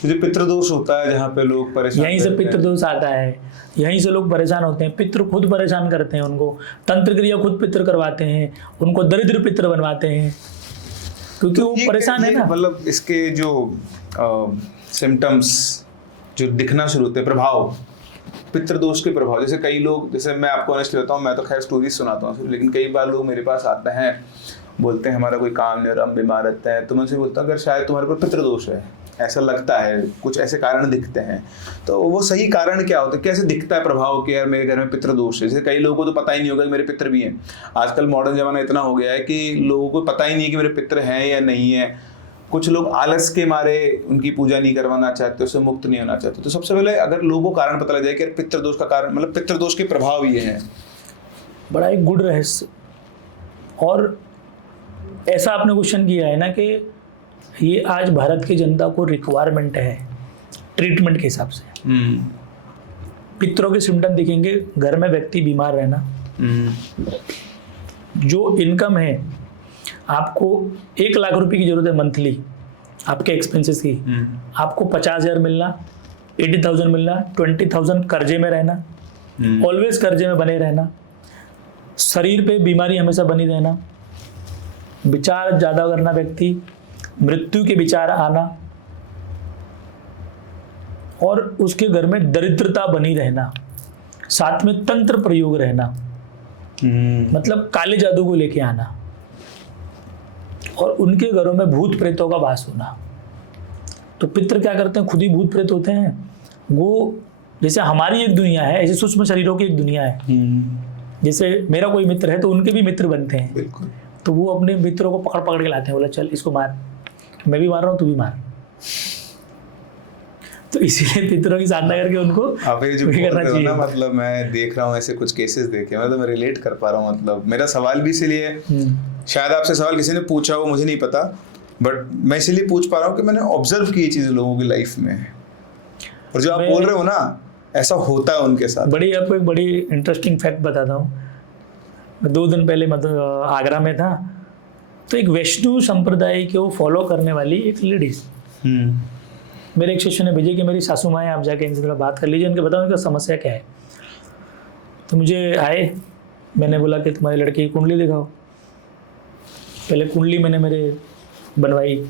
जो पितृदोष होता है जहाँ पे लोग परेशान, यहीं से पितृदोष आता है, यहीं से लोग परेशान होते हैं। पितृ खुद परेशान करते हैं उनको, तंत्र क्रिया खुद पितृ करवाते हैं, उनको दरिद्र पितृ बनवाते हैं, क्योंकि तो वो परेशान है ना। मतलब इसके जो सिम्टम्स जो दिखना शुरू होते हैं, प्रभाव, पितृदोष के प्रभाव, जैसे कई लोग, जैसे मैं आपको ऑनेस्टली बताऊं, मैं तो खैर स्टोरीज सुनाता हूँ, लेकिन कई बार लोग मेरे पास आते हैं, बोलते हैं हमारा कोई काम नहीं हो रहा, हम बीमार रहते हैं, तो मैं उनसे बोलता हूँ अगर शायद तुम्हारे पर पितृदोष है, ऐसा लगता है, कुछ ऐसे कारण दिखते हैं, तो वो सही कारण क्या होता है, कैसे दिखता है प्रभाव कि यार मेरे घर में पितृदोष है। जैसे कई लोगों को तो पता ही नहीं होगा कि मेरे पितृ भी हैं। आजकल मॉडर्न जमाना इतना हो गया है कि लोगों को पता ही नहीं है कि मेरे पितृ हैं या नहीं है। कुछ लोग आलस के मारे उनकी पूजा नहीं करवाना चाहते, उससे मुक्त नहीं होना चाहते। तो सबसे पहले अगर लोगों को कारण पता लग जाए कि पितृदोष का कारण, मतलब पितृदोष के प्रभाव ये है, बड़ा एक गुड रहस्य। और ऐसा आपने क्वेश्चन किया है ना कि ये आज भारत की जनता को रिक्वायरमेंट है ट्रीटमेंट के हिसाब से। पितरों के सिम्टम दिखेंगे, घर में व्यक्ति बीमार रहना, जो इनकम है आपको 1 लाख रुपए की जरूरत है मंथली आपके एक्सपेंसेस की, आपको 50,000 मिलना, 80,000 मिलना, 20,000 कर्जे में रहना, ऑलवेज कर्जे में बने रहना, शरीर पे बीमारी हमेशा बनी रहना, विचार ज्यादा करना, व्यक्ति मृत्यु के विचार आना, और उसके घर में दरिद्रता बनी रहना, साथ में तंत्र प्रयोग रहना, मतलब काले जादू को लेके आना, और उनके घरों में भूत प्रेतों का वास होना। तो पितृ क्या करते हैं, खुद ही भूत प्रेत होते हैं। वो जैसे हमारी एक दुनिया है, ऐसे सूक्ष्म शरीरों की एक दुनिया है। जैसे मेरा कोई मित्र है तो उनके भी मित्र बनते हैं। बिल्कुल। तो वो अपने मित्रों को पकड़ पकड़ के लाते हैं, बोला चल इसको मार, मैं भी मार रहा हूँ तू भी मार। तो इसीलिए पितरों की साधना करके उनको आप ये जो वही बोल करना रहे हो ना, चाहिए। मतलब मैं देख रहा हूँ ऐसे कुछ केसेस देखे, मतलब मैं रिलेट कर पा रहा हूँ। मतलब मेरा सवाल भी इसीलिए है, शायद आपसे सवाल किसी ने पूछा हो, मुझे नहीं पता, बट मैं इसीलिए पूछ पा रहा हूँ कि मैंने ऑब्जर्व की ये चीज़ लोगों की लाइफ में, और जो आप बोल रहे हो ना ऐसा होता है उनके साथ। बड़ी आपको एक बड़ी इंटरेस्टिंग फैक्ट बताता हूँ। मैं 2 दिन पहले मतलब आगरा में था, तो एक वैष्णव संप्रदाय को फॉलो करने वाली एक लेडीज मेरे एक शिष्य ने भेजे कि मेरी सासू माँ है, आप जाके इनसे थोड़ा बात कर लीजिए, उनके बताओ इनका समस्या क्या है। तो मुझे आए, मैंने बोला कि तुम्हारे लड़के की कुंडली दिखाओ। पहले कुंडली मैंने मेरे बनवाई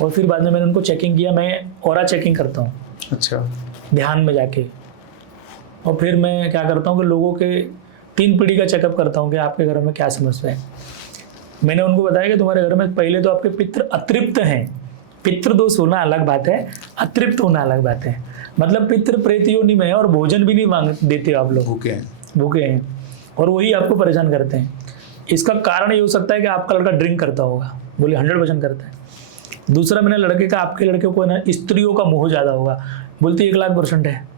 और फिर बाद में मैंने उनको चेकिंग किया। मैं ऑरा चेकिंग करता हूँ अच्छा। ध्यान में जाके, और फिर मैं क्या करता हूँ कि लोगों के 3 पीढ़ी का चेकअप करता हूँ कि आपके घर में क्या समस्या है। मैंने उनको बताया कि तुम्हारे घर में पहले तो आपके पितृ अतृप्त हैं। पितृ दोष होना अलग बात है, अतृप्त होना अलग बात है। मतलब पितृ प्रेत योनि में है और भोजन भी नहीं मांग देते आप लोग, भूखे हैं और वही आपको परेशान करते हैं। इसका कारण ये हो सकता है कि आपका लड़का ड्रिंक करता होगा। बोले 100% करता है। दूसरा, मैंने लड़के का, आपके लड़के को ना स्त्रियों का मोह ज़्यादा होगा। बोलती 1,00,000% है।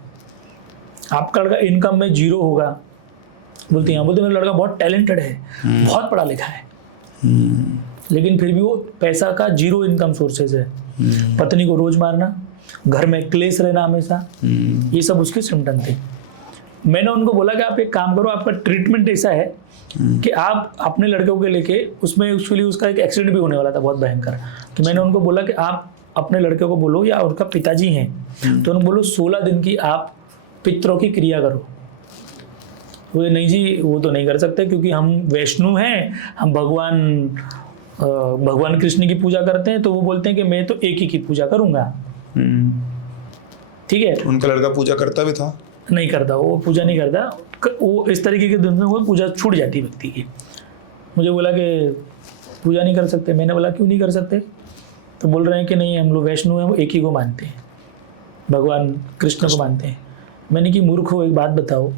आपका लड़का इनकम में 0 होगा। बोलती हैं, बोलते मेरा लड़का बहुत टैलेंटेड है, बहुत पढ़ा लिखा है, लेकिन फिर भी वो पैसा का 0 इनकम सोर्सेज है। पत्नी को रोज मारना, घर में क्लेश रहना हमेशा, ये सब उसके सिम्टम थे। मैंने उनको बोला कि आप एक काम करो, आपका ट्रीटमेंट ऐसा है कि आप अपने लड़कों के लेके, उसमें एक्चुअली उसका एक एक्सीडेंट भी होने वाला था बहुत भयंकर। तो मैंने उनको बोला कि आप अपने लड़के को बोलो, या उनका पिताजी हैं तो उनको बोलो 16 दिन की आप पितरों की क्रिया करो। वो नहीं जी, वो तो नहीं कर सकते क्योंकि हम वैष्णव हैं, हम भगवान कृष्ण की पूजा करते हैं। तो वो बोलते हैं कि मैं तो एक ही की पूजा करूंगा। ठीक है, उनका लड़का पूजा करता भी था? नहीं करता, वो पूजा नहीं करता। वो इस तरीके के दिन में वो पूजा छूट जाती है व्यक्ति की। मुझे बोला कि पूजा नहीं कर सकते। मैंने बोला क्यों नहीं कर सकते? तो बोल रहे हैं कि नहीं, हम लोग वैष्णव हैं, वो एक ही को मानते हैं, भगवान कृष्ण को मानते हैं। मैंने कि मूर्ख हो, एक बात बताओ।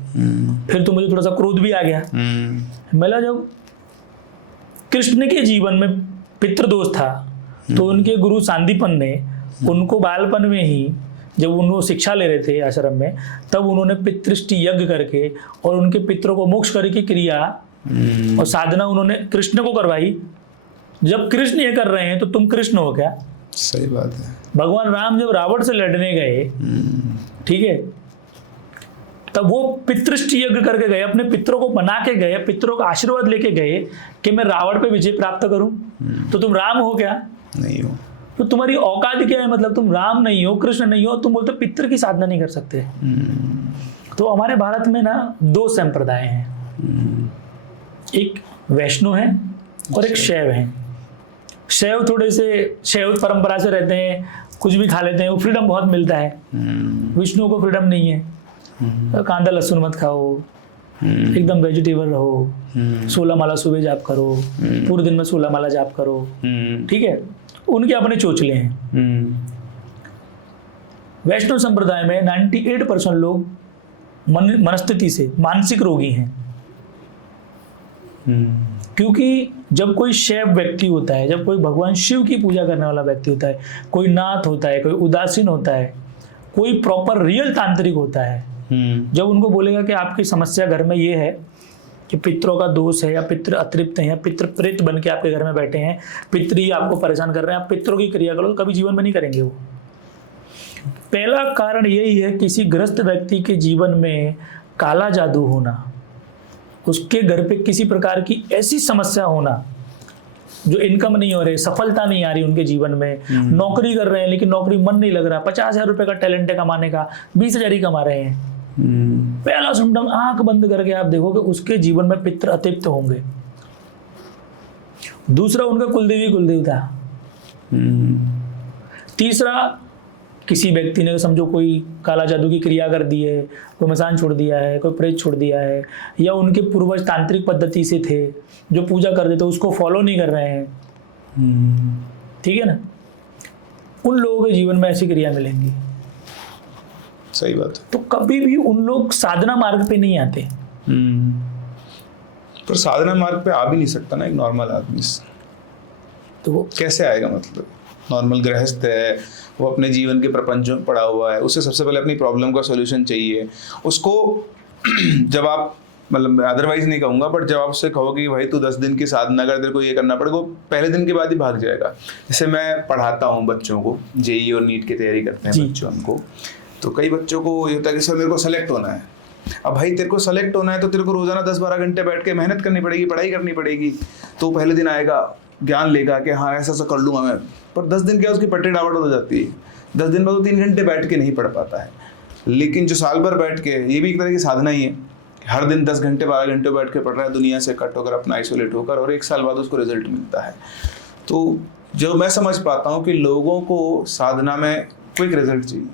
फिर तो मुझे थोड़ा सा क्रोध भी आ गया। मैंने जब कृष्ण के जीवन में पितृदोष था तो उनके गुरु सांदीपन ने उनको बालपन में ही, जब उनको शिक्षा ले रहे थे आश्रम में, तब उन्होंने पितृष्टि यज्ञ करके और उनके पितरों को मोक्ष करने की क्रिया और साधना उन्होंने कृष्ण को करवाई। जब कृष्ण ये कर रहे हैं तो तुम कृष्ण हो क्या? सही बात है। भगवान राम जब रावण से लड़ने गए, ठीक है, तब वो पितृष्टि यज्ञ करके गए, अपने पितरों को बना के गए, पितरों का आशीर्वाद लेके गए कि मैं रावण पे विजय प्राप्त करूं। तो तुम राम हो क्या? नहीं हो। तो तुम्हारी औकात क्या है? मतलब तुम राम नहीं हो, कृष्ण नहीं हो, तुम बोलते पितृ की साधना नहीं कर सकते। तो हमारे भारत में ना 2 संप्रदाय हैं, एक वैष्णव है और एक शैव है। शैव थोड़े से शैव परंपरा से रहते हैं, कुछ भी खा लेते हैं, वो फ्रीडम बहुत मिलता है। विष्णु को फ्रीडम नहीं है। तो कांदा लहसुन मत खाओ, एकदम वेजिटेबल रहो, 16 माला सुबह जाप करो, पूरे दिन में 16 माला जाप करो, ठीक है। उनके अपने चोचले हैं। वैष्णव संप्रदाय में 98% लोग मनस्थिति से मानसिक रोगी हैं। क्योंकि जब कोई शैव व्यक्ति होता है, जब कोई भगवान शिव की पूजा करने वाला व्यक्ति होता है, कोई नाथ होता है, कोई उदासीन होता है, कोई प्रॉपर रियल तांत्रिक होता है, जब उनको बोलेगा कि आपकी समस्या घर में ये है कि पितरों का दोष है, या पितृ अतृप्त है, या पितृ प्रेत बन के आपके घर में बैठे हैं, पितृ आपको परेशान कर रहे हैं, आप पितरों की क्रिया करो, तो कभी जीवन में नहीं करेंगे वो। पहला कारण यही है, किसी ग्रस्त व्यक्ति के जीवन में काला जादू होना, उसके घर पे किसी प्रकार की ऐसी समस्या होना, जो इनकम नहीं हो रही, सफलता नहीं आ रही उनके जीवन में, नौकरी कर रहे हैं लेकिन नौकरी मन नहीं लग रहा, 50,000 रुपए का टैलेंट है कमाने का, 20,000 ही कमा रहे हैं। पहला सिम्टम, आंख बंद करके आप देखोगे उसके जीवन में पितृ अतृप्त होंगे। दूसरा, उनका कुलदेवी कुलदेवता। तीसरा, किसी व्यक्ति ने समझो कोई काला जादू की क्रिया कर दी है, कोई मसान छोड़ दिया है, कोई प्रेत छोड़ दिया है, या उनके पूर्वज तांत्रिक पद्धति से थे जो पूजा करते थे उसको फॉलो नहीं कर रहे हैं, ठीक है ना। उन लोगों के जीवन में ऐसी क्रिया मिलेंगी। सही बात है। तो कभी भी उन लोग साधना मार्ग पे नहीं आते। पर साधना मार्ग पे आ भी नहीं सकता ना एक नॉर्मल आदमी। तो वो कैसे आएगा? मतलब नॉर्मल गृहस्थ है, वो अपने जीवन के प्रपंच में पड़ा हुआ है, उसे सबसे पहले अपनी प्रॉब्लम का सॉल्यूशन चाहिए उसको। जब आप मतलब अदरवाइज नहीं कहूँगा, बट जब आप उससे कहो कि भाई तू 10 दिन की साधना कर, तेरे को ये करना पड़ेगा, वो पहले दिन के बाद ही भाग जाएगा। जैसे मैं पढ़ाता हूँ बच्चों को, जेई और नीट की तैयारी करते हैं बच्चों को, तो कई बच्चों को ये होता है कि सर मेरे को सेलेक्ट होना है। अब भाई तेरे को सेलेक्ट होना है तो तेरे को रोजाना 10-12 घंटे बैठ के मेहनत करनी पड़ेगी, पढ़ाई करनी पड़ेगी। तो पहले दिन आएगा, ज्ञान लेगा कि हाँ ऐसा ऐसा कर लूँगा मैं, पर 10 दिन के बाद उसकी पट्टी डावट हो जाती है। 10 दिन बाद वो 3 घंटे बैठ के नहीं पढ़ पाता है। लेकिन जो साल भर बैठ के, ये भी एक तरह की साधना ही है, हर दिन 10 घंटे 12 घंटे बैठ के पढ़ रहा है, दुनिया से कट होकर, अपना आइसोलेट होकर, और 1 साल बाद उसको रिजल्ट मिलता है। तो जो मैं समझ पाता हूँ कि लोगों को साधना में क्विक रिजल्ट चाहिए,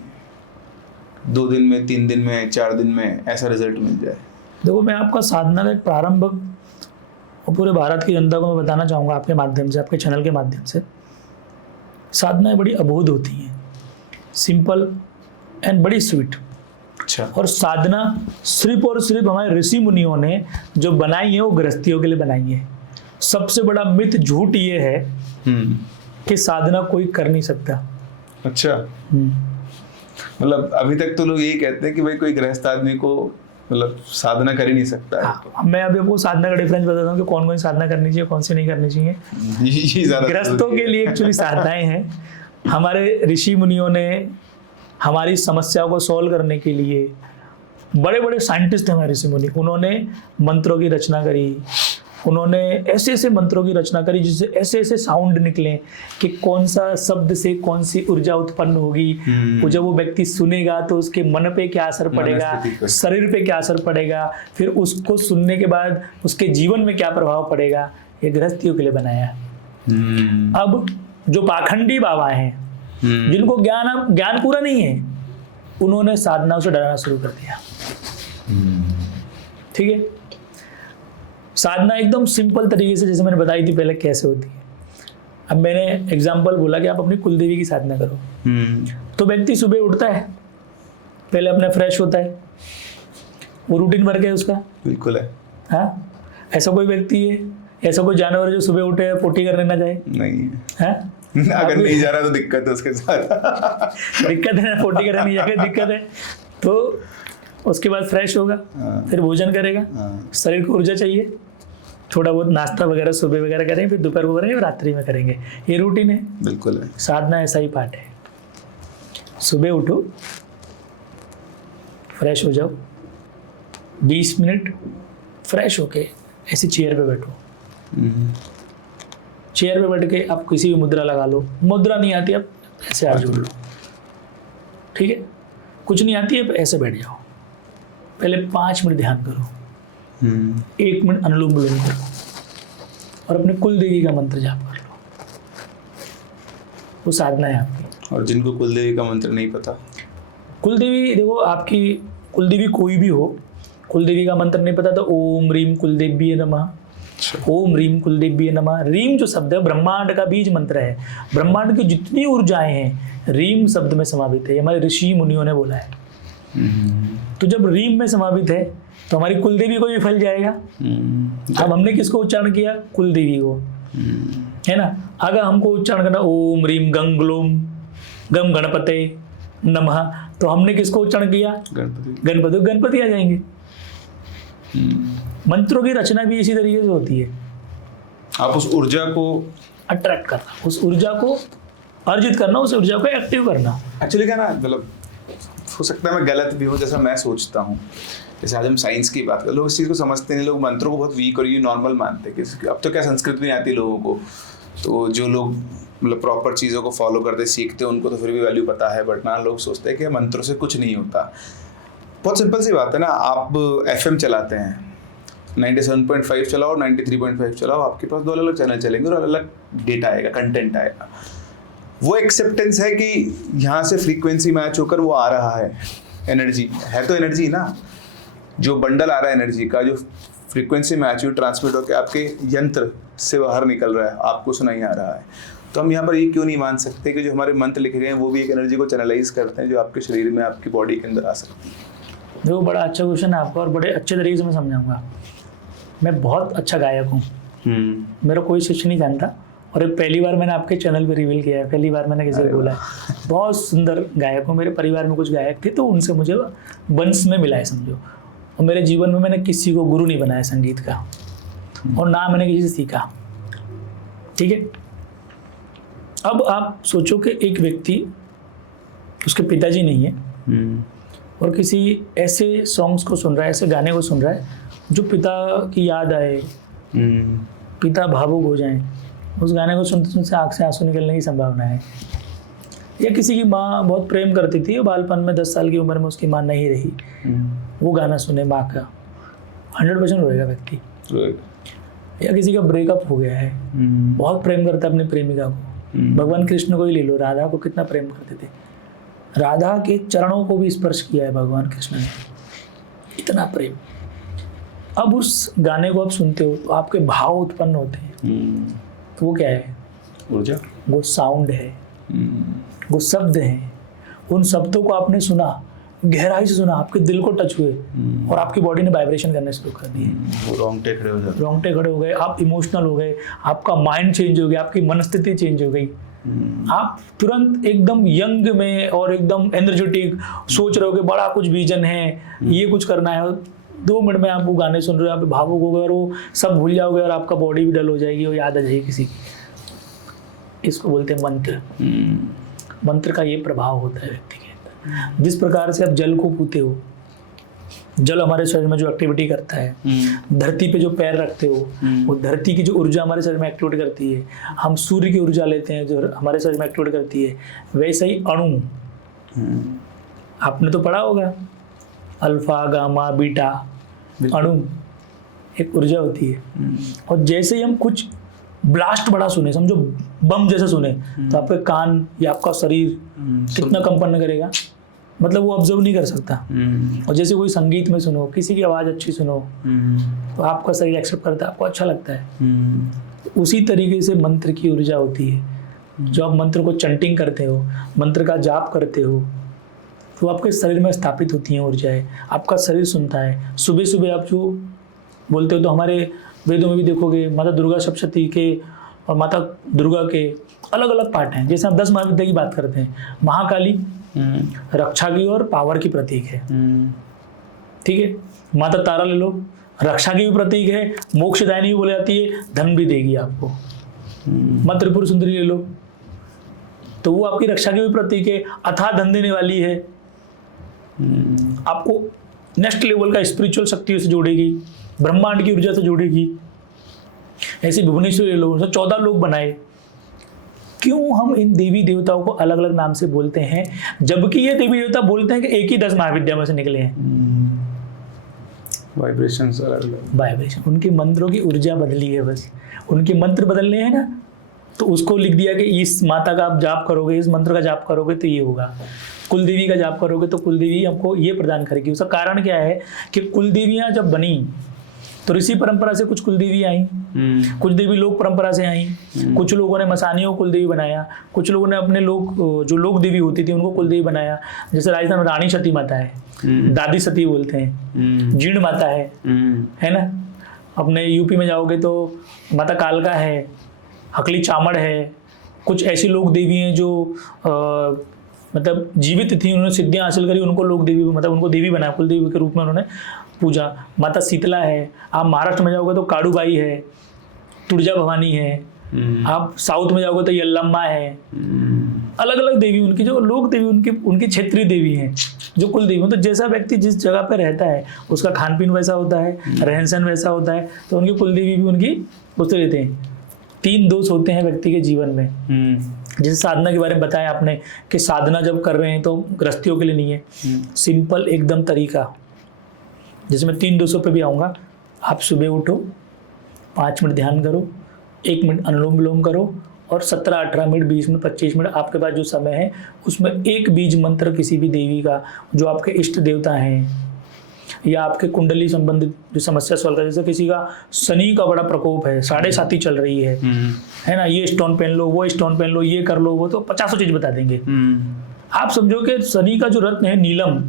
2 दिन में, 3 दिन में, 4 दिन में ऐसा रिजल्ट मिल जाए। देखो, मैं आपका साधना का एक प्रारंभक और पूरे भारत की जनता को मैं बताना चाहूँगा आपके माध्यम से, आपके चैनल के माध्यम से, साधनाएं बड़ी अबोध होती हैं, सिंपल एंड बड़ी स्वीट। अच्छा। और साधना सिर्फ और सिर्फ हमारे ऋषि मुनियों ने जो बनाई है वो गृहस्थियों के लिए बनाई है। सबसे बड़ा मिथ, झूठ ये है कि साधना कोई कर नहीं सकता। अच्छा। मतलब अभी तक तो लोग यही कहते हैं कि भाई कोई गृहस्थ आदमी को मतलब साधना कर ही नहीं सकता है। हाँ, मैं अभी आपको साधना का डिफरेंस बताता हूँ कि कौन कौन सी साधना करनी चाहिए, कौन सी नहीं करनी चाहिए। गृहस्थों के लिए एक्चुअली साधनाएं हैं। हमारे ऋषि मुनियों ने हमारी समस्याओं को सॉल्व करने के लिए, बड़े बड़े साइंटिस्ट हैं हमारे ऋषि मुनि, उन्होंने मंत्रों की रचना करी, उन्होंने ऐसे ऐसे मंत्रों की रचना करी जिससे ऐसे ऐसे साउंड निकले कि कौन सा शब्द से कौन सी ऊर्जा उत्पन्न होगी, वो जब वो व्यक्ति सुनेगा तो उसके मन पे क्या असर पड़ेगा, शरीर पे क्या असर पड़ेगा, फिर उसको सुनने के बाद उसके जीवन में क्या प्रभाव पड़ेगा। ये गृहस्थियों के लिए बनाया। अब जो पाखंडी बाबा हैं, जिनको ज्ञान पूरा नहीं है, उन्होंने साधनाओं से डराना शुरू कर दिया। ठीक है, साधना एकदम सिंपल तरीके से, जैसे मैंने बताई थी पहले कैसे होती है। अब मैंने एग्जांपल बोला कि आप अपनी कुलदेवी की साधना करो, तो व्यक्ति सुबह उठता है, पहले अपना फ्रेश होता है, वो रूटीन वर्क है उसका। बिल्कुल है। हाँ, ऐसा कोई व्यक्ति है, ऐसा कोई जानवर जो सुबह उठे पोटी करने ना जाए? नहीं है। अगर नहीं जा रहा तो दिक्कत है उसके साथ। दिक्कत है ना, पोटी करने नहीं जाएगा, दिक्कत है। तो उसके बाद फ्रेश होगा, फिर भोजन करेगा, शरीर को ऊर्जा चाहिए, थोड़ा बहुत नाश्ता वगैरह सुबह वगैरह करेंगे, फिर दोपहर को करेंगे, रात्रि में करेंगे। ये रूटीन है। बिल्कुल है। साधना ऐसा ही पार्ट है। सुबह उठो, फ्रेश हो जाओ, 20 मिनट फ्रेश होके ऐसी चेयर पे बैठो। चेयर पे बैठ के आप किसी भी मुद्रा लगा लो, मुद्रा नहीं आती आप ऐसे हाथ जोड़ लो, ठीक है। कुछ नहीं आती है ऐसे बैठ जाओ, पहले 5 मिनट ध्यान करो, 1 मिनट अनुलोम विलोम करो, और अपने कुल देवी का मंत्र जाप कर लो। वो साधना है आपकी। और जिनको कुल देवी का मंत्र नहीं पता, कुल देवी, देखो आपकी कुल देवी कोई भी हो, कुल देवी का मंत्र नहीं पता तो ओम रीम कुलदेव्ये नमः, ओम रीम कुलदेव्ये नमः। रीम जो शब्द है ब्रह्मांड का बीज मंत्र है। ब्रह्मांड की जितनी ऊर्जाएं हैं रीम शब्द में समावित है, हमारे ऋषि मुनियों ने बोला है। तो जब रीम में समावित है तो हमारी कुलदेवी को भी फल जाएगा। अब हमने किसको उच्चारण किया? कुलदेवी को, है ना। अगर हमको उच्चारण करना ओम रीम गंगलोम गम गणपते नमः, तो हमने किसको उच्चारण किया? गणपति। गणपति आ जाएंगे। मंत्रों की रचना भी इसी तरीके से होती है। आप उस ऊर्जा को अट्रैक्ट करना, उस ऊर्जा को अर्जित करना, उस ऊर्जा को एक्टिव करना। एक्चुअली क्या ना, मतलब हो सकता है मैं गलत भी हूँ, जैसा मैं सोचता हूँ। जैसे आज हम साइंस की बात करें, लोग इस चीज़ को समझते नहीं, लोग मंत्रों को बहुत वीक और ये नॉर्मल मानते हैं कि अब तो क्या संस्कृत भी नहीं आती लोगों को। तो जो लोग मतलब प्रॉपर चीज़ों को फॉलो करते सीखते हैं उनको तो फिर भी वैल्यू पता है, बट ना लोग सोचते हैं कि मंत्रों से कुछ नहीं होता। बहुत सिंपल सी बात है ना, आप FM चलाते हैं, 97.5 चलाओ, 93.5 चलाओ, आपके पास 2 अलग चैनल चलेंगे और अलग डेटा आएगा, कंटेंट आएगा। वो एक्सेप्टेंस है कि यहाँ से फ्रीक्वेंसी मैच होकर वो आ रहा है, एनर्जी है तो एनर्जी ना, जो बंडल आ रहा है एनर्जी का, जो फ्रीक्वेंसी मैच हुई ट्रांसमिट होकर आपके यंत्र से बाहर निकल रहा है, आपको सुनाई आ रहा है। तो हम यहाँ पर ये क्यों नहीं मान सकते कि जो हमारे मंत्र लिखे गए हैं वो भी एक एनर्जी को चैनलाइज करते हैं जो आपके शरीर में, आपकी बॉडी के अंदर आ सकती है। देखो, बड़ा अच्छा क्वेश्चन है आपका और बड़े अच्छे तरीके से मैं समझाऊंगा। मैं बहुत अच्छा गायक हूँ, मेरा कोई शिष्य नहीं जानता, और ये पहली बार मैंने आपके चैनल पे रिवील किया है, पहली बार मैंने किसी को बोला है। बहुत सुंदर गायक हो, मेरे परिवार में कुछ गायक थे तो उनसे मुझे वंश में मिला है समझो। और मेरे जीवन में मैंने किसी को गुरु नहीं बनाया संगीत का, और ना मैंने किसी से सीखा। ठीक है, अब आप सोचो कि एक व्यक्ति, उसके पिताजी नहीं है और किसी ऐसे सॉन्ग्स को सुन रहा है, ऐसे गाने को सुन रहा है जो पिता की याद आए, पिता भावुक हो जाएं, उस गाने को सुनते सुनते आँख से आंसू निकलने की संभावना है। या किसी की माँ बहुत प्रेम करती थी, बालपन में 10 साल की उम्र में उसकी माँ नहीं रही, वो गाना सुने माँ का, 100% रोएगा व्यक्ति। या किसी का ब्रेकअप हो गया है, बहुत प्रेम करता है अपनी प्रेमिका को। भगवान कृष्ण को ही ले लो, राधा को कितना प्रेम करते थे, राधा के चरणों को भी स्पर्श किया है भगवान कृष्ण ने, इतना प्रेम। अब उस गाने को आप सुनते हो तो आपके भाव उत्पन्न होते हैं, तो वो क्या है? ऊर्जा, वो साउंड है, वो शब्द हैं। उन शब्दों को आपने सुना, गहराई से सुना, आपके दिल को टच हुए और आपकी बॉडी ने वाइब्रेशन करने शुरू कर दिए, वो रोंगटे खड़े हो जाते, रोंगटे खड़े हो गए, आप इमोशनल हो गए, आपका माइंड चेंज हो गया, आपकी मनस्थिति चेंज हो गई, आप तुरंत एकदम यंग में और एकदम एनर्जेटिक सोच रहे हो कि बड़ा कुछ विजन है, ये कुछ करना है। 2 मिनट में आप वो गाने सुन रहे हो, आप भावुक हो गए और वो सब भूल जाओगे और आपका बॉडी भी डल हो जाएगी और याद आ जाएगी किसी की। इसको बोलते हैं मंत्र। मंत्र का ये प्रभाव होता है व्यक्ति के अंदर। जिस प्रकार से आप जल को पूते हो, जल हमारे शरीर में जो एक्टिविटी करता है, धरती पे जो पैर रखते हो, वो धरती की जो ऊर्जा हमारे शरीर में एक्टिवेट करती है। हम सूर्य की ऊर्जा लेते हैं जो हमारे शरीर में एक्टिवेट करती है। वैसे ही अणु, आपने तो पढ़ा होगा, अल्फा गामा बीटा अणु, एक ऊर्जा होती है। और जैसे ही हम कुछ ब्लास्ट बड़ा सुने, समझो बम जैसे सुने, तो आपके कान या आपका शरीर कितना कंपन करेगा, मतलब वो ऑब्जर्व नहीं कर सकता। और जैसे कोई संगीत में सुनो, किसी की आवाज़ अच्छी सुनो, तो आपका शरीर एक्सेप्ट करता है, आपको अच्छा लगता है। उसी तरीके से मंत्र की ऊर्जा होती है। जो आप मंत्र को चैंटिंग करते हो, मंत्र का जाप करते हो, तो आपके शरीर में स्थापित होती हैं ऊर्जाएं, आपका शरीर सुनता है। सुबह सुबह आप जो बोलते हो, तो हमारे वेदों में भी देखोगे माता दुर्गा सप्तशती के और माता दुर्गा के अलग अलग पार्ट हैं। जैसे हम 10 महाविद्या की बात करते हैं, महाकाली रक्षा की और पावर की प्रतीक है, ठीक है। माता तारा ले लो, रक्षा की भी प्रतीक है, मोक्षदायिनी भी बोली जाती है, धन भी देगी आपको। माता त्रिपुर सुंदरी ले लो, तो वो आपकी रक्षा की भी प्रतीक है, अथाह धन देने वाली है, आपको नेक्स्ट लेवल का स्पिरिचुअल शक्तियों से जोड़ेगी, ब्रह्मांड की ऊर्जा से जोड़ेगी। ऐसे भुवनेश्वर ले लो, 14 लोग बनाए। क्यों हम इन देवी देवताओं को अलग अलग नाम से बोलते हैं, जबकि ये देवी देवता बोलते हैं कि एक ही 10 महाविद्या में से निकले हैं। वाइब्रेशन अलग, वाइब्रेशन, उनके मंत्रों की ऊर्जा बदली है, बस उनके मंत्र बदलने हैं ना, तो उसको लिख दिया कि इस माता का आप जाप करोगे, इस मंत्र का जाप करोगे तो ये होगा। कुलदेवी का जाप करोगे तो कुलदेवी आपको ये प्रदान करेगी। उसका कारण क्या है कि कुलदेवियां जब बनी तो ऋषि परंपरा से कुछ कुलदेवी आई, कुछ देवी लोक परंपरा से आई, कुछ लोगों ने मसानियों को कुलदेवी बनाया, कुछ लोगों ने अपने लोग जो लोक देवी होती थी उनको कुलदेवी बनाया। जैसे राजस्थान में रानी सती माता है, दादी सती बोलते हैं, जीर्ण माता है ना। अपने यूपी में जाओगे तो माता कालका है, हकली चामड़ है। कुछ ऐसी लोक देवी हैं जो मतलब जीवित थी, उन्होंने सिद्धियां हासिल करी, उनको लोक देवी, मतलब उनको देवी बनाया, कुल देवी के रूप में उन्होंने पूजा। माता शीतला है। आप महाराष्ट्र में जाओगे तो काड़ूबाई है, तुळजा भवानी है। आप साउथ में जाओगे तो यल्लम्मा है। अलग अलग देवी उनकी, जो लोक देवी उनकी क्षेत्रीय देवी हैं, जो कुल देवी। तो जैसा व्यक्ति जिस जगह पर रहता है उसका खान पीन वैसा होता है, रहन सहन वैसा होता है, तो उनकी कुल देवी भी उनकी उससे रहते हैं। 3 दोष होते हैं व्यक्ति के जीवन में। जैसे साधना के बारे में बताया आपने कि साधना जब कर रहे हैं तो गृहस्थियों के लिए नहीं है, सिंपल एकदम तरीका। जैसे मैं 3 दोषों पे भी आऊँगा। आप सुबह उठो, 5 मिनट ध्यान करो, 1 मिनट अनुलोम विलोम करो, और 17-18 मिनट, 20 मिनट, 25 मिनट आपके पास जो समय है उसमें एक बीज मंत्र किसी भी देवी का, जो आपके इष्ट देवता हैं या आपके कुंडली संबंधित जो समस्या सॉल्व कर, जैसे किसी का शनि का बड़ा प्रकोप है, 7.5 चल रही है ना, ये स्टोन पहन लो, वो स्टोन पहन लो, ये कर लो, वो, तो 50 चीज बता देंगे। आप समझो कि शनि का जो रत्न है नीलम,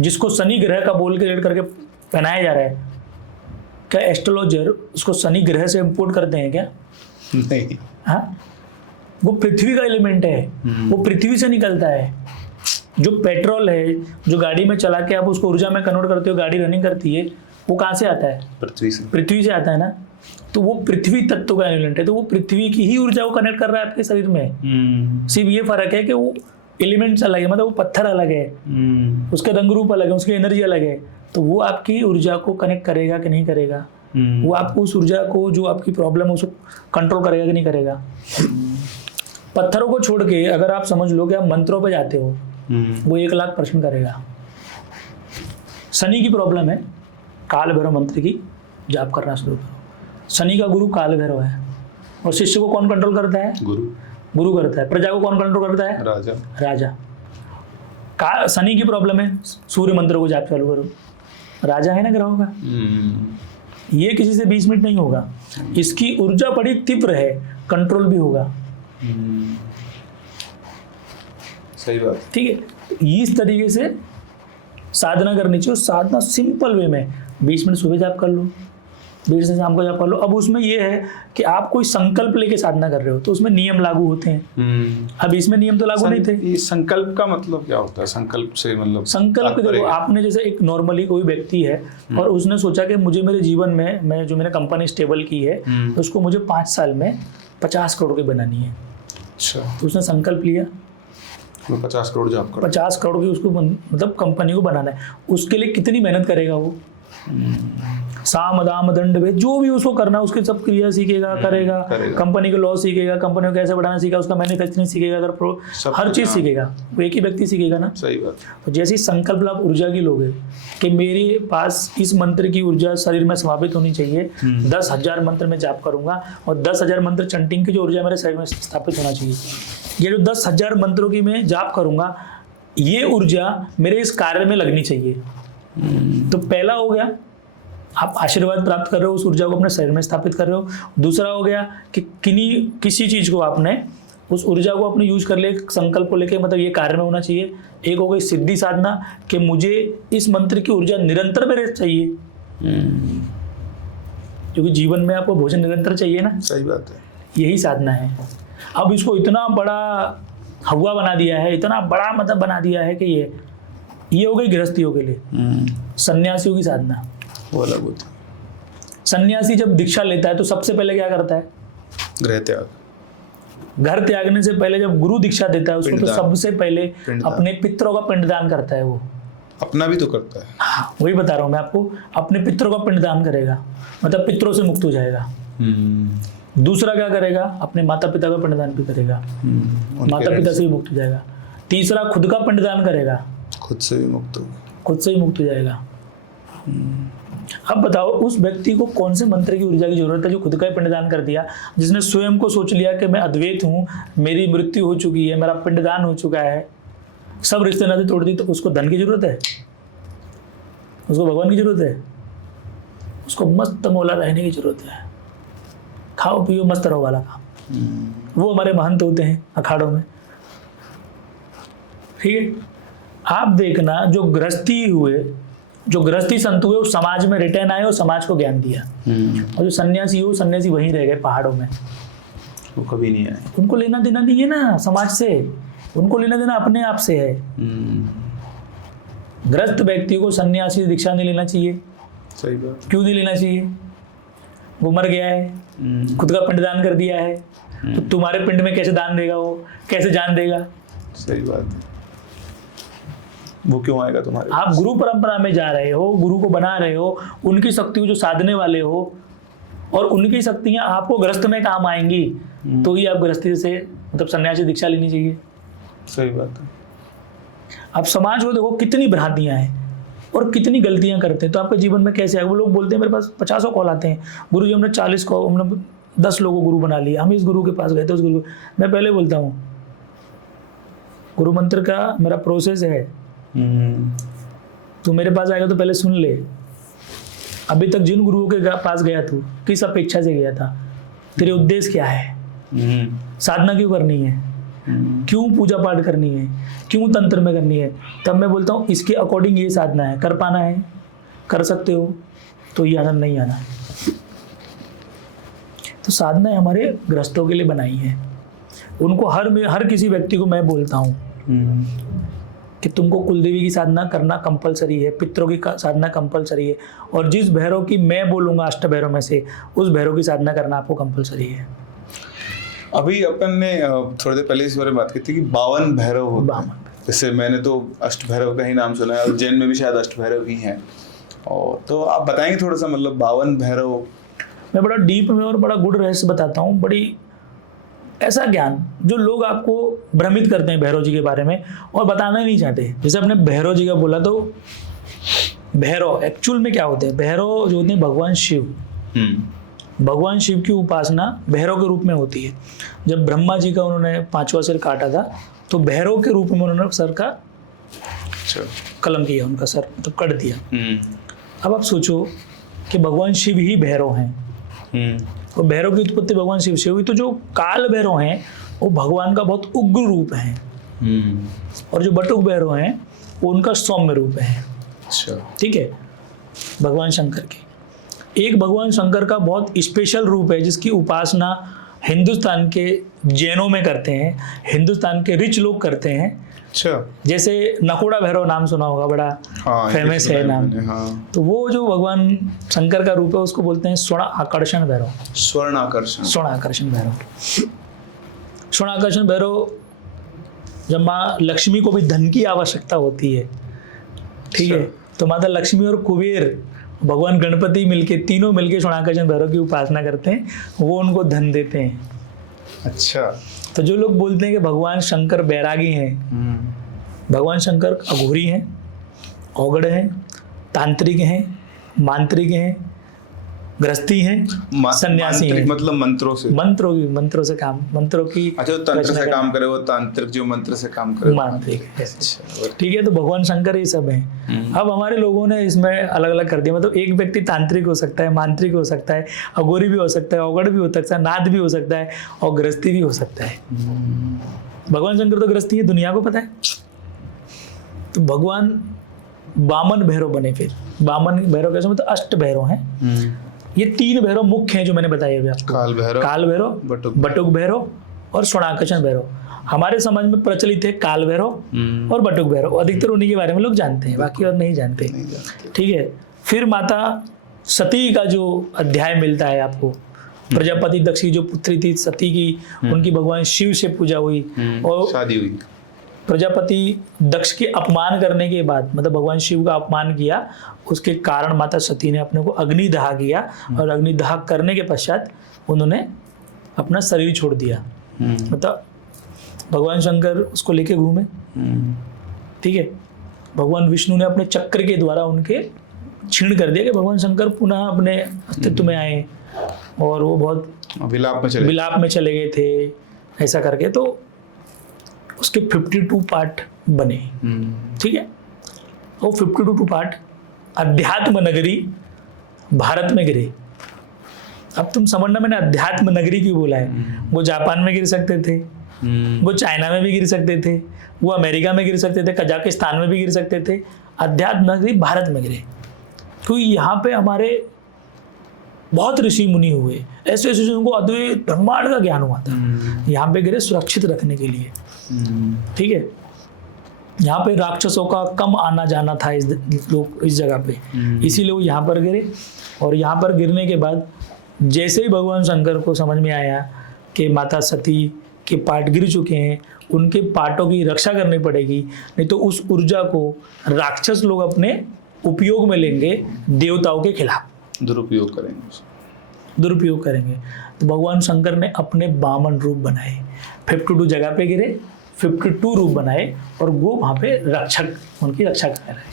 जिसको शनि ग्रह का बोल के रेड करके पहनाया जा रहा है, क्या एस्ट्रोलॉजर उसको शनि ग्रह से इंपोर्ट करते हैं क्या? नहीं हाँ, वो पृथ्वी का एलिमेंट है, वो पृथ्वी से निकलता है। जो पेट्रोल है जो गाड़ी में चला के आप उसको ऊर्जा में कन्वर्ट करते हो, गाड़ी रनिंग करती है, वो कहाँ से आता है? पृथ्वी से आता है ना। तो वो पृथ्वी तत्व का एलिमेंट है, तो वो पृथ्वी की ही ऊर्जा को कनेक्ट कर रहा है आपके शरीर में। सिर्फ ये फर्क है कि वो एलिमेंट्स अलग है, मतलब वो पत्थर अलग है, उसका रंग रूप अलग है, उसकी एनर्जी अलग है। तो वो आपकी ऊर्जा को कनेक्ट करेगा कि नहीं करेगा, वो आपको उस ऊर्जा को जो आपकी प्रॉब्लम है उसको कंट्रोल करेगा कि नहीं करेगा। पत्थरों को छोड़ के अगर आप समझ लो कि आप मंत्रों पे जाते हो, वो 1,00,000% करेगा। शनि की प्रॉब्लम है, काल भैरव मंत्र की जाप करना शुरू करो। शनि का गुरु काल भैरव है, और शिष्य को कौन कंट्रोल करता है? गुरु करता है। प्रजा को कौन कंट्रोल करता है? राजा। शनि की प्रॉब्लम है, सूर्य मंत्र को जाप चालू करो। राजा है ना ग्रहों का, ये किसी से 20 मिनट नहीं होगा। इसकी ऊर्जा बड़ी तीव्र है, कंट्रोल भी होगा। सही बात, ठीक है। इस तरीके से साधना करनी चाहिए। साधना सिंपल वे में 20 मिनट सुबह जाप कर लो, 20 से शाम को जाप कर लो। अब उसमें ये है कि आप कोई संकल्प लेके साधना कर रहे हो तो उसमें नियम लागू होते हैं। अब इसमें नियम तो लागू नहीं थे। ये संकल्प का मतलब क्या होता है? संकल्प से मतलब संकल्प देखो, आपने जैसे एक नॉर्मली कोई व्यक्ति है और उसने सोचा कि मुझे मेरे जीवन में, मैं जो मैंने कंपनी स्टेबल की है तो उसको मुझे 5 साल में 50 करोड़ की बनानी है। अच्छा, तो उसने संकल्प लिया 50 करोड़ जॉब करो, 50 करोड़ की उसको मतलब कंपनी को बनाना है। उसके लिए कितनी मेहनत करेगा वो? साम दाम दंड भेद जो भी उसको करना है, उसके सब क्रिया सीखेगा, करेगा, कंपनी के लॉ सीखेगा, कंपनी को कैसे बढ़ाना सीखेगा, उसका मैन्युफैक्चरिंग सीखेगा, अगर हर चीज सीखेगा। वो एक ही व्यक्ति सीखेगा ना। सही बात। तो जैसे ही संकल्प लाभ ऊर्जा की लोगे कि मेरे पास इस मंत्र की ऊर्जा शरीर में समापित होनी चाहिए, 10,000 मंत्र में जाप करूंगा और 10,000 मंत्र चंटिंग की जो ऊर्जा मेरे शरीर में स्थापित होना चाहिए। ये जो 10,000 मंत्रों की मैं जाप करूंगा, ये ऊर्जा मेरे इस कार्य में लगनी चाहिए। तो पहला हो गया, आप आशीर्वाद प्राप्त कर रहे हो, उस ऊर्जा को अपने शरीर में स्थापित कर रहे हो। दूसरा हो गया कि किसी चीज को आपने उस ऊर्जा को अपने यूज कर लिया, संकल्प को लेके, मतलब ये कार्य में होना चाहिए। एक हो गई सिद्धि साधना कि मुझे इस मंत्र की ऊर्जा निरंतर मेरे चाहिए, क्योंकि जीवन में आपको भोजन निरंतर चाहिए ना। सही बात है। यही साधना है। अब इसको इतना बड़ा हवा बना दिया है, इतना बड़ा मतलब बना दिया है कि ये हो गई गृहस्थियों के लिए। सन्यासियों की साधना वो अलग होती है। सन्यासी जब दीक्षा लेता है तो सबसे पहले क्या करता है? गृह त्याग। घर त्यागने से पहले जब गुरु दीक्षा देता है उसको, तो सबसे पहले अपने पितरों का पिंडदान करता है। वो अपना भी तो करता है। हाँ, वही बता रहा हूँ मैं आपको, अपने पितरों का पिंडदान करेगा, मतलब पितरों से मुक्त हो जाएगा। दूसरा क्या करेगा? अपने माता पिता का पिंडदान भी करेगा, माता पिता से भी मुक्त हो जाएगा। तीसरा खुद का पिंडदान करेगा, खुद से भी मुक्त हो जाएगा। अब बताओ उस व्यक्ति को कौन से मंत्र की ऊर्जा की जरूरत है जो खुद का ही पिंडदान कर दिया, जिसने स्वयं को सोच लिया कि मैं अद्वैत हूँ, मेरी मृत्यु हो चुकी है, मेरा पिंडदान हो चुका है, सब रिश्ते नाते तोड़ दी। तो उसको धन की जरूरत है? उसको भगवान की जरूरत है? उसको मस्त मौला रहने की जरूरत है। खाओ पियो मस्त रहो वाला काम। वो हमारे महंत होते हैं अखाड़ों में, ठीक है। आप देखना जो गृहस्थी संत हुए उस समाज में रिटर्न आए और समाज को ज्ञान दिया। और जो सन्यासी हो, सन्यासी वहीं रह गए पहाड़ों में, वो कभी नहीं आए। उनको लेना देना नहीं है ना समाज से, उनको लेना देना अपने आप से है। गृहस्थ व्यक्ति को सन्यासी से दीक्षा नहीं लेना चाहिए। सही बात। क्यों नहीं लेना चाहिए? वो मर गया है, खुद का पिंडदान कर दिया है, तो तुम्हारे पिंड में कैसे दान देगा? वो कैसे जान देगा? सही बात है। वो क्यों आएगा तुम्हारे? आप गुरु परंपरा में जा रहे हो, गुरु को बना रहे हो, उनकी शक्तियों जो साधने वाले हो, और उनकी शक्तियां आपको गृहस्थ में काम आएंगी, तो ही आप गृहस्थी से मतलब सन्यासी दीक्षा लेनी चाहिए। सही बात है। अब समाज को देखो कितनी भ्रांतियां हैं और कितनी गलतियां करते हैं, तो आपके जीवन में कैसे आए? वो लोग बोलते हैं मेरे पास 50 कॉल आते हैं, गुरु जी हमने 40 को, हमने 10 लोगों को गुरु बना लिया, हम इस गुरु के पास गए थे, उस गुरु। मैं पहले बोलता हूँ गुरु मंत्र का मेरा प्रोसेस है, तू मेरे पास आएगा तो पहले सुन ले। अभी तक जिन गुरुओं के पास गया तू किस अपेक्षा से गया था? तेरे उद्देश्य क्या है? साधना क्यों करनी है? क्यों पूजा पाठ करनी है? क्यों तंत्र में करनी है? तब मैं बोलता हूँ इसके अकॉर्डिंग ये साधना है, कर पाना है, कर सकते हो तो ये आना, नहीं आना। तो साधनाएं हमारे गृहस्थों के लिए बनाई हैं। उनको हर किसी व्यक्ति को मैं बोलता हूँ कि तुमको कुलदेवी की साधना करना कंपलसरी है, पितरों की साधना कंपलसरी है, और जिस भैरव की मैं बोलूँगा अष्ट भैरव में से, उस भैरव की साधना करना आपको कंपलसरी है। अभी अपन ने थोड़ी देर पहले इस बारे में बात की थी कि 52 भैरव होते हैं। जैसे मैंने तो अष्ट भैरव का ही नाम सुना है, और जैन में भी शायद अष्ट भैरव ही हैं। और तो आप बताएंगे थोड़ा सा, मतलब 52 भैरव? मैं बड़ा डीप में और बड़ा गुड रहस्य बताता हूँ, बड़ी ऐसा ज्ञान जो लोग आपको भ्रमित करते हैं भैरव जी के बारे में और बताना ही नहीं चाहते। जैसे आपने भैरव जी का बोला, तो भैरव एक्चुअल में क्या होते हैं? भैरव जो होते हैं भगवान शिव, भगवान शिव की उपासना भैरव के रूप में होती है। जब ब्रह्मा जी का उन्होंने 5वां सिर काटा था, तो भैरव के रूप में उन्होंने सर का कलम किया, उनका सर तो कट दिया। अब आप सोचो कि भगवान शिव ही भैरव हैं, और भैरव की उत्पत्ति भगवान शिव से हुई। तो जो काल भैरव हैं वो भगवान का बहुत उग्र रूप है, और जो बटुक भैरव हैं वो उनका सौम्य रूप है। ठीक है, भगवान शंकर के एक भगवान शंकर का बहुत स्पेशल रूप है, जिसकी उपासना हिंदुस्तान के जैनों में करते हैं, हिंदुस्तान के रिच लोग करते हैं। जैसे नकोड़ा भैरव नाम सुना होगा, बड़ा फेमस है नाम। तो वो जो भगवान शंकर का रूप है उसको बोलते हैं स्वर्ण आकर्षण भैरव। स्वर्ण आकर्षण भैरव। स्वर्ण आकर्षण भैरव जब माँ लक्ष्मी को भी धन की आवश्यकता होती है, ठीक है, तो माता लक्ष्मी और कुबेर भगवान गणपति मिलके, तीनों मिलके स्वर्णाकर्षण भैरव की उपासना करते हैं, वो उनको धन देते हैं। अच्छा, तो जो लोग बोलते हैं कि भगवान शंकर बैरागी हैं, भगवान शंकर अघोरी हैं, औगड़ हैं, तांत्रिक हैं, मांत्रिक हैं, गृहस्थी हैं, सन्यासी हैं। मतलब मंत्रों से काम, मंत्रों की। अच्छा, तंत्र से काम करे वो तांत्रिक, जो मंत्र से काम करे मांत्रिक। ठीक है, तो भगवान शंकर ये सब हैं। अब हमारे लोगों ने इसमें अलग अलग कर दिया, मतलब एक व्यक्ति तांत्रिक हो सकता है, मांत्रिक हो सकता है, अघोरी भी हो सकता है, औगड़ भी हो सकता है, नाद भी हो सकता है, और गृहस्थी भी हो सकता है। भगवान शंकर तो गृहस्थी है, दुनिया को पता है। तो भगवान वामन भैरव बने। फिर वामन भैरव कैसे? मतलब अष्ट भैरव हैं। ये 3 भैरव मुख्य हैं जो मैंने बताए अभी आपको, काल भैरव, बटुक भैरव और स्वर्णाकर्षण भैरव। हमारे समाज में प्रचलित है काल भैरव और बटुक भैरव, अधिकतर उन्हीं के बारे में लोग जानते हैं, बाकी और नहीं जानते। ठीक है, फिर माता सती का जो अध्याय मिलता है आपको, प्रजापति दक्ष की जो पुत्री थी सती की, उनकी भगवान शिव से पूजा हुई और शादी हुई। प्रजापति दक्ष के अपमान करने के बाद, मतलब भगवान शिव का अपमान किया, उसके कारण माता सती ने अपने को अग्निदाह किया, और अग्निदाह करने के पश्चात उन्होंने अपना शरीर छोड़ दिया। मतलब भगवान शंकर उसको लेके घूमे। ठीक है, भगवान विष्णु ने अपने चक्र के द्वारा उनके छीण कर दिया कि भगवान शंकर पुनः अपने अस्तित्व में आए, और वो बहुत विलाप में चले गए थे, ऐसा करके। तो उसके 52 पार्ट बने। ठीक है, वो 52 पार्ट अध्यात्म नगरी भारत में गिरे। अब तुम समझना मैंने अध्यात्म नगरी क्यों बोला है। वो जापान में गिर सकते थे, वो चाइना में भी गिर सकते थे, वो अमेरिका में गिर सकते थे, कजाकिस्तान में भी गिर सकते थे। अध्यात्म नगरी भारत में गिरे क्योंकि यहाँ पे हमारे बहुत ऋषि मुनि हुए, ऐसे ऐसे जिनको अद्वैत ब्रह्मांड का ज्ञान हुआ था। यहाँ पे गिरे सुरक्षित रखने के लिए। ठीक है, यहाँ पे राक्षसों का कम आना जाना था इस जगह पे, इसीलिए वो यहाँ पर गिरे। और यहाँ पर गिरने के बाद जैसे ही भगवान शंकर को समझ में आया कि माता सती के पार्ट गिर चुके हैं, उनके पार्टों की रक्षा करनी पड़ेगी, नहीं तो उस ऊर्जा को राक्षस लोग अपने उपयोग में लेंगे, देवताओं के खिलाफ दुरुपयोग करेंगे। तो भगवान शंकर ने अपने 52 रूप बनाए, 52 जगह पे गिरे, 52 रूप बनाए, और वो वहाँ पे रक्षक, उनकी रक्षा कर रहे हैं।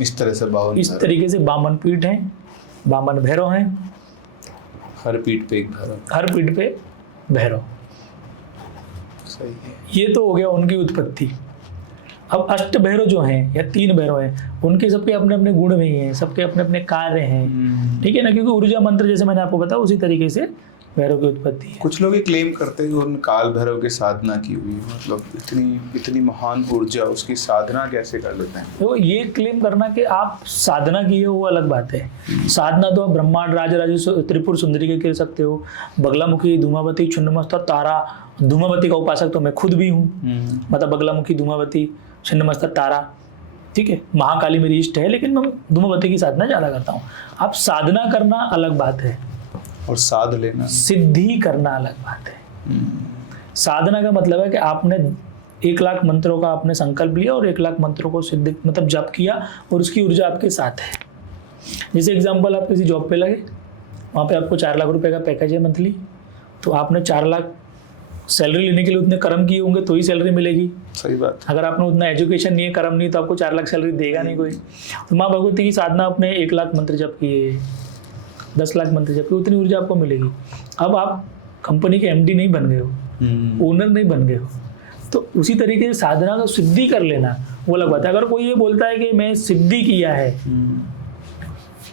इस तरह से 52, इस तरीके से 52 पीठ हैं, 52 भैरव हैं। हर पीठ पे एक भैरव, हर पीठ पे भैरव। सही है। ये तो हो गया उनकी उत्पत्ति। अब अष्ट भैरव जो हैं या 3 भैरव हैं, उनके सबके अपने अपने गुण भी हैं, सबके अपने अपने कार्य हैं। ठीक है ना, क्योंकि ऊर्जा मंत्र जैसे मैंने आपको बताया उसी तरीके से भैरव की उत्पत्ति है। कुछ लोग ये क्लेम करते हैं कि उन काल भैरव की साधना की हुई, मतलब इतनी महान ऊर्जा, उसकी साधना कैसे कर लेते हैं? तो ये क्लेम करना कि आप साधना की है वो अलग बात है। साधना तो आप ब्रह्मांड राज त्रिपुर सुंदरी के कर सकते हो, बगलामुखी, धूमावती, छिन्नमस्ता, तारा। धूमावती का उपासक तो मैं खुद भी हूँ, मतलब बगलामुखी, धूमावती, छिन्नमस्ता, तारा, ठीक है। महाकाली मेरी इष्ट है, लेकिन मैं धूमावती की साधना ज़्यादा करता हूँ। आप साधना करना अलग बात है और साध लेना, सिद्धि करना अलग बात है। साधना का मतलब है कि आपने 1 लाख मंत्रों का आपने संकल्प लिया और 1 लाख मंत्रों को सिद्ध मतलब जप किया और उसकी ऊर्जा आपके साथ है। जैसे एग्जांपल, आप किसी जॉब पे लगे, वहाँ पे आपको 4 लाख रुपए का पैकेज है मंथली, तो आपने 4 लाख सैलरी लेने के लिए उतने कर्म किए होंगे तो ही सैलरी मिलेगी। सही बात। अगर आपने उतना एजुकेशन नहीं है, कर्म नहीं, तो आपको 4 लाख सैलरी देगा नहीं कोई। तो माँ भगवती की साधना आपने 1 लाख मंत्र जप किए, 10 लाख मंत्र जप किए, उतनी ऊर्जा आपको मिलेगी। अब आप कंपनी के MD नहीं बन गए हो, ओनर नहीं बन गए हो, तो उसी तरीके से साधना का सिद्धि कर लेना वो अलग बात है। अगर कोई ये बोलता है कि मैं सिद्धि किया है,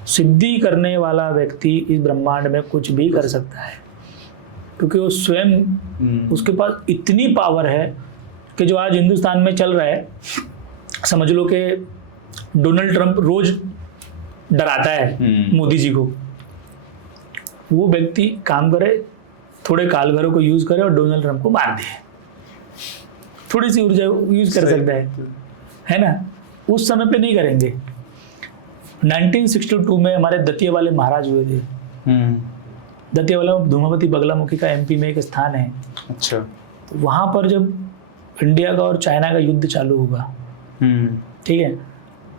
सिद्धि करने वाला व्यक्ति इस ब्रह्मांड में कुछ भी कर सकता है, क्योंकि वो स्वयं उसके पास इतनी पावर है कि जो आज हिंदुस्तान में चल रहा है, समझ लो कि डोनाल्ड ट्रंप रोज डराता है मोदी जी को, वो व्यक्ति काम करे, थोड़े काल भैरव को यूज करे और डोनाल्ड ट्रंप को मार दे, थोड़ी सी ऊर्जा यूज कर सकता है ना। उस समय पे नहीं करेंगे। 1962 में हमारे दतिया वाले महाराज हुए थे। दतिया वाला धूमावती बगलामुखी का MP में एक स्थान है। अच्छा। तो वहाँ पर जब इंडिया का और चाइना का युद्ध चालू होगा, ठीक है,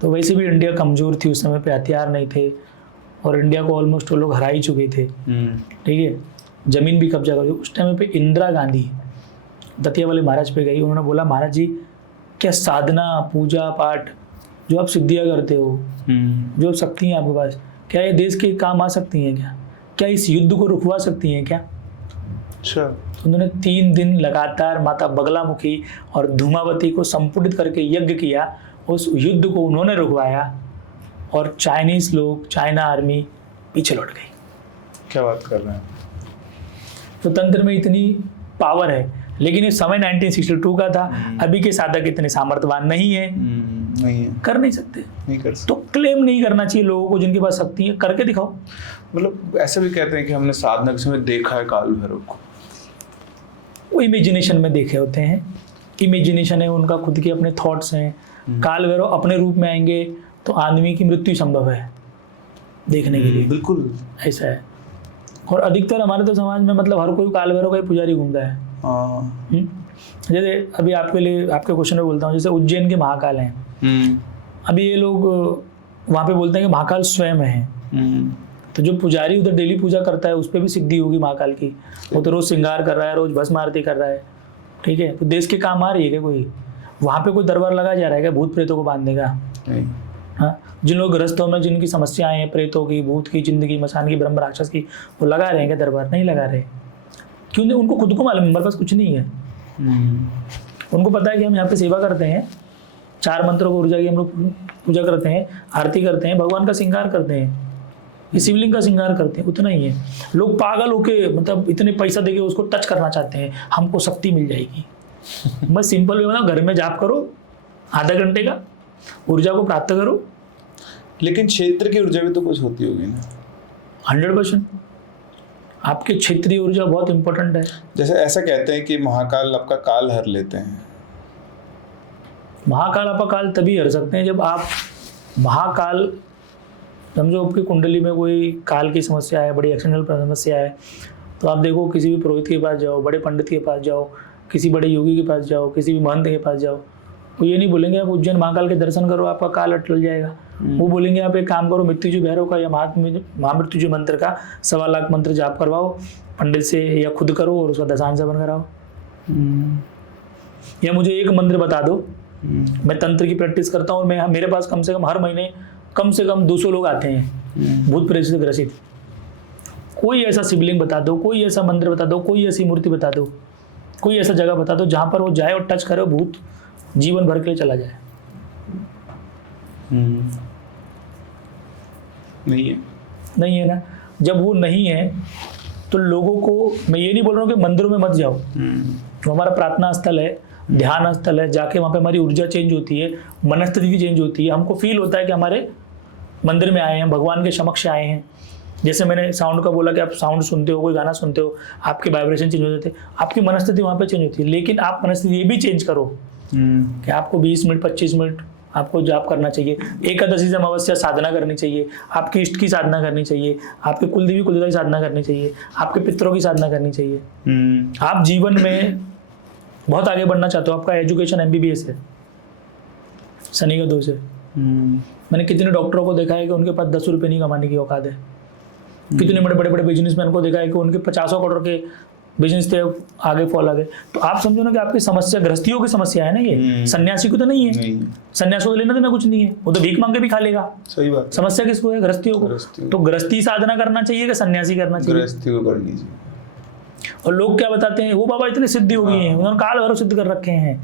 तो वैसे भी इंडिया कमज़ोर थी उस समय पे, हथियार नहीं थे और इंडिया को ऑलमोस्ट वो लोग हरा ही चुके थे, ठीक है, ज़मीन भी कब्जा कर ली। उस टाइम पे इंदिरा गांधी दतिया वाले महाराज पे गई, उन्होंने बोला, महाराज जी क्या साधना पूजा पाठ जो आप सिद्धियाँ करते हो, जो शक्ति है आपके पास, क्या ये देश के काम आ सकती हैं क्या? क्या इस युद्ध को रुकवा सकती हैं क्या? अच्छा। उन्होंने 3 दिन लगातार माता बगलामुखी और धूमावती को संपुटित करके यज्ञ किया, उस युद्ध को उन्होंने रुकवाया और चाइनीज लोग, चाइना आर्मी पीछे लौट गई। क्या बात कर रहे हैं? तो तंत्र में इतनी पावर है, लेकिन ये समय 1962 का था। अभी के साधक इतने सामर्थ्यवान नहीं है, नहीं है, कर नहीं सकते, नहीं कर सकते। तो क्लेम नहीं करना चाहिए लोगों को, जिनके पास शक्ति है करके दिखाओ। मतलब ऐसे भी कहते हैं कि हमने साधना के समय देखा है काल भैरव को, वो इमेजिनेशन में देखे होते हैं, इमेजिनेशन है उनका, खुद के अपने थॉट्स हैं। काल भैरव अपने रूप में आएंगे तो आदमी की मृत्यु संभव है देखने के लिए, बिल्कुल ऐसा है। और अधिकतर हमारे तो समाज में मतलब हर कोई काल भैरव का ही पुजारी घूमता है। जैसे अभी आपके लिए, आपके क्वेश्चन में बोलता हूँ, जैसे उज्जैन के महाकाल हैं, अभी ये लोग वहाँ पे बोलते हैं कि महाकाल स्वयं है, तो जो पुजारी उधर डेली पूजा करता है उस पर भी सिद्धि होगी महाकाल की। वो तो रोज श्रृंगार कर रहा है, रोज भस्म आरती कर रहा है, ठीक है, तो देश के काम आ रही है क्या कोई? वहाँ पे कोई दरबार लगा जा रहा है क्या भूत प्रेतों को बांधने का? हाँ, जिन लोग ग्रस्तों में जिनकी समस्याएं हैं, प्रेतों की, भूत की, जिंदगी, मसान की, ब्रह्म राक्षस की, वो लगा रहे हैं क्या दरबार? नहीं लगा रहे। क्यों नहीं? उनको खुद को मालूम हमारे पास कुछ नहीं है। उनको पता है कि हम यहाँ पे सेवा करते हैं, 4 मंत्रों को ऊर्जा की हम लोग पूजा करते हैं, आरती करते हैं, भगवान का श्रृंगार करते हैं, ये शिवलिंग का श्रृंगार करते हैं, उतना ही है। लोग पागल होके मतलब इतने पैसा देके उसको टच करना चाहते हैं, हमको शक्ति मिल जाएगी। बस सिंपल वे बताओ, घर में जाप करो आधा घंटे का, ऊर्जा को प्राप्त करो। लेकिन क्षेत्र की ऊर्जा भी तो कुछ होती होगी ना? 100% आपके क्षेत्रीय ऊर्जा बहुत इंपॉर्टेंट है। जैसे ऐसा कहते हैं कि महाकाल आपका काल हर लेते हैं। महाकाल आपका काल तभी हर सकते हैं जब आप महाकाल, समझो आपकी कुंडली में कोई काल की समस्या है, बड़ी एक्सटर्नल समस्या है, तो आप देखो किसी भी पुरोहित के पास जाओ, बड़े पंडित के पास जाओ, किसी बड़े योगी के पास जाओ, किसी भी महंत के पास जाओ, वो ये नहीं बोलेंगे आप उज्जैन महाकाल के दर्शन करो आपका काल अटल जाएगा। वो बोलेंगे आप एक काम करो, मृत्युंजय भैरव का या महामृत्युंजय मंत्र का 1.25 लाख मंत्र जाप करवाओ पंडित से, या खुद करो और उसका दशांश जपन कराओ। या मुझे एक मंत्र बता दो, मैं तंत्र की प्रैक्टिस करता हूँ, मैं मेरे पास कम से कम हर महीने कम से कम 200 लोग आते हैं भूत प्रेत से ग्रसित। कोई ऐसा शिवलिंग बता दो, कोई ऐसा मंत्र बता दो, कोई ऐसी मूर्ति बता दो, कोई ऐसा जगह बता दो जहाँ पर वो जाए और टच करे, भूत जीवन भर के लिए चला जाए। नहीं है, नहीं है ना। जब वो नहीं है तो लोगों को मैं ये नहीं बोल रहा हूँ कि मंदिरों में मत जाओ, वो हमारा प्रार्थना स्थल है, ध्यान स्थल है, जाके वहाँ पे हमारी ऊर्जा चेंज होती है, मनस्थिति चेंज होती है, हमको फील होता है कि हमारे मंदिर में आए हैं, भगवान के समक्ष आए हैं। जैसे मैंने साउंड का बोला कि आप साउंड सुनते हो, कोई गाना सुनते हो, आपके वाइब्रेशन चेंज हो जाते हैं, आपकी मनस्थिति वहाँ पे चेंज होती है। लेकिन आप मनस्थिति ये भी चेंज करो कि आपको 20 मिनट 25 मिनट आपको जाप करना चाहिए, एकादशी से अमावस्या साधना करनी चाहिए, आपके इष्ट की साधना करनी चाहिए, आपके कुलदेवी कुलदेवता की साधना करनी चाहिए, आपके पितरों की साधना करनी चाहिए। आप जीवन में बहुत आगे बढ़ना चाहते हो, आपका एजुकेशन MBBS है, शनि का दोष है। मैंने कितने डॉक्टरों को देखा है कि उनके पास 10 रुपये नहीं कमाने की औकात है। कितने बड़े बड़े बिजनेसमैन को देखा है कि उनके 50 करोड़ के बिजनेस थे, आगे फॉल आ गए। तो आप समझो ना कि आपकी समस्या गृहस्थियों की समस्या है ना, ये सन्यासी को तो नहीं है। सन्यासी को लेना देना कुछ नहीं है, वो तो भीख मांग के भी खा लेगा। सही बात। समस्या किसको है? गृहस्थियों को। तो गृहस्थी साधना करना चाहिए कि सन्यासी करना चाहिए? गृहस्थी को करनी चाहिए। और लोग क्या बताते हैं, वो बाबा इतने सिद्धि हो गई हैं, उन्होंने काल भैरव सिद्ध कर रखे हैं,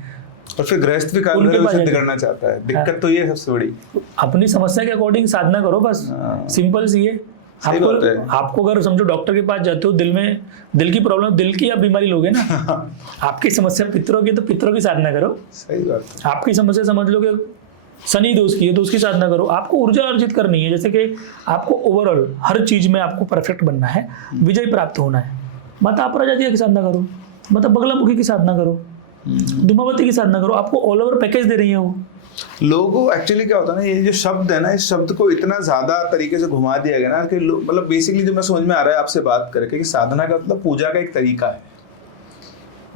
और फिर गृहस्थ भी काल भैरव सिद्ध करना चाहता है। दिक्कत तो ये है सबसे बड़ी। अपनी समस्या के अकॉर्डिंग साधना करो बस, सिंपल सी है। आपको अगर समझो डॉक्टर के पास जाते हो, दिल की प्रॉब्लम, दिल की आप बीमारी लोगे ना, आपकी समस्या पितरों की, तो पितरों की साधना करो। सही बात है। आपकी समस्या समझ लो कि शनि दोष की है तो उसकी साधना करो। आपको ऊर्जा अर्जित करनी है, जैसे कि आपको ओवरऑल हर चीज में आपको परफेक्ट बनना है, विजय प्राप्त होना है। माता अपराजिता की साधना करो, माता बगलामुखी की साधना करो, धूमावती की साधना करो। आपको ऑल ओवर पैकेज दे रही है वो। लोगों को एक्चुअली क्या होता है ना, ये जो शब्द है ना, इस शब्द को इतना ज्यादा तरीके से घुमा दिया गया ना कि मतलब बेसिकली जो मैं समझ में आ रहा है आपसे बात करके कि साधना का मतलब पूजा का एक तरीका है।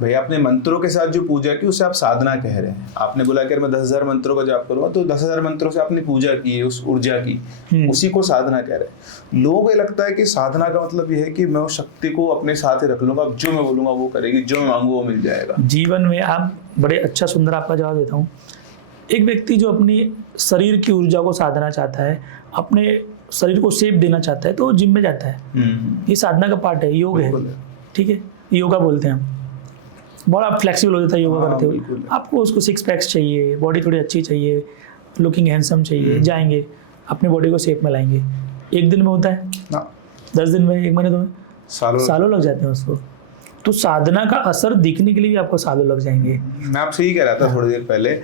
भैया अपने मंत्रों के साथ जो पूजा की उसे आप साधना कह रहे हैं। आपने बोला कि मैं 10,000 मंत्रों का जाप करूंगा, तो 10,000 मंत्रों से आपने पूजा की है उस ऊर्जा की, उसी को साधना कह रहे हैं। लोगों को ये लगता है कि साधना का मतलब ये है कि मैं उस शक्ति को अपने साथ ही रख लूंगा, जो मैं बोलूंगा वो करेगी, जो मैं मांगू वो मिल जाएगा। जीवन में आप बड़े अच्छा सुंदर आपका जवाब देता हूँ। एक व्यक्ति जो अपनी शरीर की ऊर्जा को साधना चाहता है, अपने शरीर को शेप देना चाहता है, तो वो जिम में जाता है। ये साधना का पार्ट है, योग है, ठीक है, योगा बोलते हैं हम। बड़ा फ्लेक्सिबल हो जाता है योगा करते हुए। आपको उसको 6 पैक्स चाहिए, बॉडी थोड़ी अच्छी चाहिए, लुकिंग हैंडसम चाहिए, जाएंगे अपनी बॉडी को शेप में लाएंगे। 1 दिन में होता है, 10 दिन में, 1 महीने में, सालों लग जाते हैं उसको। तो साधना का असर दिखने के लिए भी आपको सालों लग जाएंगे। मैं आपसे यही कह रहा था थोड़ी देर पहले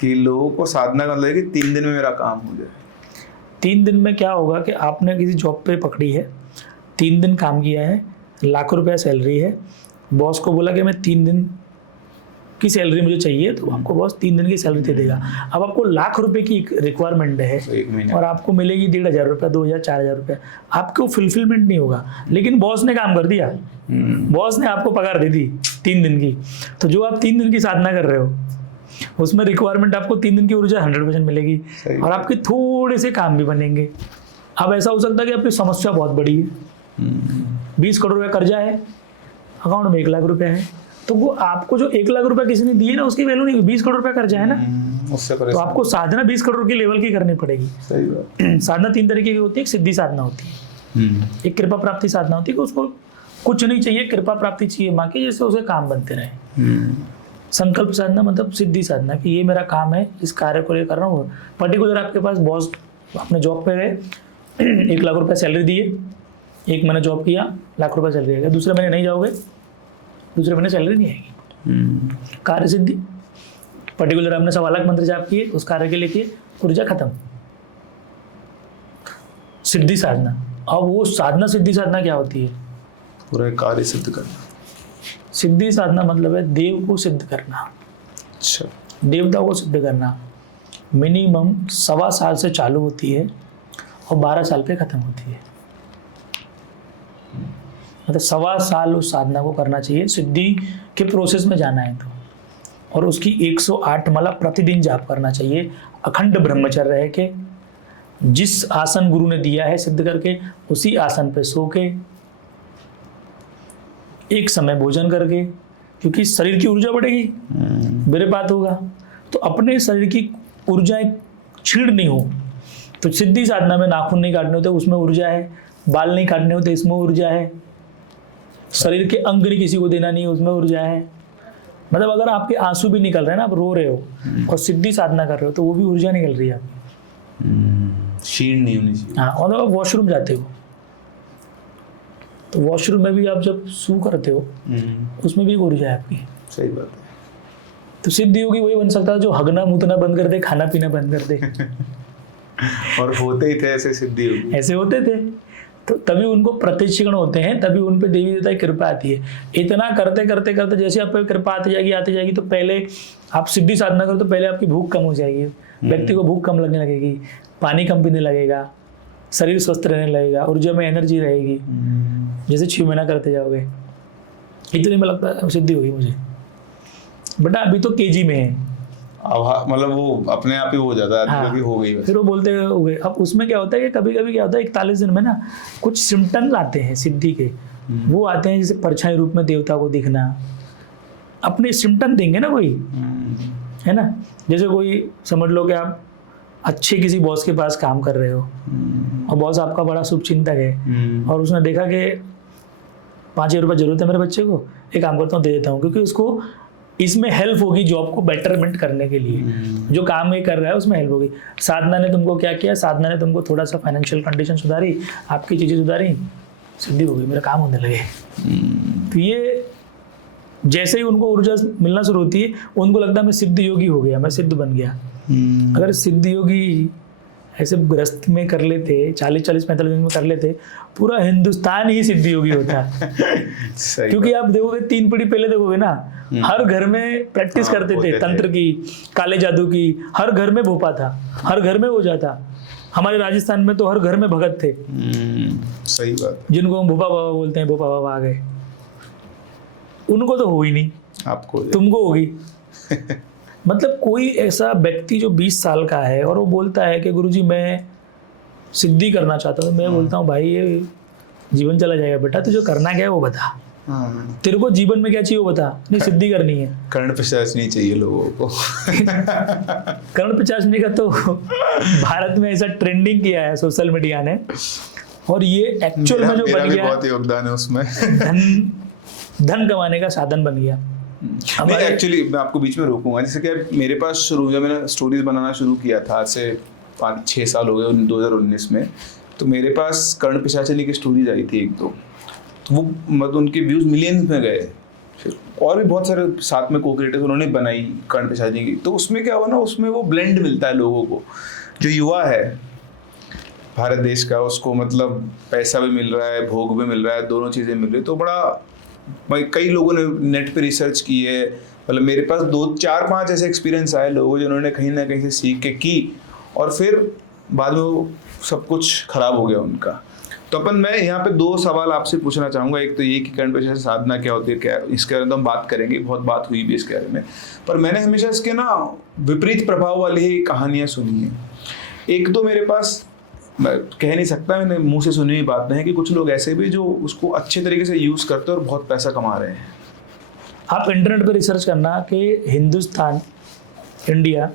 कि लोगों को साधना का मतलब है कि 3 दिन में मेरा काम हो जाए। 3 दिन में क्या होगा कि आपने किसी जॉब पे पकड़ी है, 3 दिन काम किया है, लाखों रुपया सैलरी है, बॉस को बोला कि मैं 3 दिन की सैलरी मुझे चाहिए, तो आपको बॉस 3 दिन की सैलरी दे देगा। अब आपको लाख रुपए की रिक्वायरमेंट है और आपको मिलेगी 1,500 रुपया, 2,000, 4,000 रुपया, आपको फुलफिलमेंट नहीं होगा। लेकिन बॉस ने काम कर दिया, बॉस ने आपको पगार दे दी 3 दिन की, तो जो आप 3 दिन की साधना कर रहे हो उसमें रिक्वायरमेंट आपको 3 दिन की ऊर्जा 100% मिलेगी और आपके थोड़े से काम भी बनेंगे। अब ऐसा हो सकता है कि आपकी समस्या बहुत बड़ी है, 20 करोड़ रुपया कर्जा है, अकाउंट में 1 लाख रुपया है, तो वो आपको जो 1 लाख रुपया किसी ने दिए ना उसकी वैल्यू नहीं, 20 करोड़ रुपया कर्जा है ना, उससे तो आपको साधना 20 करोड़ के लेवल की करनी पड़ेगी। सही बात। साधना 3 तरीके की होती है। एक सिद्धि साधना होती है, एक कृपा प्राप्ति साधना होती है कि उसको कुछ नहीं चाहिए, कृपा प्राप्ति चाहिए माँ की, जैसे उसे काम बनते रहे। संकल्प साधना मतलब सिद्धि साधना कि ये मेरा काम है, इस कार्य को लेकर कर रहा हूँ। पर्टिकुलर आपके पास बॉस अपने जॉब पे गए, 1 लाख रुपया सैलरी दिए, 1 महीना जॉब किया, लाख रुपया सैलरी आएगा, दूसरे महीने नहीं जाओगे, दूसरे महीने सैलरी नहीं आएगी। कार्य सिद्धि, पर्टिकुलर आपने 1.25 लाख मंत्र जाप किए, उस कार्य के लिए किए, ऊर्जा खत्म। सिद्धि साधना, अब वो साधना सिद्धि साधना क्या होती है? पूरा कार्य सिद्ध करना। सिद्धि साधना मतलब है देव को सिद्ध करना, अच्छा, देवता को सिद्ध करना। मिनिमम 1.25 साल से चालू होती है और 12 साल पे खत्म होती है। मतलब 1.25 साल उस साधना को करना चाहिए, सिद्धि के प्रोसेस में जाना है तो। और उसकी 108 माला प्रतिदिन जाप करना चाहिए, अखंड ब्रह्मचर्य रह के, जिस आसन गुरु ने दिया है सिद्ध करके उसी आसन पे सो के, एक समय भोजन करके, क्योंकि शरीर की ऊर्जा बढ़ेगी, विरपात होगा, तो अपने शरीर की ऊर्जाएं छीड़ नहीं हो। तो सिद्धि साधना में नाखून नहीं काटने होते, उसमें ऊर्जा है, बाल नहीं काटने होते, इसमें ऊर्जा है, शरीर के अंग नहीं किसी को देना नहीं, उसमें ऊर्जा है। मतलब अगर आपके आंसू भी निकल रहे हैं ना, आप रो रहे हो और सिद्धि साधना कर रहे हो, तो वो भी ऊर्जा निकल रही है आपकी, क्षीण नहीं होनी चाहिए। हाँ, और वॉशरूम जाते हो तो वॉशरूम में भी आप जब सू करते हो उसमें भी ऊर्जा है आपकी। सही बात है। तो सिद्ध योगी वही बन सकता है जो हगना मुतना बंद कर दे, खाना पीना बंद कर दे। और होते ही थे ऐसे सिद्धि योगी। ऐसे होते थे, तो तभी उनको प्रतिक्षण होते हैं, तभी उन पे देवी देवता की कृपा आती है। इतना करते करते करते जैसे आप पे कृपा आती जाएगी, तो पहले आप सिद्धि साधना करो तो पहले आपकी भूख कम हो जाएगी, व्यक्ति को भूख कम लगने लगेगी, पानी कम पीने लगेगा, शरीर स्वस्थ रहने लगेगा, ऊर्जा में एनर्जी रहेगी। जैसे 6 महीना करते जाओगे इतने में लगता है सिद्धि होगी मुझे। बेटा अभी तो केजी में है, अब मतलब वो अपने आप ही हो जाता है। हाँ, क्योंकि हो गई बस। फिर वो बोलते हो गए। अब उसमें क्या होता है कि कभी कभी क्या होता है 41 दिन में ना कुछ सिम्टम्स आते हैं सिद्धि के। वो आते हैं जैसे परछाई रूप में देवता को दिखना, अपने सिम्टम देंगे ना कोई, है ना। जैसे कोई समझ लो कि आप अच्छे किसी बॉस के पास काम कर रहे हो और बॉस आपका बड़ा शुभचिंतक है और उसने देखा कि 5,000 रुपये जरूरत है मेरे बच्चे को, एक काम करता हूँ दे देता हूँ, क्योंकि उसको इसमें हेल्प होगी जॉब को बेटरमेंट करने के लिए। जो काम ये कर रहा है उसमें हेल्प होगी। साधना ने तुमको क्या किया, साधना ने तुमको थोड़ा सा फाइनेंशियल कंडीशन सुधारी, आपकी चीज़ें सुधारी, सिद्धि हो गई, मेरा काम होने लगे। तो ये जैसे ही उनको ऊर्जा मिलना शुरू होती है उनको लगता है मैं सिद्ध योगी हो गया, मैं सिद्ध बन गया। अगर सिद्ध योगी ऐसे गृहस्थ में कर लेते 40-45 दिन में कर लेते, पूरा हिंदुस्तान ही सिद्ध योगी होता है। क्योंकि आप देखोगे 3 पीढ़ी पहले देखोगे ना, हर घर में प्रैक्टिस करते थे तंत्र की, काले जादू की, हर घर में भोपा था, हर घर में ओझा था। हमारे राजस्थान में तो हर घर में भगत थे। सही बात। जिनको हम भोपा बाबा बोलते हैं, भोपा बाबा आ गए। उनको तो हो ही नहीं, आपको तुमको होगी। मतलब कोई ऐसा व्यक्ति जो 20 साल का है और वो बोलता है कि गुरुजी मैं सिद्धि करना चाहता हूँ, मैं बोलता हूँ भाई ये जीवन चला जाएगा बेटा, तुझे करना क्या है वो बता। तेरे को जीवन में क्या चाहिए वो बता। नहीं सिद्धि करनी है, कर्ण पिशाचनी चाहिए लोगों को। कर्ण पिशाचनी का तो भारत में ऐसा ट्रेंडिंग किया है सोशल मीडिया ने, और ये एक्चुअल में जो बन गया, बहुत योगदान है उसमें। धन कमाने का साधन बन गया। नहीं एक्चुअली मैं आपको बीच में रोकूंगा। जैसे कि मेरे पास शुरू जब मैंने स्टोरीज बनाना शुरू किया था, आज से 5-6 साल हो गए 2019 में, तो मेरे पास कर्ण पिशाचनी की स्टोरीज आई थी 1-2, तो वो मतलब उनके व्यूज मिलियंस में गए। फिर और भी बहुत सारे साथ में को-क्रिएटर्स उन्होंने बनाई कर्ण पिशाचनी की। तो उसमें क्या हुआ ना, उसमें वो ब्लेंड मिलता है लोगों को। जो युवा है भारत देश का, उसको मतलब पैसा भी मिल रहा है, भोग भी मिल रहा है, दोनों चीज़ें मिल रही है। तो बड़ा कई लोगों ने नेट पे रिसर्च की है, मतलब मेरे पास 2-4-5 ऐसे एक्सपीरियंस आए लोगों जिन्होंने कहीं ना कहीं से सीख के की और फिर बाद में वो सब कुछ खराब हो गया उनका। तो मैं यहाँ पे 2 सवाल आपसे पूछना चाहूँगा। एक तो ये कि कर्ण पिशाच साधना क्या होती है, क्या इसके बारे में तो हम बात करेंगे, बहुत बात हुई भी इसके बारे में, पर मैंने हमेशा इसके ना विपरीत प्रभाव वाली ही कहानियाँ सुनी हैं। एक तो मेरे पास, मैं कह नहीं सकता, मैंने मुंह से सुनी हुई बात नहीं है, कि कुछ लोग ऐसे भी जो उसको अच्छे तरीके से यूज़ करते हैं और बहुत पैसा कमा रहे हैं। आप इंटरनेट पर रिसर्च करना कि हिंदुस्तान, इंडिया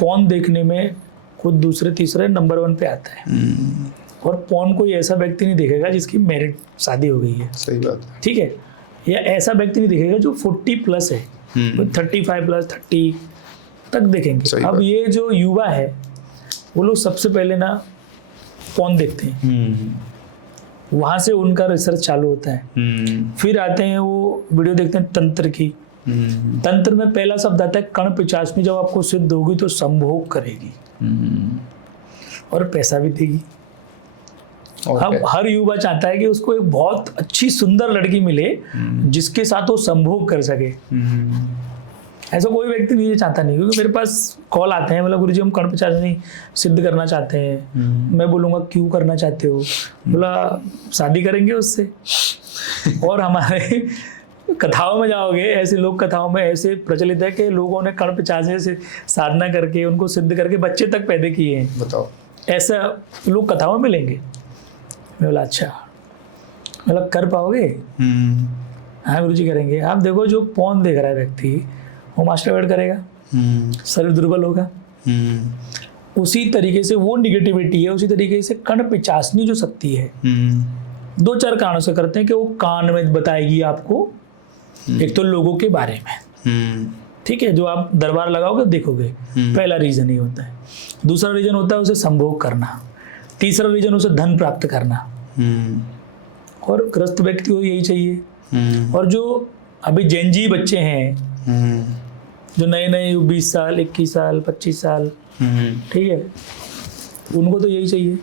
पॉर्न देखने में खुद दूसरे तीसरे नंबर 1 पे आता है। और पॉर्न कोई ऐसा व्यक्ति नहीं देखेगा जिसकी मैरिड शादी हो गई है। सही बात है। ठीक है, या ऐसा व्यक्ति नहीं देखेगा जो 40+ है, 35+, 30 तक देखेंगे। अब ये जो युवा है वो लोग सबसे पहले ना पॉर्न देखते हैं, वहां से उनका रिसर्च चालू होता है। फिर आते हैं वो वीडियो देखते हैं तंत्र की। तंत्र में पहला शब्द आता है कर्ण पिशाचनी, जब आपको सिद्ध होगी तो संभोग करेगी और पैसा भी देगी। अब हर युवा चाहता है कि उसको एक बहुत अच्छी सुंदर लड़की मिले जिसके साथ वो संभोग कर सके। ऐसा कोई व्यक्ति नहीं चाहता नहीं, क्योंकि मेरे पास कॉल आते हैं, मतलब गुरुजी हम कर्ण पिशाचनी सिद्ध करना चाहते हैं। मैं बोलूँगा क्यों करना चाहते हो, बोला शादी करेंगे उससे। और हमारे कथाओं में जाओगे, ऐसे लोक कथाओं में ऐसे प्रचलित है कि लोगों ने कर्ण पिशाचनी से साधना करके उनको सिद्ध करके बच्चे तक पैदा किए हैं। बताओ, ऐसा लोग कथाओं में मिलेंगे। मैं बोला अच्छा, मतलब कर पाओगे? हाँ गुरुजी करेंगे। आप देखो जो पॉर्न देख रहा है व्यक्ति वो मास्टरबेट करेगा, शरीर दुर्बल होगा। उसी तरीके से वो निगेटिविटी है, उसी तरीके से कर्ण पिशाचनी जो शक्ति है 2-4 कारणों से करते हैं कि वो कान में बताएगी आपको, एक तो लोगों के बारे में, ठीक है, जो आप दरबार लगाओगे देखोगे, पहला रीजन ही होता है। दूसरा रीजन होता है उसे संभोग करना। तीसरा रीजन उसे धन प्राप्त करना। और ग्रस्त व्यक्ति को यही चाहिए। और जो अभी जेनजी बच्चे हैं जो नए 20 साल 21 साल 25 साल, ठीक है, उनको तो यही चाहिए।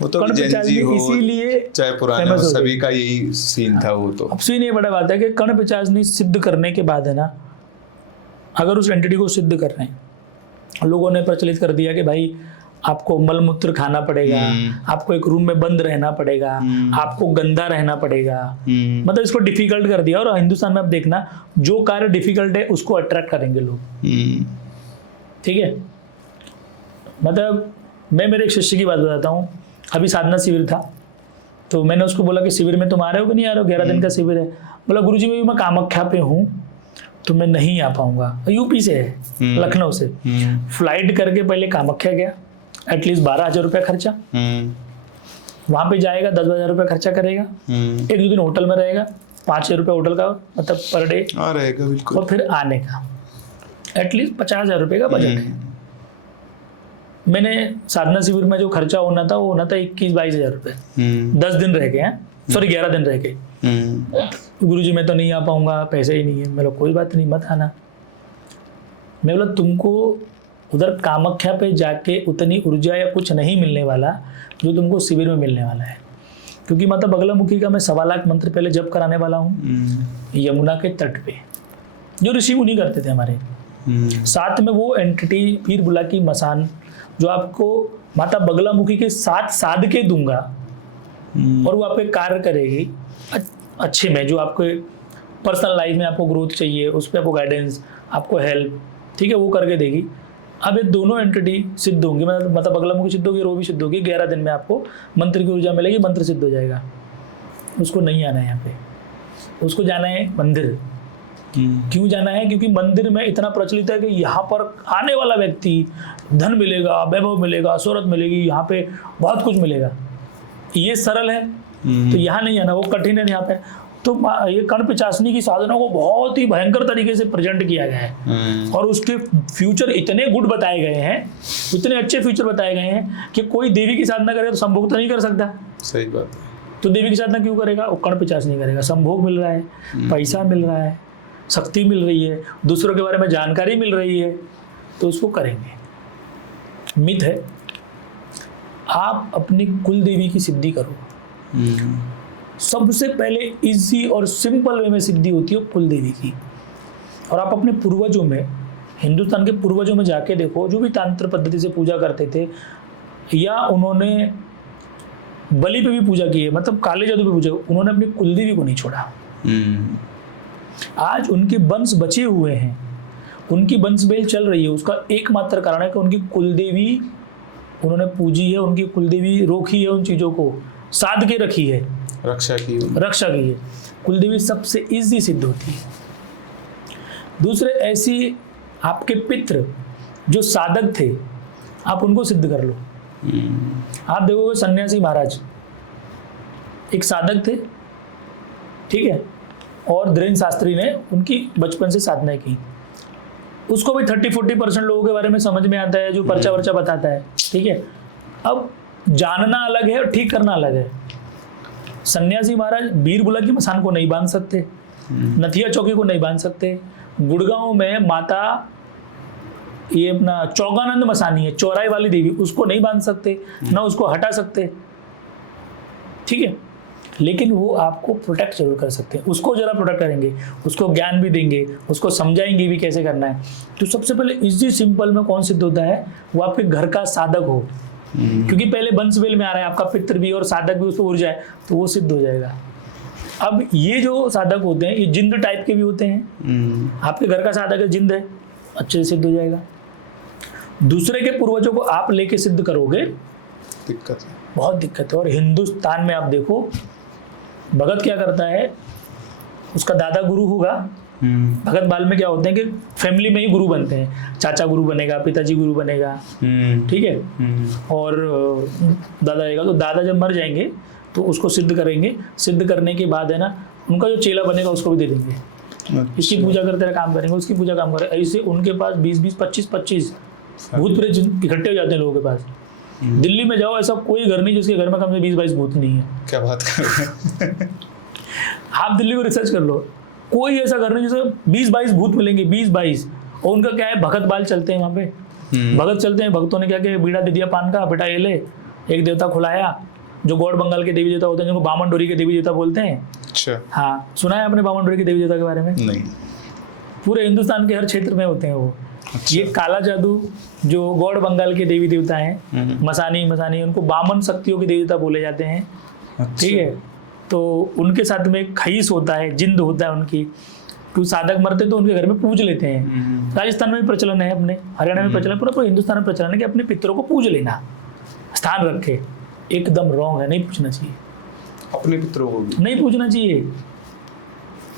वो तो कर्ण पिचासनी इसीलिए चाहे पुराने हो, सभी का यही सीन था। वो तो अब सीन ये बड़ा बात है कि कर्ण पिचासनी सिद्ध करने के बाद है ना, अगर उस एंटिटी को सिद्ध कर रहे हैं, लोगों ने प्रचलित कर दिया कि भाई आपको मलमूत्र खाना पड़ेगा, आपको एक रूम में बंद रहना पड़ेगा, आपको गंदा रहना पड़ेगा, मतलब इसको डिफिकल्ट कर दिया। और हिंदुस्तान में आप देखना, जो कार्य डिफिकल्ट है उसको अट्रैक्ट करेंगे लोग, ठीक है। मतलब मैं मेरे एक शिष्य की बात बताता हूँ। अभी साधना शिविर था, तो मैंने उसको बोला कि शिविर में तुम आ रहे हो कि नहीं आ रहे हो, 11 दिन का शिविर है। बोला गुरुजी मैं कामाख्या पे हूँ तो मैं नहीं आ पाऊंगा। यूपी से है, लखनऊ से, फ्लाइट करके पहले कामाख्या गया, एटलीस्ट 12,000 रुपया खर्चा, वहां पे जाएगा 10,000 रुपया खर्चा करेगा, 1-2 दिन होटल में रहेगा, 5,000 रुपया होटल का मतलब पर डे रहेगा बिल्कुल, और फिर आने का एटलीस्ट 50,000 रुपये का बजट है। मैंने साधना शिविर में जो खर्चा होना था वो होना था 21-22 हज़ार रुपये, 10 दिन रह गए हैं, सॉरी 11 दिन रह गए। गुरुजी मैं तो नहीं आ पाऊंगा, पैसे ही नहीं है। मैं बोला कोई बात नहीं, मत आना। मैं बोला तुमको उधर कामाख्या पे जाके उतनी ऊर्जा या कुछ नहीं मिलने वाला जो तुमको शिविर में मिलने वाला है, क्योंकि माता बगलामुखी का मैं 1.25 लाख मंत्र पहले जप कराने वाला हूँ यमुना के तट पे, जो ऋषि मुनि करते थे हमारे। साथ में वो एंटिटी पीर बुला की मसान जो आपको माता बगलामुखी के साथ साध के दूंगा, और वो आपके कार्य करेगी अच्छे में, जो आपको पर्सनल लाइफ में आपको ग्रोथ चाहिए, उस पर आपको गाइडेंस, आपको हेल्प, ठीक है, वो करके देगी। अब ये दोनों एंटिटी सिद्ध होंगी, मतलब बगलामुखी सिद्ध होगी और वो भी सिद्ध होगी। 11 दिन में आपको मंत्र की ऊर्जा मिलेगी, मंत्र सिद्ध हो जाएगा। उसको नहीं आना है यहाँ पे, उसको जाना है मंदिर। क्यों जाना है? क्योंकि मंदिर में इतना प्रचलित है कि यहाँ पर आने वाला व्यक्ति धन मिलेगा, वैभव मिलेगा, शोहरत मिलेगी, यहाँ पे बहुत कुछ मिलेगा। ये सरल है तो यहाँ नहीं आना, वो कठिन है यहाँ पे। तो ये कर्ण पिचासनी की साधना को बहुत ही भयंकर तरीके से प्रेजेंट किया गया है, और उसके फ्यूचर इतने गुड बताए गए हैं, इतने अच्छे फ्यूचर बताए गए हैं कि कोई देवी की साधना करे तो संभोग तो नहीं कर सकता। सही बात है। तो देवी की साधना क्यों करेगा? वो कर्ण पिचासनी करेगा। संभोग मिल रहा है, पैसा मिल रहा है, शक्ति मिल रही है, दूसरों के बारे में जानकारी मिल रही है, तो उसको करेंगे। मिथ है, आप अपनी कुल देवी की सिद्धि करो। सबसे पहले इजी और सिंपल वे में सिद्धि होती है कुल देवी की। और आप अपने पूर्वजों में, हिंदुस्तान के पूर्वजों में जाके देखो, जो भी तांत्र पद्धति से पूजा करते थे या उन्होंने बलि पे भी पूजा की है, मतलब काले जादू पे पूजा, उन्होंने अपनी कुल देवी को नहीं छोड़ा। आज उनके वंश बचे हुए हैं, उनकी वंशबेल चल रही है। उसका एकमात्र कारण है कि उनकी कुलदेवी उन्होंने पूजी है, उनकी कुलदेवी रोकी है, उन चीज़ों को साध के रखी है, रक्षा की है। कुलदेवी सबसे इजी सिद्ध होती है। दूसरे ऐसी आपके पितृ जो साधक थे, आप उनको सिद्ध कर लो। आप देखोगे सन्यासी महाराज एक साधक थे, ठीक है, और धीरेन्द्र शास्त्री ने उनकी बचपन से साधनाएं की। उसको भी 30-40% लोगों के बारे में समझ में आता है, जो पर्चा वर्चा बताता है, ठीक है। अब जानना अलग है और ठीक करना अलग है। सन्यासी महाराज बीर बुला की मसान को नहीं बांध सकते, नथिया चौकी को नहीं बांध सकते। गुड़गांव में माता ये अपना चौगानंद मसानी है, चौराहे वाली देवी, उसको नहीं बांध सकते, ना उसको हटा सकते, ठीक है। लेकिन वो आपको प्रोटेक्ट जरूर कर सकते हैं। उसको जरा प्रोटेक्ट करेंगे, उसको ज्ञान भी देंगे, उसको समझाएंगे भी कैसे करना है। तो सबसे पहले इजी सिंपल में कौन सिद्ध होता है? वो आपके घर का साधक हो, क्योंकि पहले वंशवेल में आ रहा है, आपका पितृ भी और साधक भी, उसको ऊर्जा है, तो वो सिद्ध हो जाएगा। अब ये जो साधक होते हैं, ये जिंद टाइप के भी होते हैं। आपके घर का साधक है, जिंद है, अच्छे से सिद्ध हो जाएगा। दूसरे के पूर्वजों को आप लेके सिद्ध करोगे, दिक्कत है, बहुत दिक्कत है। और हिंदुस्तान में आप देखो, भगत क्या करता है, उसका दादा गुरु होगा। भगत बाल में क्या होते हैं कि फैमिली में ही गुरु बनते हैं, चाचा गुरु बनेगा, पिताजी गुरु बनेगा, ठीक है, और दादा रहेगा। तो दादा जब मर जाएंगे तो उसको सिद्ध करेंगे, सिद्ध करने के बाद है ना, उनका जो चेला बनेगा उसको भी दे देंगे। इसकी पूजा करते रहे, काम करेंगे, उसकी पूजा काम करें। ऐसे उनके पास 20-20, 25-25 भूत प्रेत इकट्ठे हो जाते हैं लोगों के पास। दिल्ली में जाओ, ऐसा कोई घर नहीं जिसके घर में कम से 20-22 भूत नहीं है। क्या बात कर रहे हैं? आप दिल्ली को रिसर्च कर लो, कोई ऐसा घर नहीं जिसमें 20-22 भूत मिलेंगे, 20-22। और उनका क्या है, भगत बाल चलते हैं वहाँ पे, भगत चलते हैं। भक्तों ने क्या किया, बीड़ा दे दिया पान का, बेटा ये ले, एक देवता खुलाया, जो गौड़ बंगाल के देवी देवता होते हैं, जिनको बामन डोरी के देवी देवता बोलते हैं। अच्छा। हाँ, सुना है आपने बामन डोरी के देवी देवता के बारे में? नहीं। पूरे हिंदुस्तान के हर क्षेत्र में होते हैं वो। अच्छा। ये काला जादू जो गौड़ बंगाल के देवी देवता हैं, मसानी, उनको बामन शक्तियों के देवी देवता बोले जाते हैं। ठीक है, तो उनके साथ में एक खईस होता है, जिंद होता है उनकी, कोई साधक मरते तो उनके घर में पूज लेते हैं। राजस्थान में भी प्रचलन है, अपने हरियाणा में प्रचलन, पूरा हिंदुस्तान में प्रचलन है कि अपने पितरों को पूज लेना, स्थान रखे। एकदम रॉन्ग है, नहीं पूछना चाहिए। अपने पितरों को भी नहीं पूछना चाहिए।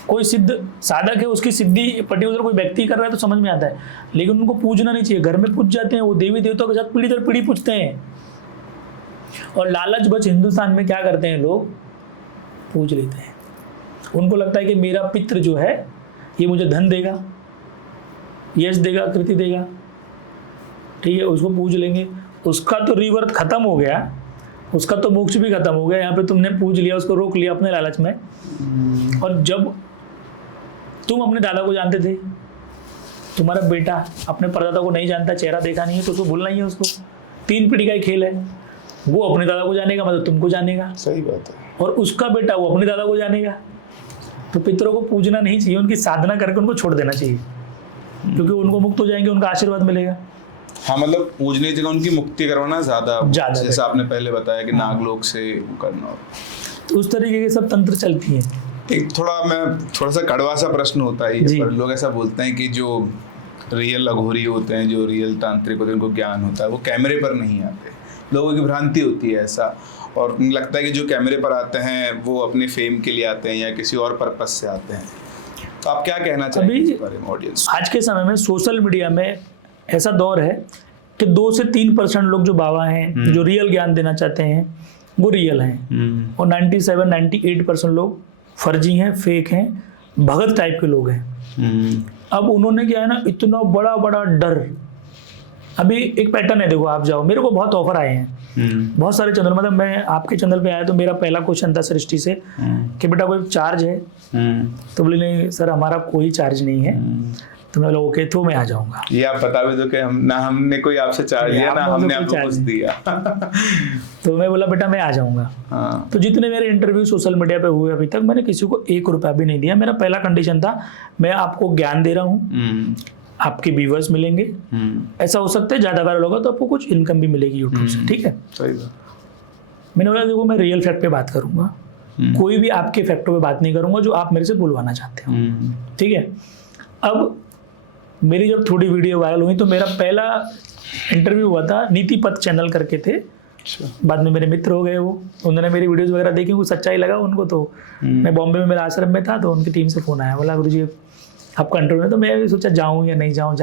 कोई सिद्ध साधक है, उसकी सिद्धि पर्टिकुलर कोई व्यक्ति कर रहा है तो समझ में आता है, लेकिन उनको पूजना नहीं चाहिए। घर में पूज जाते हैं, वो देवी देवताओं के साथ पीढ़ी दर पीढ़ी पूछते हैं। और लालच बच हिंदुस्तान में क्या करते हैं लोग, पूज लेते हैं। उनको लगता है कि मेरा पितृ जो है ये मुझे धन देगा, यश देगा, कृति देगा, ठीक है, उसको पूज लेंगे। उसका तो रीवर्थ खत्म हो गया, उसका तो मोक्ष भी खत्म हो गया। यहाँ पे तुमने पूज लिया, उसको रोक लिया अपने लालच में। और जब तुम अपने दादा को जानते थे, तुम्हारा बेटा अपने परदादा को नहीं जानता, चेहरा देखा नहीं है, तो उसको भूलना ही है। उसको 3 पीढ़ी का ही खेल है। वो अपने दादा को जानेगा, मतलब तुमको जानेगा। सही बात है। और उसका बेटा वो अपने दादा को जानेगा। तो पितरों को पूजना नहीं चाहिए, उनकी साधना करके उनको छोड़ देना चाहिए, क्योंकि उनको मुक्त हो जाएंगे, उनका आशीर्वाद मिलेगा। हाँ, मतलब पूजने की जगह उनकी मुक्ति करवाना ज्यादा, जैसे आपने पहले बताया कि नागलोक से करना। तो उस तरीके के सब तंत्र चलती हैं। एक थोड़ा सा कड़वा सा प्रश्न होता है, पर लोग ऐसा बोलते हैं कि जो रियल अघोरी होते हैं, जो रियल तांत्रिक होते हैं, उनको ज्ञान होता है, वो कैमरे पर नहीं आते। लोगों की भ्रांति होती है ऐसा, और लगता है कि जो कैमरे पर आते हैं वो अपने फेम के लिए आते हैं या किसी और पर्पज से आते हैं। तो आप क्या कहना चाहेंगे इस बारे में ऑडियंस? आज के समय में सोशल मीडिया में ऐसा दौर है कि 2 से 3% लोग जो बाबा हैं, जो रियल ज्ञान देना चाहते हैं, वो रियल हैं। और 97-98% लोग फर्जी हैं, फेक हैं, भगत टाइप के लोग हैं। अब उन्होंने क्या है ना, इतना बड़ा बड़ा डर। अभी एक पैटर्न है, देखो आप जाओ, मेरे को बहुत ऑफर आए हैं, बहुत सारे चैनल, मतलब मैं आपके चैनल पे आया तो मेरा पहला क्वेश्चन था सृष्टि से कि बेटा कोई चार्ज है? तो बोले नहीं सर, हमारा कोई चार्ज नहीं है। तो मैं बोला ओके, तो मैं आ जाऊंगा। ये आप बता भी दो कि हमने कोई आपसे चार्ज लिया ना, हमने आपको कुछ दिया। तो मैं बोला बेटा मैं आ जाऊंगा। हाँ। तो जितने मेरे इंटरव्यू सोशल मीडिया पे हुए अभी तक, मैंने किसी को 1 रुपया भी नहीं दिया। मेरा पहला कंडीशन था, मैं आपको ज्ञान दे रहा हूँ, आपके व्यूवर्स मिलेंगे, ऐसा हो सकता है ज्यादा वायरल होगा तो आपको कुछ इनकम भी मिलेगी यूट्यूब से, ठीक है। सही बात। मैंने बोला देखो मैं रियल फैक्ट पे बात करूंगा, कोई भी आपके फैक्टों पे बात नहीं करूंगा जो आप मेरे से बुलवाना चाहते हो, ठीक है। अब मेरी जब थोड़ी वीडियो वायरल हुई तो मेरा पहला इंटरव्यू हुआ था नीति पथ चैनल करके थे। बाद में मेरे मित्र हो गए, वो उन्होंने मेरी वीडियोस वगैरह देखी, वो सच्चाई लगा उनको। तो मैं बॉम्बे में मेरा आश्रम में था, तो उनकी टीम से फोन आया, बोला गुरुजी आपका इंटरव्यू है। तो मैं सोचा जाऊँ या नहीं जाऊँ,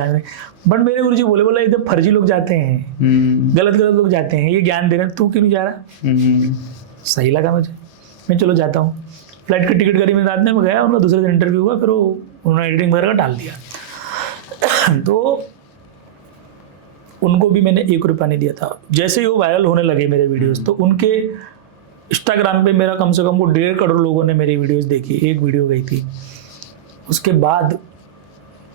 बट मेरे गुरुजी बोला इधर फर्जी लोग जाते हैं, गलत लोग जाते हैं, ये ज्ञान दे रहे हैं, तू क्यों नहीं जा रहा? सही लगा मुझे, मैं चलो जाता हूँ। फ्लाइट की टिकट करी, मैं रात में गया, उनका दूसरे दिन इंटरव्यू हुआ, फिर वो उन्होंने एडिटिंग वगैरह डाल दिया। तो उनको भी मैंने 1 रुपया नहीं दिया था। जैसे ही वो वायरल होने लगे मेरे वीडियोस, तो उनके इंस्टाग्राम पे मेरा कम से कम वो 1.5 करोड़ लोगों ने मेरी वीडियोस देखी, एक वीडियो गई थी। उसके बाद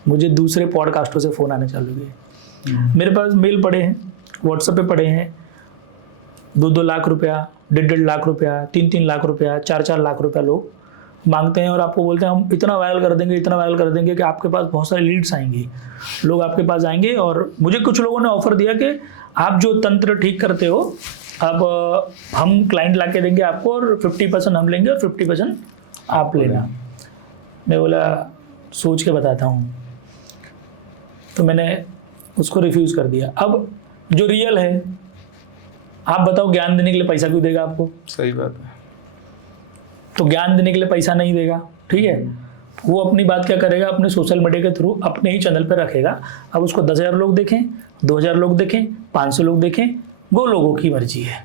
मुझे दूसरे पॉडकास्टों से फ़ोन आने चालू हुए। मेरे पास मेल पड़े हैं, व्हाट्सएप पे पड़े हैं, 2-2 लाख रुपया, 1.5 लाख रुपया, 3-3 लाख रुपया, 4-4 लाख रुपया लोग मांगते हैं और आपको बोलते हैं हम इतना वायरल कर देंगे, इतना वायरल कर देंगे कि आपके पास बहुत सारे लीड्स आएंगी, लोग आपके पास आएंगे। और मुझे कुछ लोगों ने ऑफर दिया कि आप जो तंत्र ठीक करते हो, अब हम क्लाइंट ला के देंगे आपको, और 50% हम लेंगे और 50% आप लेना। मैं बोला सोच के बताता हूँ, तो मैंने उसको रिफ्यूज़ कर दिया। अब जो रियल है, आप बताओ ज्ञान देने के लिए पैसा क्यों देगा आपको? सही बात है। तो ज्ञान देने के लिए पैसा नहीं देगा, ठीक है। वो अपनी बात क्या करेगा, अपने सोशल मीडिया के थ्रू अपने ही चैनल पर रखेगा। अब उसको 10,000 लोग देखें, 2,000 लोग देखें, 500 लोग देखें, वो लोगों की मर्जी है,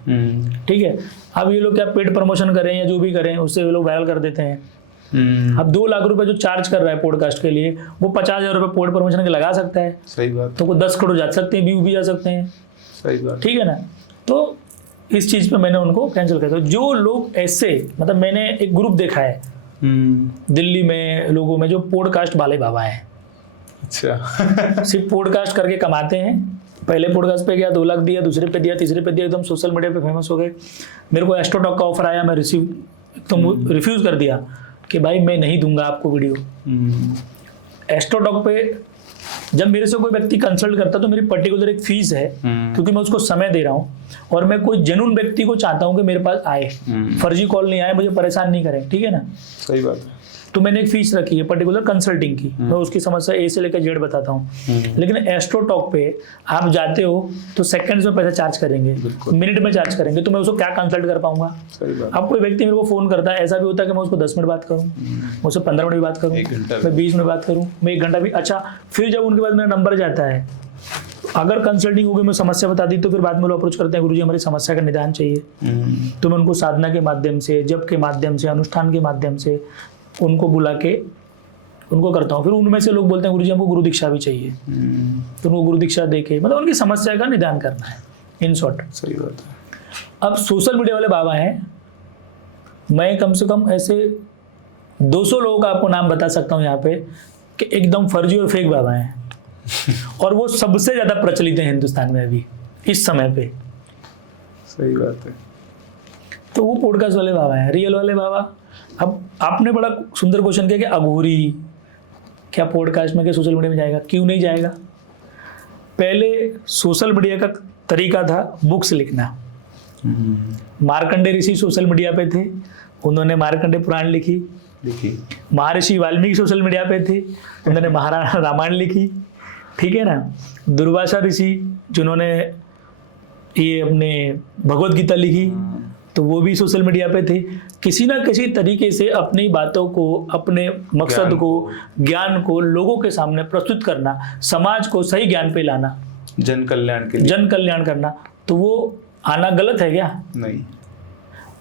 ठीक है। अब ये लोग क्या पेड प्रमोशन करें या जो भी करें, उससे वो लोग वायरल कर देते हैं। अब 2 लाख रुपए जो चार्ज कर रहा है पॉडकास्ट के लिए, वो 50,000 रुपये पोड प्रमोशन के लगा सकता है। सही बात। तो 10 करोड़ जा सकते हैं, व्यू भी जा सकते हैं, सही बात, ठीक है ना। तो इस चीज़ पे मैंने उनको कैंसिल कर दिया। जो लोग ऐसे, मतलब मैंने एक ग्रुप देखा है दिल्ली में लोगों में जो पॉडकास्ट वाले बाबा हैं। अच्छा। सिर्फ पॉडकास्ट करके कमाते हैं। पहले पॉडकास्ट पे गया 2 लाख दिया, दूसरे पे दिया, तीसरे पे दिया, एकदम सोशल मीडिया पे फेमस हो गए। मेरे को एस्ट्रोटॉक का ऑफर आया, मैं एकदम रिफ्यूज़ कर दिया कि भाई मैं नहीं दूंगा आपको वीडियो। एस्ट्रोटॉक पे जब मेरे से कोई व्यक्ति कंसल्ट करता तो मेरी पर्टिकुलर एक फीस है, क्योंकि मैं उसको समय दे रहा हूँ और मैं कोई जेन्युइन व्यक्ति को चाहता हूँ कि मेरे पास आए, फर्जी कॉल नहीं आए, मुझे परेशान नहीं करें, ठीक है ना। सही बात है। तो मैंने एक फीस रखी है पर्टिकुलर कंसल्टिंग की, मैं उसकी समस्या ए से लेकर जेड बताता हूँ। लेकिन एस्ट्रोटॉक पे आप जाते हो तो सेकंड्स में पैसा चार्ज करेंगे, मिनट में चार्ज करेंगे, तो मैं उसको क्या कंसल्ट कर पाऊंगा। अब कोई व्यक्ति मेरे को फोन करता है, ऐसा भी होता है कि मैं उसको 10 मिनट बात करूँ, मैं उससे 15 मिनट बात करूँ, मैं 20 मिनट बात करूँ, मैं 1 घंटा भी। अच्छा, फिर जब उनके पास मेरा नंबर जाता है, अगर कंसल्टिंग होगी, मैं समस्या बता दी, तो फिर बाद में लोग अप्रोच करते हैं, गुरुजी हमारी समस्या का निदान चाहिए। तो मैं उनको साधना के माध्यम से, जप के माध्यम से, अनुष्ठान के माध्यम से उनको बुला के उनको करता हूँ। फिर उनमें से लोग बोलते हैं गुरुजी हमको गुरु दीक्षा भी चाहिए, तो उनको गुरु दीक्षा दे के मतलब उनकी समस्या का निदान करना है, इन शॉर्ट। सही बात है। अब सोशल मीडिया वाले बाबा हैं, मैं कम से कम ऐसे 200 लोगों का आपको नाम बता सकता हूँ यहाँ पे कि एकदम फर्जी और फेक बाबा हैं और वो सबसे ज्यादा प्रचलित है हिंदुस्तान में अभी इस समय पे। सही बात है। तो वो पॉडकास्ट वाले बाबा हैं। रियल वाले बाबा, अब आपने बड़ा सुंदर क्वेश्चन किया कि अघोरी क्या पॉडकास्ट में, क्या सोशल मीडिया में जाएगा? क्यों नहीं जाएगा? पहले सोशल मीडिया का तरीका था बुक्स लिखना। मार्कंडे ऋषि सोशल मीडिया पे थे, उन्होंने मार्कंडे पुराण लिखी। महर्षि वाल्मीकि सोशल मीडिया पे थे, उन्होंने महाराणा रामायण लिखी, ठीक है ना। दुर्वासा ऋषि जिन्होंने ये अपने भगवत गीता लिखी, तो वो भी सोशल मीडिया पे थे। किसी ना किसी तरीके से अपनी बातों को, अपने मकसद को, ज्ञान को लोगों के सामने प्रस्तुत करना, समाज को सही ज्ञान पे लाना, जन कल्याण के लिए, जन कल्याण करना, तो वो आना गलत है क्या? नहीं।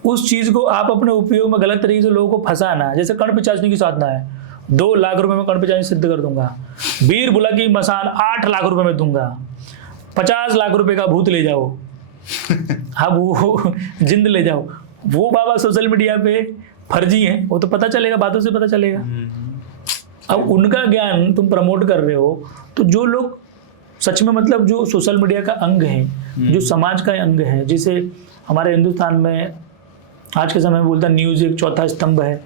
उस चीज को आप अपने उपयोग में गलत तरीके से लोगों को फंसाना, जैसे कर्ण पिचाचनी की साधना है, 2 लाख रुपए में कर्ण पिचाचनी सिद्ध कर दूंगा, वीर बुला की मसान 8 लाख रुपए में दूंगा, 50 लाख रुपए का भूत ले जाओ, हाँ वो जिंद ले जाओ। वो बाबा सोशल मीडिया पे फर्जी हैं, वो तो पता चलेगा, बातों से पता चलेगा। अब उनका ज्ञान तुम प्रमोट कर रहे हो, तो जो लोग सच में मतलब जो सोशल मीडिया का अंग है, जो समाज का अंग है, जिसे हमारे हिंदुस्तान में आज के समय में बोलता न्यूज़ एक चौथा स्तंभ है।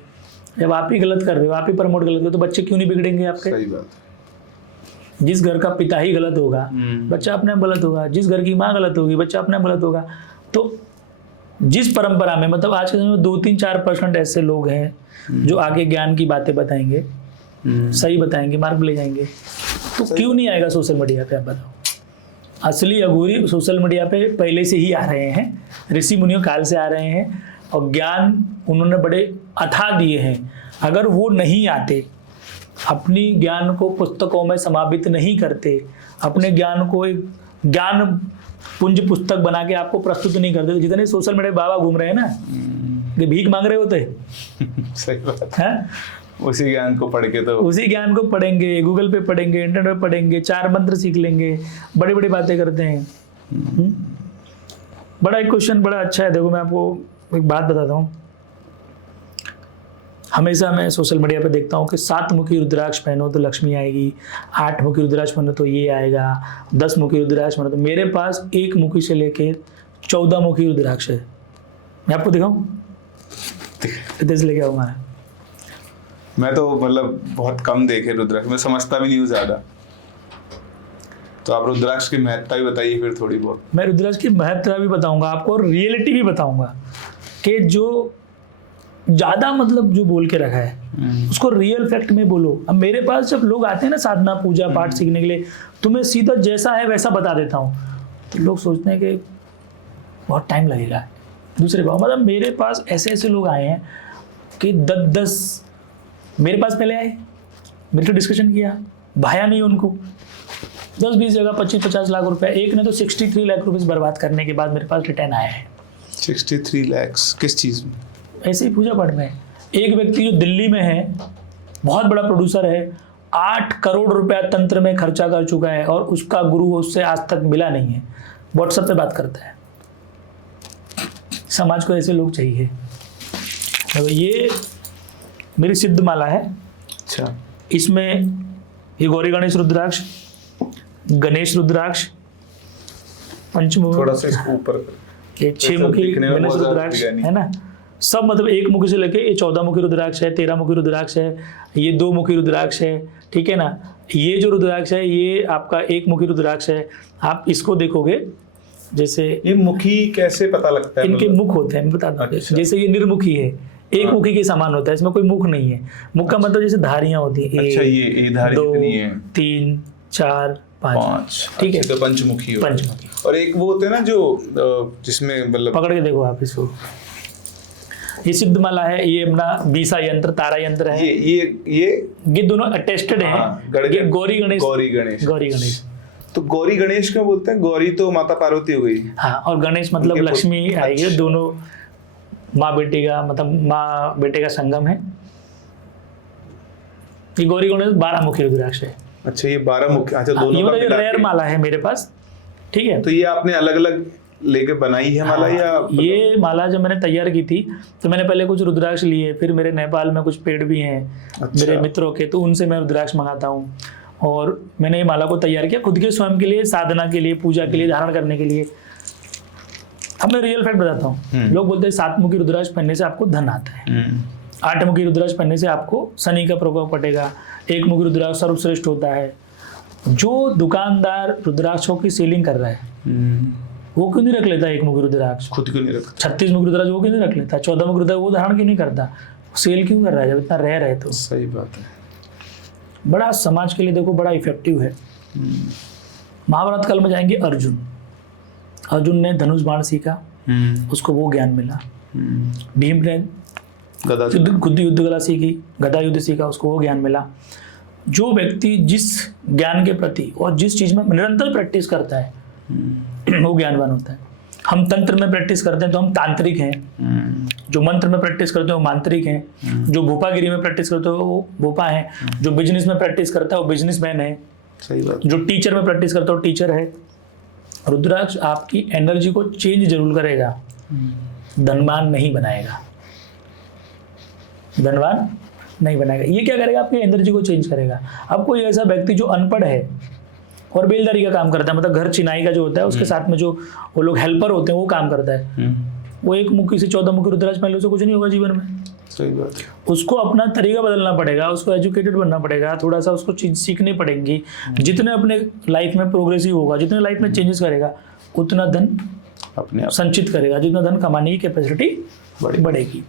जब आप ही गलत कर रहे हो, आप ही प्रमोट गलत कर रहे हो, तो बच्चे क्यों नहीं बिगड़ेंगे आपके? सही बात है। जिस घर का पिता ही गलत होगा, बच्चा अपने आप गलत होगा। जिस घर की माँ गलत होगी, बच्चा अपने आप गलत होगा। तो जिस परंपरा में मतलब आज के समय में 2-3-4% ऐसे लोग हैं जो आगे ज्ञान की बातें बताएंगे, सही बताएंगे, मार्ग ले जाएंगे, तो क्यों नहीं आएगा सोशल मीडिया पे? आप बताओ। असली अघोरी सोशल मीडिया पे पहले से ही आ रहे हैं, ऋषि मुनियों काल से आ रहे हैं, और ज्ञान उन्होंने बड़े अथाह दिए हैं। अगर वो नहीं आते, अपनी ज्ञान को पुस्तकों में समावित नहीं करते, अपने ज्ञान को एक ज्ञान पुंज पुस्तक बना के आपको प्रस्तुत नहीं करते, तो जितने सोशल मीडिया बाबा घूम रहे हैं ना, ये भीख मांग रहे होते। सही बात है। उसी ज्ञान को पढ़ के, तो उसी ज्ञान को पढ़ेंगे, गूगल पे पढ़ेंगे, इंटरनेट पे पढ़ेंगे, 4 मंत्र सीख लेंगे, बड़ी बड़ी बातें करते हैं। बड़ा एक क्वेश्चन बड़ा अच्छा है। देखो मैं आपको एक बात बताता हूँ। हमेशा मैं सोशल मीडिया पे देखता हूँ कि 7 मुखी रुद्राक्ष पहनो तो लक्ष्मी आएगी, 8 मुखी रुद्राक्ष पहनो तो ये आएगा, 10 मुखी रुद्राक्ष पहनो तो। मेरे पास 1 मुखी से लेके 14 मुखी रुद्राक्ष है। मैं आपको दिखाऊं? इधर लेके आऊँगा। मैं तो मतलब बहुत कम देखे रुद्राक्ष, मैं समझता भी नहीं हूँ ज्यादा। तो आप रुद्राक्ष की महत्ता भी बताइए फिर थोड़ी बहुत। मैं रुद्राक्ष की महत्ता भी बताऊंगा आपको, और रियलिटी भी बताऊंगा कि जो ज्यादा मतलब जो बोल के रखा है उसको रियल फैक्ट में बोलो। अब मेरे पास जब लोग आते हैं ना साधना पूजा पाठ सीखने के लिए, तो मैं सीधा जैसा है वैसा बता देता हूँ। तो लोग सोचते हैं कि बहुत टाइम लगेगा। दूसरे बात मतलब मेरे पास ऐसे ऐसे लोग आए हैं कि 10 मेरे पास पहले आए, मेरे से डिस्कशन किया, भाया नहीं उनको, 10-20 जगह 25-50 लाख रुपए। एक ने तो 63 लाख रुपए बर्बाद करने के बाद मेरे पास रिटर्न आया है। 63 लाख किस चीज़ में? ऐसे ही पूजा पाठ में। एक व्यक्ति जो दिल्ली में है, बहुत बड़ा प्रोड्यूसर है, 8 करोड़ रुपया तंत्र में खर्चा कर चुका है, और उसका गुरु उससे आज तक मिला नहीं है। व्हाट्सएप पे बात करता है, समाज को ऐसे लोग चाहिए। तो ये मेरी सिद्ध माला है। अच्छा, इसमें ये गौरी गणेश रुद्राक्ष, गणेश रुद्राक्ष, पंचमुखी, थोड़ा सा इसको ऊपर ये 6 मुखी दिखने में गणेश बहुत ज्यादा रुद्राक्ष दिखेगा नहीं। है ना, सब मतलब 1 मुखी से लेके ये 14 मुखी रुद्राक्ष है, 13 मुखी रुद्राक्ष है, ये 2 मुखी रुद्राक्ष है, ठीक है ना। ये जो रुद्राक्ष है ये आपका 1 मुखी रुद्राक्ष है। आप इसको देखोगे, जैसे ये मुखी कैसे पता लगता है? इनके मतलब? मुख होते हैं, मैं बताता हूँ। अच्छा। जैसे ये निर्मुखी है, एक हाँ। मुखी के समान होता है, इसमें कोई मुख नहीं है। मुख का मतलब जैसे धारियां होती हैं, अच्छा, ये धारी 2 कितनी है? 3 4 5, 5, ठीक है। तो पंचमुखी होता है। पंचमुखी। और एक वो होते हैं ना जो जिसमें मतलब पकड़ के देखो आप इसको, ये सिद्ध माला है, ये अपना बीसा यंत्र, तारा यंत्र है। ये दोनों अटेस्टेड हाँ, हैं। ये गौरी गणेश, गौरी गणेश। गौरी गणेश। तो गौरी गणेश क्यों बोलते हैं? गौरी तो माता पार्वती हो गई। हाँ, और गणेश मतलब उनके लक्ष्मी आएगी। अच्छा। दोनों माँ बेटे का, मतलब माँ बेटे का संगम है। ये गौरी गणेश 12 मुखी रुद्राक्ष है। अच्छा, ये 12 मुख्य, अच्छा हाँ, दोनों ये का मतलब मिला रेयर के। माला है मेरे पास, ठीक है। तो ये आपने अलग अलग लेके बनाई है माला या ये माला जब मैंने तैयार की थी तो मैंने पहले कुछ रुद्राक्ष लिए, फिर मेरे नेपाल में कुछ पेड़ भी हैं अच्छा। मेरे मित्रों के, तो उनसे मैं रुद्राक्ष मंगाता हूँ। और मैंने ये माला को तैयार किया खुद के स्वयं के लिए, साधना के लिए, पूजा के लिए, धारण करने के लिए। अब मैं रियल फैक्ट बताता हूँ। लोग बोलते हैं 7 मुखी रुद्राक्ष पहनने से आपको धन आता है, 8 मुखी रुद्राक्ष पहनने से आपको शनि का प्रभाव पड़ेगा, 1 मुखी रुद्राक्ष सर्वश्रेष्ठ होता है। जो दुकानदार रुद्राक्षों की सेलिंग कर रहा है वो क्यों नहीं रख लेता 1 मुखी रुद्राक्ष? खुद क्यों नहीं रखता? 36 मुखी रुद्राक्ष वो क्यों नहीं रख लेता? 14 मुखी रुद्राक्ष वो धारण क्यों नहीं करता? सेल क्यों कर रहा है जब इतना रेयर है? तो सही बात है। बड़ा समाज के लिए देखो बड़ा इफेक्टिव है। महाभारत काल में जाएंगे, अर्जुन ने धनुष बाण सीखा, उसको वो ज्ञान मिला। भीम ने युद्ध कला सीखी, गदा युद्ध सीखा, उसको वो ज्ञान मिला। जो व्यक्ति जिस ज्ञान के प्रति और जिस चीज में निरंतर प्रैक्टिस करता है वो ज्ञानवान होता है। हम तंत्र में प्रैक्टिस करते हैं तो हम तांत्रिक हैं, जो मंत्र में प्रैक्टिस करते हैं वो मांत्रिक हैं, जो भूपागिरी में प्रैक्टिस करते हो वो भूपा है, जो बिजनेस में प्रैक्टिस करता है वो बिजनेसमैन है, सही बात। जो टीचर में प्रैक्टिस करता है वो टीचर है। रुद्राक्ष आपकी एनर्जी को चेंज जरूर करेगा, धनवान नहीं बनाएगा, धनवान नहीं बनाएगा। ये क्या करेगा? आपकी एनर्जी को चेंज करेगा। अब कोई ऐसा व्यक्ति जो अनपढ़ है और बेलदारी का काम करता है, मतलब घर चिनाई का जो होता है उसके साथ में जो वो लोग हेल्पर होते हैं वो काम करता है, वो 1 मुखी से 14 मुखी रुद्राक्ष पहले से कुछ नहीं होगा जीवन में। सही बात है। उसको अपना तरीका बदलना पड़ेगा, उसको एजुकेटेड बनना पड़ेगा, थोड़ा सा उसको चीज सीखनी पड़ेगी। जितने अपने लाइफ में प्रोग्रेसिव होगा, जितने लाइफ में चेंजेस करेगा, उतना धन अपने आप संचित करेगा, जितना धन कमाने की कैपेसिटी बढ़ेगी।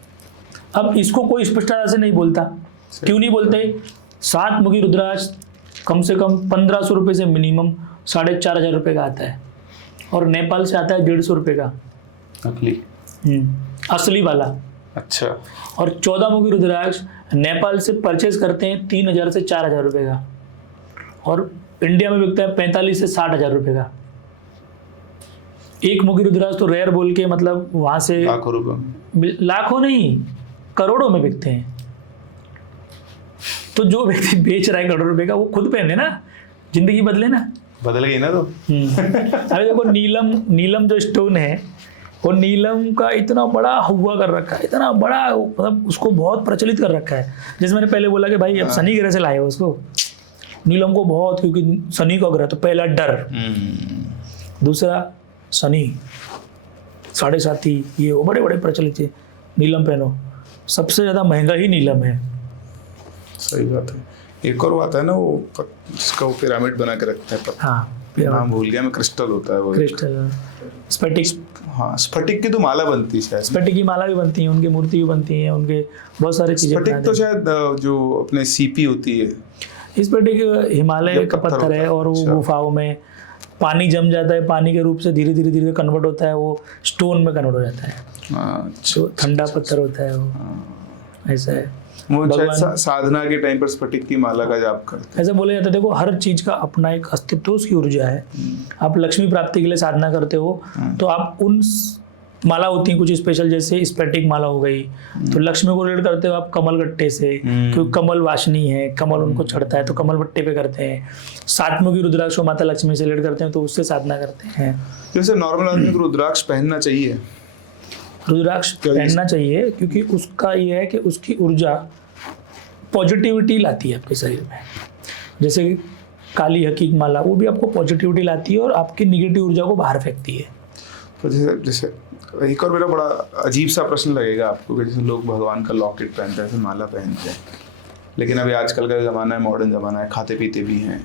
अब इसको कोई स्पष्टता से नहीं बोलता। क्यों नहीं बोलते? 7 मुखी रुद्राक्ष कम से कम 1500 रुपये से मिनिमम 4500 रुपये का आता है, और नेपाल से आता है 150 रुपये का नकली, असली वाला। अच्छा। और 14 मुखी रुद्राक्ष नेपाल से परचेज करते हैं 3000 से 4000 रुपये का, और इंडिया में बिकता है 45 से 60,000 रुपये का। 1 मुखी रुद्राक्ष तो रेयर बोल के मतलब वहां से लाखों रुपए, लाखों नहीं करोड़ों में बिकते हैं। तो जो व्यक्ति बेच रहा है करोड़ रुपए का वो खुद पहने ना, जिंदगी बदले ना। बदल गई ना तो। अरे देखो नीलम जो स्टोन है वो नीलम का इतना बड़ा हुआ कर रखा है, इतना बड़ा, मतलब उसको बहुत प्रचलित कर रखा है। जैसे मैंने पहले बोला कि भाई अब शनि ग्रह से लाए हो उसको, नीलम को बहुत, क्योंकि शनि का ग्रह तो पहला डर, दूसरा शनि, 7.5 ये वो बड़े बड़े प्रचलित है। नीलम पहनो, सबसे ज्यादा महंगा ही नीलम है। सही बात है। एक और बात है ना, वो जिसका वो पिरामिड बना के रखता है, हाँ नाम भूल गया मैं, क्रिस्टल होता है वो, क्रिस्टल, स्फटिक। हाँ, स्फटिक की तो माला बनती है शायद। स्फटिक की माला भी बनती है, उनकी मूर्ति भी बनती है, उनके बहुत सारी चीजें। स्फटिक तो शायद जो अपने सीपी होती है, स्फटिक हिमालय का पत्थर है, और वो गुफाओं में पानी जम जाता है, पानी के रूप से धीरे धीरे कन्वर्ट होता है, वो स्टोन में कन्वर्ट हो जाता है। तो ठंडा पत्थर होता है वो, ऐसा है। वो शायद साधना के टाइम पर स्फटिक की माला का जाप करते हैं। ऐसा बोला जाता है। देखो हर चीज का अपना एक अस्तित्व, उसकी ऊर्जा है। आप लक्ष्मी प्राप्ति के लिए साधना करते हो तो आप उन माला होती है कुछ स्पेशल, जैसे स्फटिक माला हो गई तो लक्ष्मी को रिलेट करते हो आप कमल गट्टे से, क्योंकि कमल वासनी है, कमल उनको चढ़ता है तो कमल बट्टे पे करते हैं। 7 मुखी रुद्राक्ष को माता लक्ष्मी से रिलेट करते हैं तो उससे साधना करते हैं। जैसे नॉर्मल आदमी को रुद्राक्ष पहनना चाहिए, रुद्राक्ष पहनना चाहिए क्योंकि उसका ये है कि उसकी ऊर्जा पॉजिटिविटी लाती है आपके शरीर में। जैसे काली हकीक माला, वो भी आपको पॉजिटिविटी लाती है और आपकी निगेटिव ऊर्जा को बाहर फेंकती है। तो जैसे एक और मेरा बड़ा अजीब सा प्रश्न लगेगा आपको कि जैसे लोग भगवान का लॉकेट पहनते हैं, फिर माला पहनते हैं, लेकिन अभी आजकल का ज़माना है, मॉडर्न ज़माना है, खाते पीते भी हैं,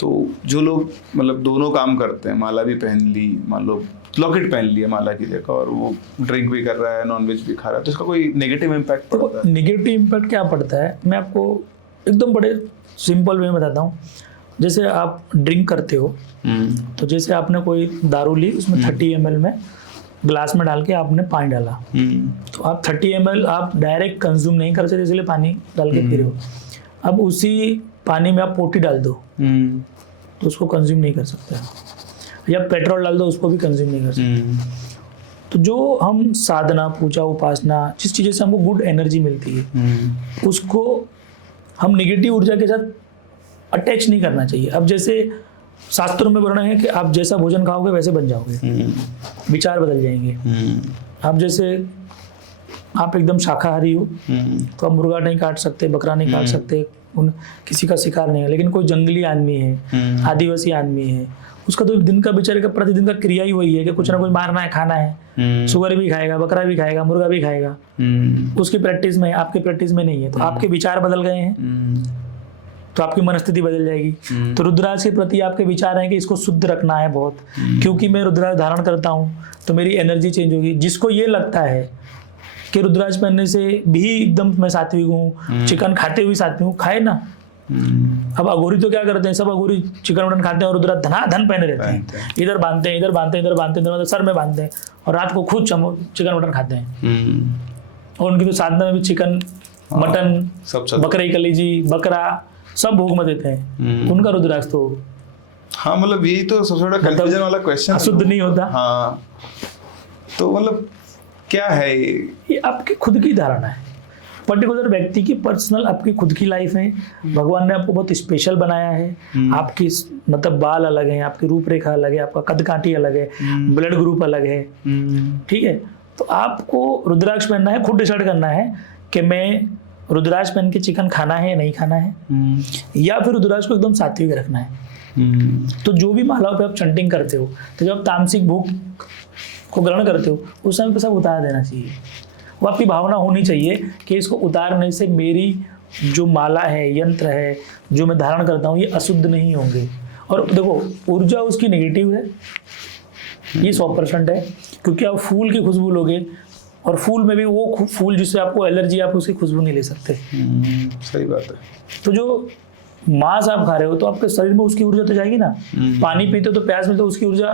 तो जो लोग मतलब दोनों काम करते हैं, माला भी पहन ली, मान लो लॉकेट पहन लिया माला की जगह, और वो ड्रिंक भी कर रहा है, नॉनवेज भी खा रहा है, तो इसका कोई नेगेटिव इम्पैक्ट पड़ता है? नेगेटिव इम्पैक्ट क्या पड़ता है, मैं आपको एकदम बड़े सिंपल वे में बताता हूँ। जैसे आप ड्रिंक करते हो, तो जैसे आपने कोई दारू ली, उसमें 30 ml में ग्लास में डाल के आपने पानी डाला, तो आप 30 ml आप डायरेक्ट कंज्यूम नहीं कर सकते, इसलिए पानी डाल के पी रहे हो। अब उसी पानी में आप पोटी डाल दो तो उसको कंज्यूम नहीं कर सकते, या पेट्रोल डाल दो उसको भी कंज्यूम नहीं कर सकते। तो जो हम साधना, पूजा, उपासना, जिस चीज़ से हमको गुड एनर्जी मिलती है, उसको हम निगेटिव ऊर्जा के साथ अटैच नहीं करना चाहिए। अब जैसे शास्त्रों में वर्णन है कि आप जैसा भोजन खाओगे वैसे बन जाओगे, विचार बदल जाएंगे। आप जैसे आप एकदम शाकाहारी हो तो आप मुर्गा नहीं काट सकते, बकरा नहीं काट सकते, किसी का शिकार नहीं है। लेकिन कोई जंगली आदमी है, आदिवासी आदमी है, उसका तो दिन का बेचारे का प्रतिदिन का क्रिया ही वही है कि कुछ ना कुछ मारना है, खाना है। सुअर भी खाएगा, बकरा भी खाएगा, मुर्गा भी खाएगा, उसकी प्रैक्टिस में है, आपकी प्रैक्टिस में नहीं है। तो आपके विचार बदल गए हैं तो आपकी मनस्थिति बदल जाएगी। तो रुद्राक्ष के प्रति आपके विचार हैं कि इसको शुद्ध रखना है बहुत, क्योंकि मैं रुद्राक्ष धारण करता हूँ तो मेरी एनर्जी चेंज होगी। जिसको ये लगता है कि रुद्राक्ष पहनने से भी एकदम मैं सात्विक हूँ, चिकन खाते हुए सात्विक हूँ, खाए ना। अब अघोरी तो क्या करते हैं, सब अघोरी चिकन मटन खाते हैं और रुद्राक्ष धनाधन पहने रहते हैं, इधर बांधते हैं, इधर बांधते हैं, इधर बांधते हैं, इधर सर में बांधते हैं, और रात को खुद चिकन मटन खाते हैं। और उनकी तो साधना में भी चिकन, मटन, बकरे की कलेजी, बकरा सब भोग में देते हैं। उनका रुद्राक्ष तो हाँ, मतलब यही तो सबसे बड़ा कंफ्यूजन वाला क्वेश्चन, अशुद्ध नहीं होता। हाँ, तो मतलब क्या है ये आपकी खुद की धारणा है, पर्टिकुलर व्यक्ति की पर्सनल आपकी खुद की लाइफ है। भगवान ने आपको बहुत स्पेशल बनाया है। आपकी मतलब बाल अलग है, आपकी रूपरेखा अलग है, आपका कद काठी अलग है, ब्लड ग्रुप अलग है, ठीक है। तो आपको रुद्राक्ष पहनना है, खुद डिसाइड करना है कि मैं रुद्राक्ष पहन के चिकन खाना है या नहीं खाना है, या फिर रुद्राक्ष को एकदम सात्विक रखना है। तो जो भी मालाओं पे आप चंटिंग करते हो, तो जब आप तामसिक भोग को ग्रहण करते हो उस समय पे सब उतार देना चाहिए। वो आपकी भावना होनी चाहिए कि इसको उतारने से मेरी जो माला है, यंत्र है, जो मैं धारण करता हूँ, ये अशुद्ध नहीं होंगे। और देखो, ऊर्जा उसकी नेगेटिव है, ये 100% है, क्योंकि आप फूल की खुशबू लोगे और फूल में भी वो फूल जिससे आपको एलर्जी, आप उसकी खुशबू नहीं ले सकते। सही बात है। तो जो मांस आप खा रहे हो तो आपके शरीर में उसकी ऊर्जा तो जाएगी ना। पानी पीते हो तो प्यास में तो उसकी ऊर्जा,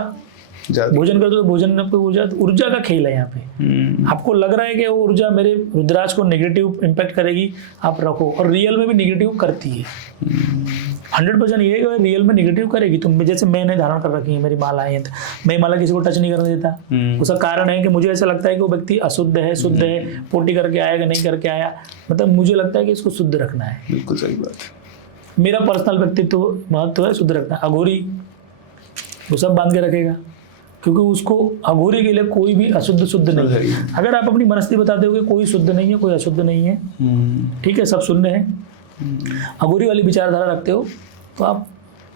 भोजन करते हो तो भोजन में ऊर्जा का खेल है यहाँ पे। आपको लग रहा है कि वो ऊर्जा मेरे रुद्राक्ष को नेगेटिव इम्पैक्ट करेगी, आप रखो, और रियल में भी नेगेटिव करती है। 100% ये है कि रियल में नेगेटिव करेगी। तुम जैसे मैंने धारण कर रखी है मेरी मालाएं, मैं माला किसी को टच नहीं करने देता। उसका कारण है कि मुझे ऐसा लगता है कि वो व्यक्ति अशुद्ध है, शुद्ध है, पोटी करके आया कि नहीं करके आया, मतलब मुझे लगता है कि इसको शुद्ध रखना है। बिल्कुल सही बात। मेरा पर्सनल व्यक्तित्व महत्व है शुद्ध रखना। अघोरी वो सब बांध के रखेगा, क्योंकि उसको अघोरी के लिए कोई भी अशुद्ध शुद्ध नहीं है। अगर आप अपनी मनस्थिति बताते हो कि कोई शुद्ध नहीं है, कोई अशुद्ध नहीं है, ठीक है, सब शून्य है, अघोरी वाली विचारधारा रखते हो, तो आप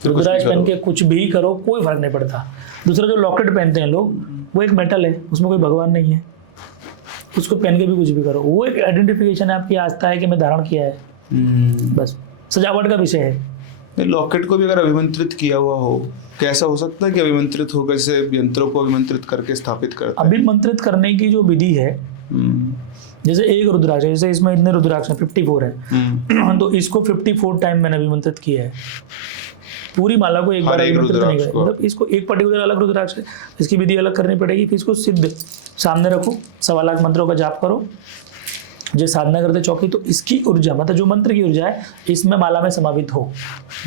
रुद्राक्ष पहन के कुछ भी करो, कोई फर्क नहीं पड़ता। दूसरा जो लॉकेट पहनते हैं लोग, वो एक मेटल है, उसमें कोई भगवान नहीं है, उसको पहन के भी कुछ भी करो, वो एक आइडेंटिफिकेशन है, आपकी आस्था है कि मैं धारण किया है, बस सजावट का विषय है। लॉकेट को भी अगर अभिमंत्रित किया हुआ हो, कैसा हो सकता है कि अभिमंत्रित हो, कैसे यंत्रों को अभिमंत्रित करके स्थापित करते हैं? अभिमंत्रित करने की जो विधि है, जैसे एक रुद्राक्ष है, जैसे इसमें इतने रुद्राक्ष हैं, 54 है, तो इसको 54 टाइम मैंने अभिमंत्रित किया है। पूरी माला को एक बार अभिमंत्रित नहीं किया, मतलब इसको एक पर्टिकुलर अलग रुद्राक्ष है, इसकी विधि अलग करनी पड़ेगी। फिर इसको सिद्ध सामने रखो, 1.25 लाख मंत्रों का जाप करो, जो साधना करते चौकी, तो इसकी ऊर्जा, मतलब जो मंत्र की ऊर्जा है, इसमें माला में समावित हो।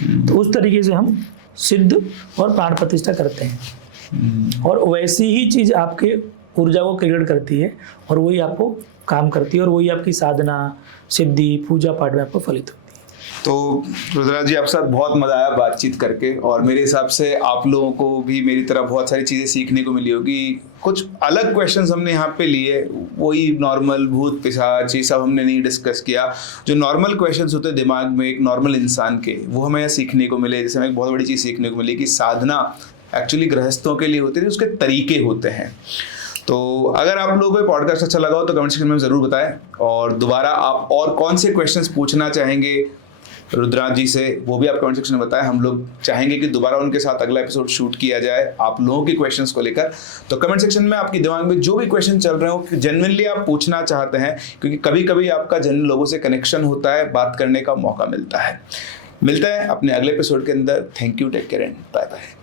तो उस तरीके से हम सिद्ध और प्राण प्रतिष्ठा करते हैं, और वैसी ही चीज आपके ऊर्जा को क्रिएट करती है, और वही आपको काम करती है, और वही आपकी साधना, सिद्धि, पूजा पाठ में आपको फलित होती है। तो रुद्रनाथ जी आपके साथ बहुत मज़ा आया बातचीत करके, और मेरे हिसाब से आप लोगों को भी मेरी तरह बहुत सारी चीज़ें सीखने को मिली होगी। कुछ अलग क्वेश्चंस हमने यहाँ पे लिए, वही नॉर्मल भूत पिशाच ये सब हमने नहीं डिस्कस किया। जो नॉर्मल क्वेश्चंस होते हैं दिमाग में एक नॉर्मल इंसान के, वो हमें यहाँ सीखने को मिले। जैसे हमें एक बहुत बड़ी चीज़ सीखने को मिली कि साधना एक्चुअली गृहस्थों के लिए होती है, उसके तरीके होते हैं। तो अगर आप लोगों को पॉडकास्ट अच्छा लगा हो तो कमेंट सेक्शन में ज़रूर बताएं, और दोबारा आप और कौन से क्वेश्चंस पूछना चाहेंगे रुद्रनाथ जी से वो भी आप कमेंट सेक्शन में बताएं। हम लोग चाहेंगे कि दोबारा उनके साथ अगला एपिसोड शूट किया जाए आप लोगों के क्वेश्चंस को लेकर। तो कमेंट सेक्शन में आपके दिमाग में जो भी क्वेश्चन चल रहे हो जेन्युइनली आप पूछना चाहते हैं, क्योंकि कभी कभी आपका जेन्युइन लोगों से कनेक्शन होता है, बात करने का मौका मिलता है। मिलते हैं अपने अगले एपिसोड के अंदर। Thank you, take care and bye bye.